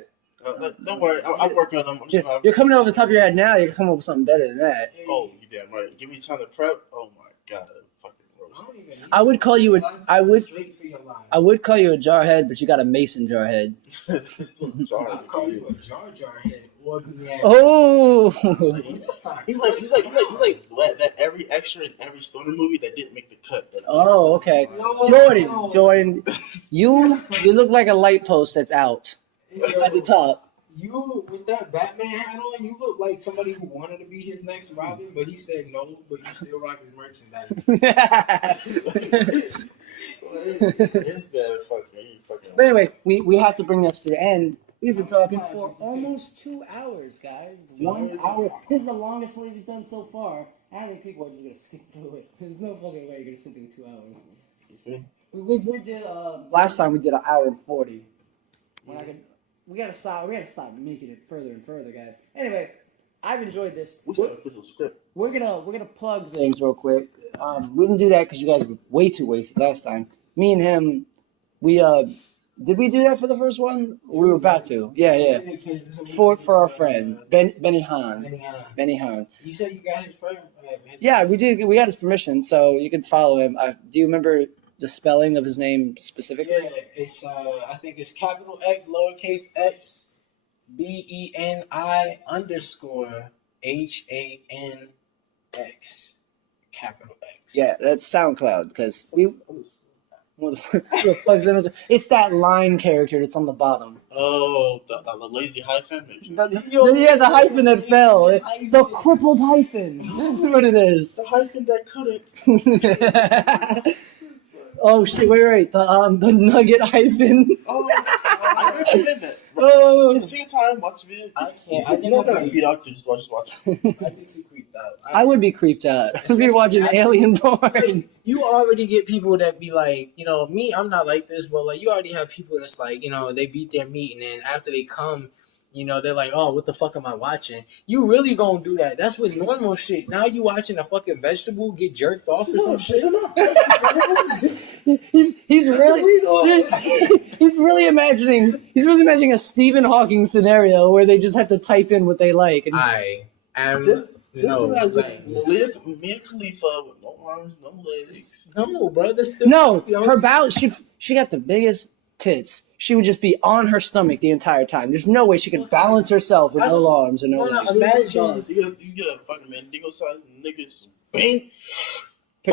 Don't worry, I'm working on them. You're coming over the top of your head now. You can come up with something better than that. Oh, you damn right. Give me time to prep. Oh my god, fucking roast. I would call you I would call you a jarhead, but you got a mason jarhead. This little jar. I'll call you a jar head. Oh, he's like that every extra in every stoner movie that didn't make the cut. oh, okay. Jordan, you look like a light post that's out at the top. You with that Batman hat on, you look like somebody who wanted to be his next Robin, but he said no. But you still rock his merchandise. It's bad, fucking. But anyway, we have to bring this to the end. We've been talking for almost 2 hours, guys. 1 hour. This is the longest one we've done so far. I think people are just gonna skip through it. There's no fucking way you're gonna sit through 2 hours. We did last time we did 1 hour and 40. We gotta stop. We gotta stop making it further and further, guys. Anyway, I've enjoyed this. We should have an official script. We're gonna plug things real quick. We didn't do that because you guys were way too wasted last time. Me and him, we did we do that for the first one? We were about to. Yeah. For our friend Benny Han. Benny Han. You said you got his permission. Yeah, we did. We got his permission, so you can follow him. Do you remember the spelling of his name specifically? Yeah, it's I think it's capital X, lowercase x, BENI _HANX, capital X. Yeah, that's SoundCloud because we. It's that line character that's on the bottom. Oh, the lazy hyphen. The hyphen that fell. The crippled hyphen. That's what it is. The hyphen that couldn't. Oh shit! Wait. The nugget hyphen. Oh, I recommend that. Oh. Just take your time, watch the video. I can't. You don't gotta beat out to just watch. I'd be too creeped out. I would be creeped out. I'd be watching alien porn. You already get people that be like, me, I'm not like this, but like you already have people that's like, they beat their meat and then after they come, they're like, oh, what the fuck am I watching? You really gonna do that. That's what normal shit. Now you watching a fucking vegetable get jerked off or some shit. He's really imagining a Stephen Hawking scenario where they just have to type in what they like. And I am me and Khalifa with no arms, no legs. No, bro. Her bow. She got the biggest tits. She would just be on her stomach the entire time. There's no way she could balance herself with no arms and no legs. Imagine you get a fucking Mandingo sized nigga just bang.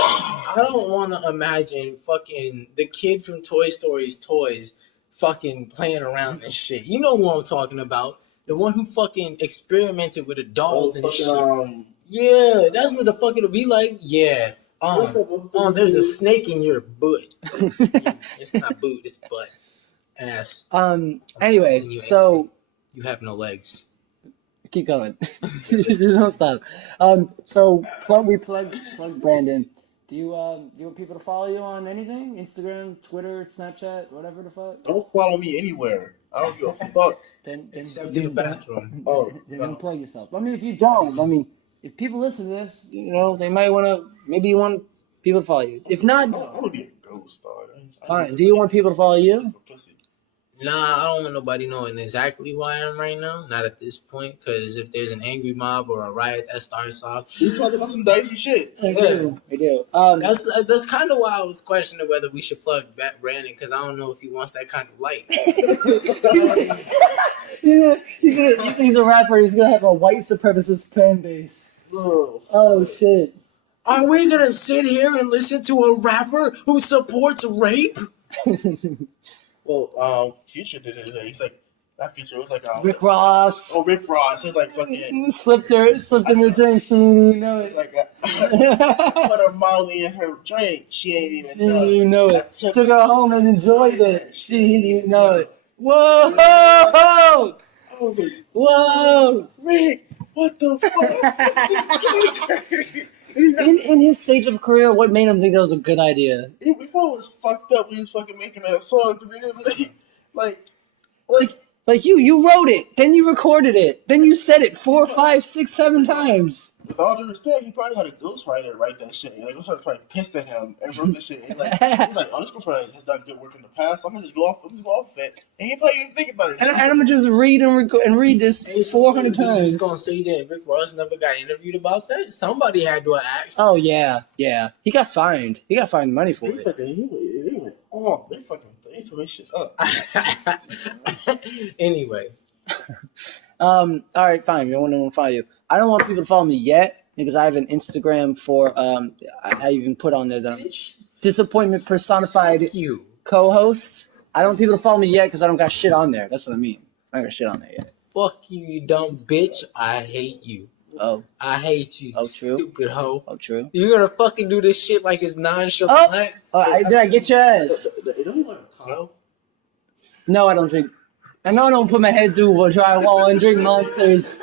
I don't want to imagine fucking the kid from Toy Story's toys fucking playing around and shit. You know what I'm talking about. The one who fucking experimented with the dolls and shit. Yeah, that's what the fuck it'll be like. Yeah. There's a snake in your butt. It's not boot, it's butt. Ass. Anyway, so you have no legs. Keep going. Don't stop. So plug Brandon. Do you want people to follow you on anything? Instagram, Twitter, Snapchat, whatever the fuck? Don't follow me anywhere. I don't give a fuck. Then to the bathroom. Then plug yourself. I mean, if you don't, if people listen to this, they might maybe you want people to follow you. If not, I want to be a ghost dog. Fine. Do you want people to follow you? Nah, I don't want nobody knowing exactly who I am right now. Not at this point, because if there's an angry mob or a riot that starts off, you talking about some dicey shit. I do. That's kind of why I was questioning whether we should plug Brandon, because I don't know if he wants that kind of light. He's a rapper. He's gonna have a white supremacist fan base. Oh shit! Are we gonna sit here and listen to a rapper who supports rape? Well, Future did it. He's like, That feature was like Rick Ross. Oh, Rick Ross. It's like fucking Slipped in her drink. She didn't even know It's it. like I put a Molly in her drink. She ain't even She didn't even know it. I Took her home and enjoyed it. She didn't even know it. Whoa! I was like, Whoa! Rick, what the fuck? In his stage of career, what made him think that was a good idea? We probably was fucked up when he was fucking making that song because he didn't like. Like you wrote it, then you recorded it, then you said it 4, 5, 6, 7 times. With all due respect, he probably had a ghostwriter write that shit. Like, ghostwriter probably pissed at him and wrote the shit. And he's like, oh, this ghostwriter has done good work in the past. So I'm gonna just go off of it. And he probably didn't think about it. And I'm gonna just read and read this 400 times. Just gonna say that Rick Ross never got interviewed about that. Somebody had to have asked. Oh yeah. He got fined. He got fined money for it. They went off. They tore his shit up. Anyway. All right, fine. I want to follow you. I don't want people to follow me yet because I have an Instagram for I even put on there that I'm disappointment personified co-host. I don't want people to follow me yet because I don't got shit on there. That's what I mean. I don't got shit on there yet. Fuck you, you dumb bitch. I hate you. Oh. I hate you. Oh, true. Stupid hoe. Oh, true. You're gonna fucking do this shit like it's nonchalant. Did I get your ass? Don't you want a Kyle? No, I don't drink. I know I don't put my head through drywall and drink Monsters.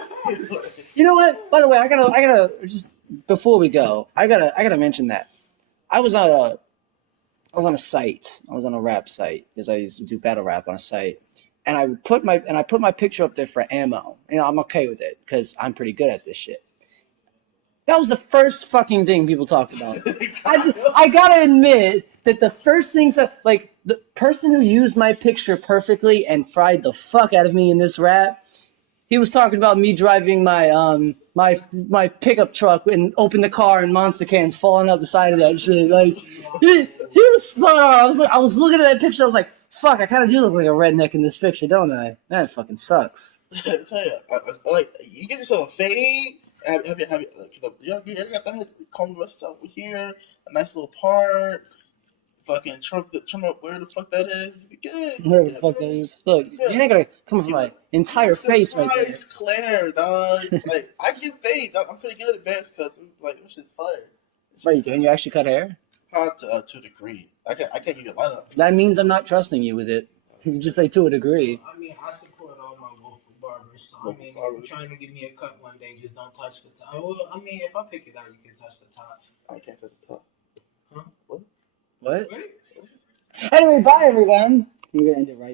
You know what? By the way, I gotta just before we go, I gotta mention that I was on a site. I was on a rap site because I used to do battle rap on a site, and I put my picture up there for ammo. You know, I'm okay with it because I'm pretty good at this shit. That was the first fucking thing people talked about. I gotta admit that the first things that, like, the person who used my picture perfectly and fried the fuck out of me in this rap, he was talking about me driving my my pickup truck and open the car and monster cans falling out the side of that shit. Like, he was spot on. I was looking at that picture. I was like, fuck, I kind of do look like a redneck in this picture, don't I? That fucking sucks. I tell you, like, you give yourself a fade. Have you ever got that comb yourself over here? A nice little part. Fucking trim up where the fuck that is. You good. Where the fuck that is. Look, you're not gonna come from my entire face right there. It's clear, dog. Like, I get fades. I'm pretty good at bangs cuts. Like, this shit's fire. Wait, can you actually cut hair? Hot to a degree. I can't give you a lineup. That means I'm not trusting you with it. You just say to a degree. I mean, I support all my local barbers. So, I mean, if you're trying to give me a cut one day, just don't touch the top. Well, I mean, if I pick it out, you can touch the top. I can't touch the top. What? Wait. Anyway, bye everyone. We're gonna end it right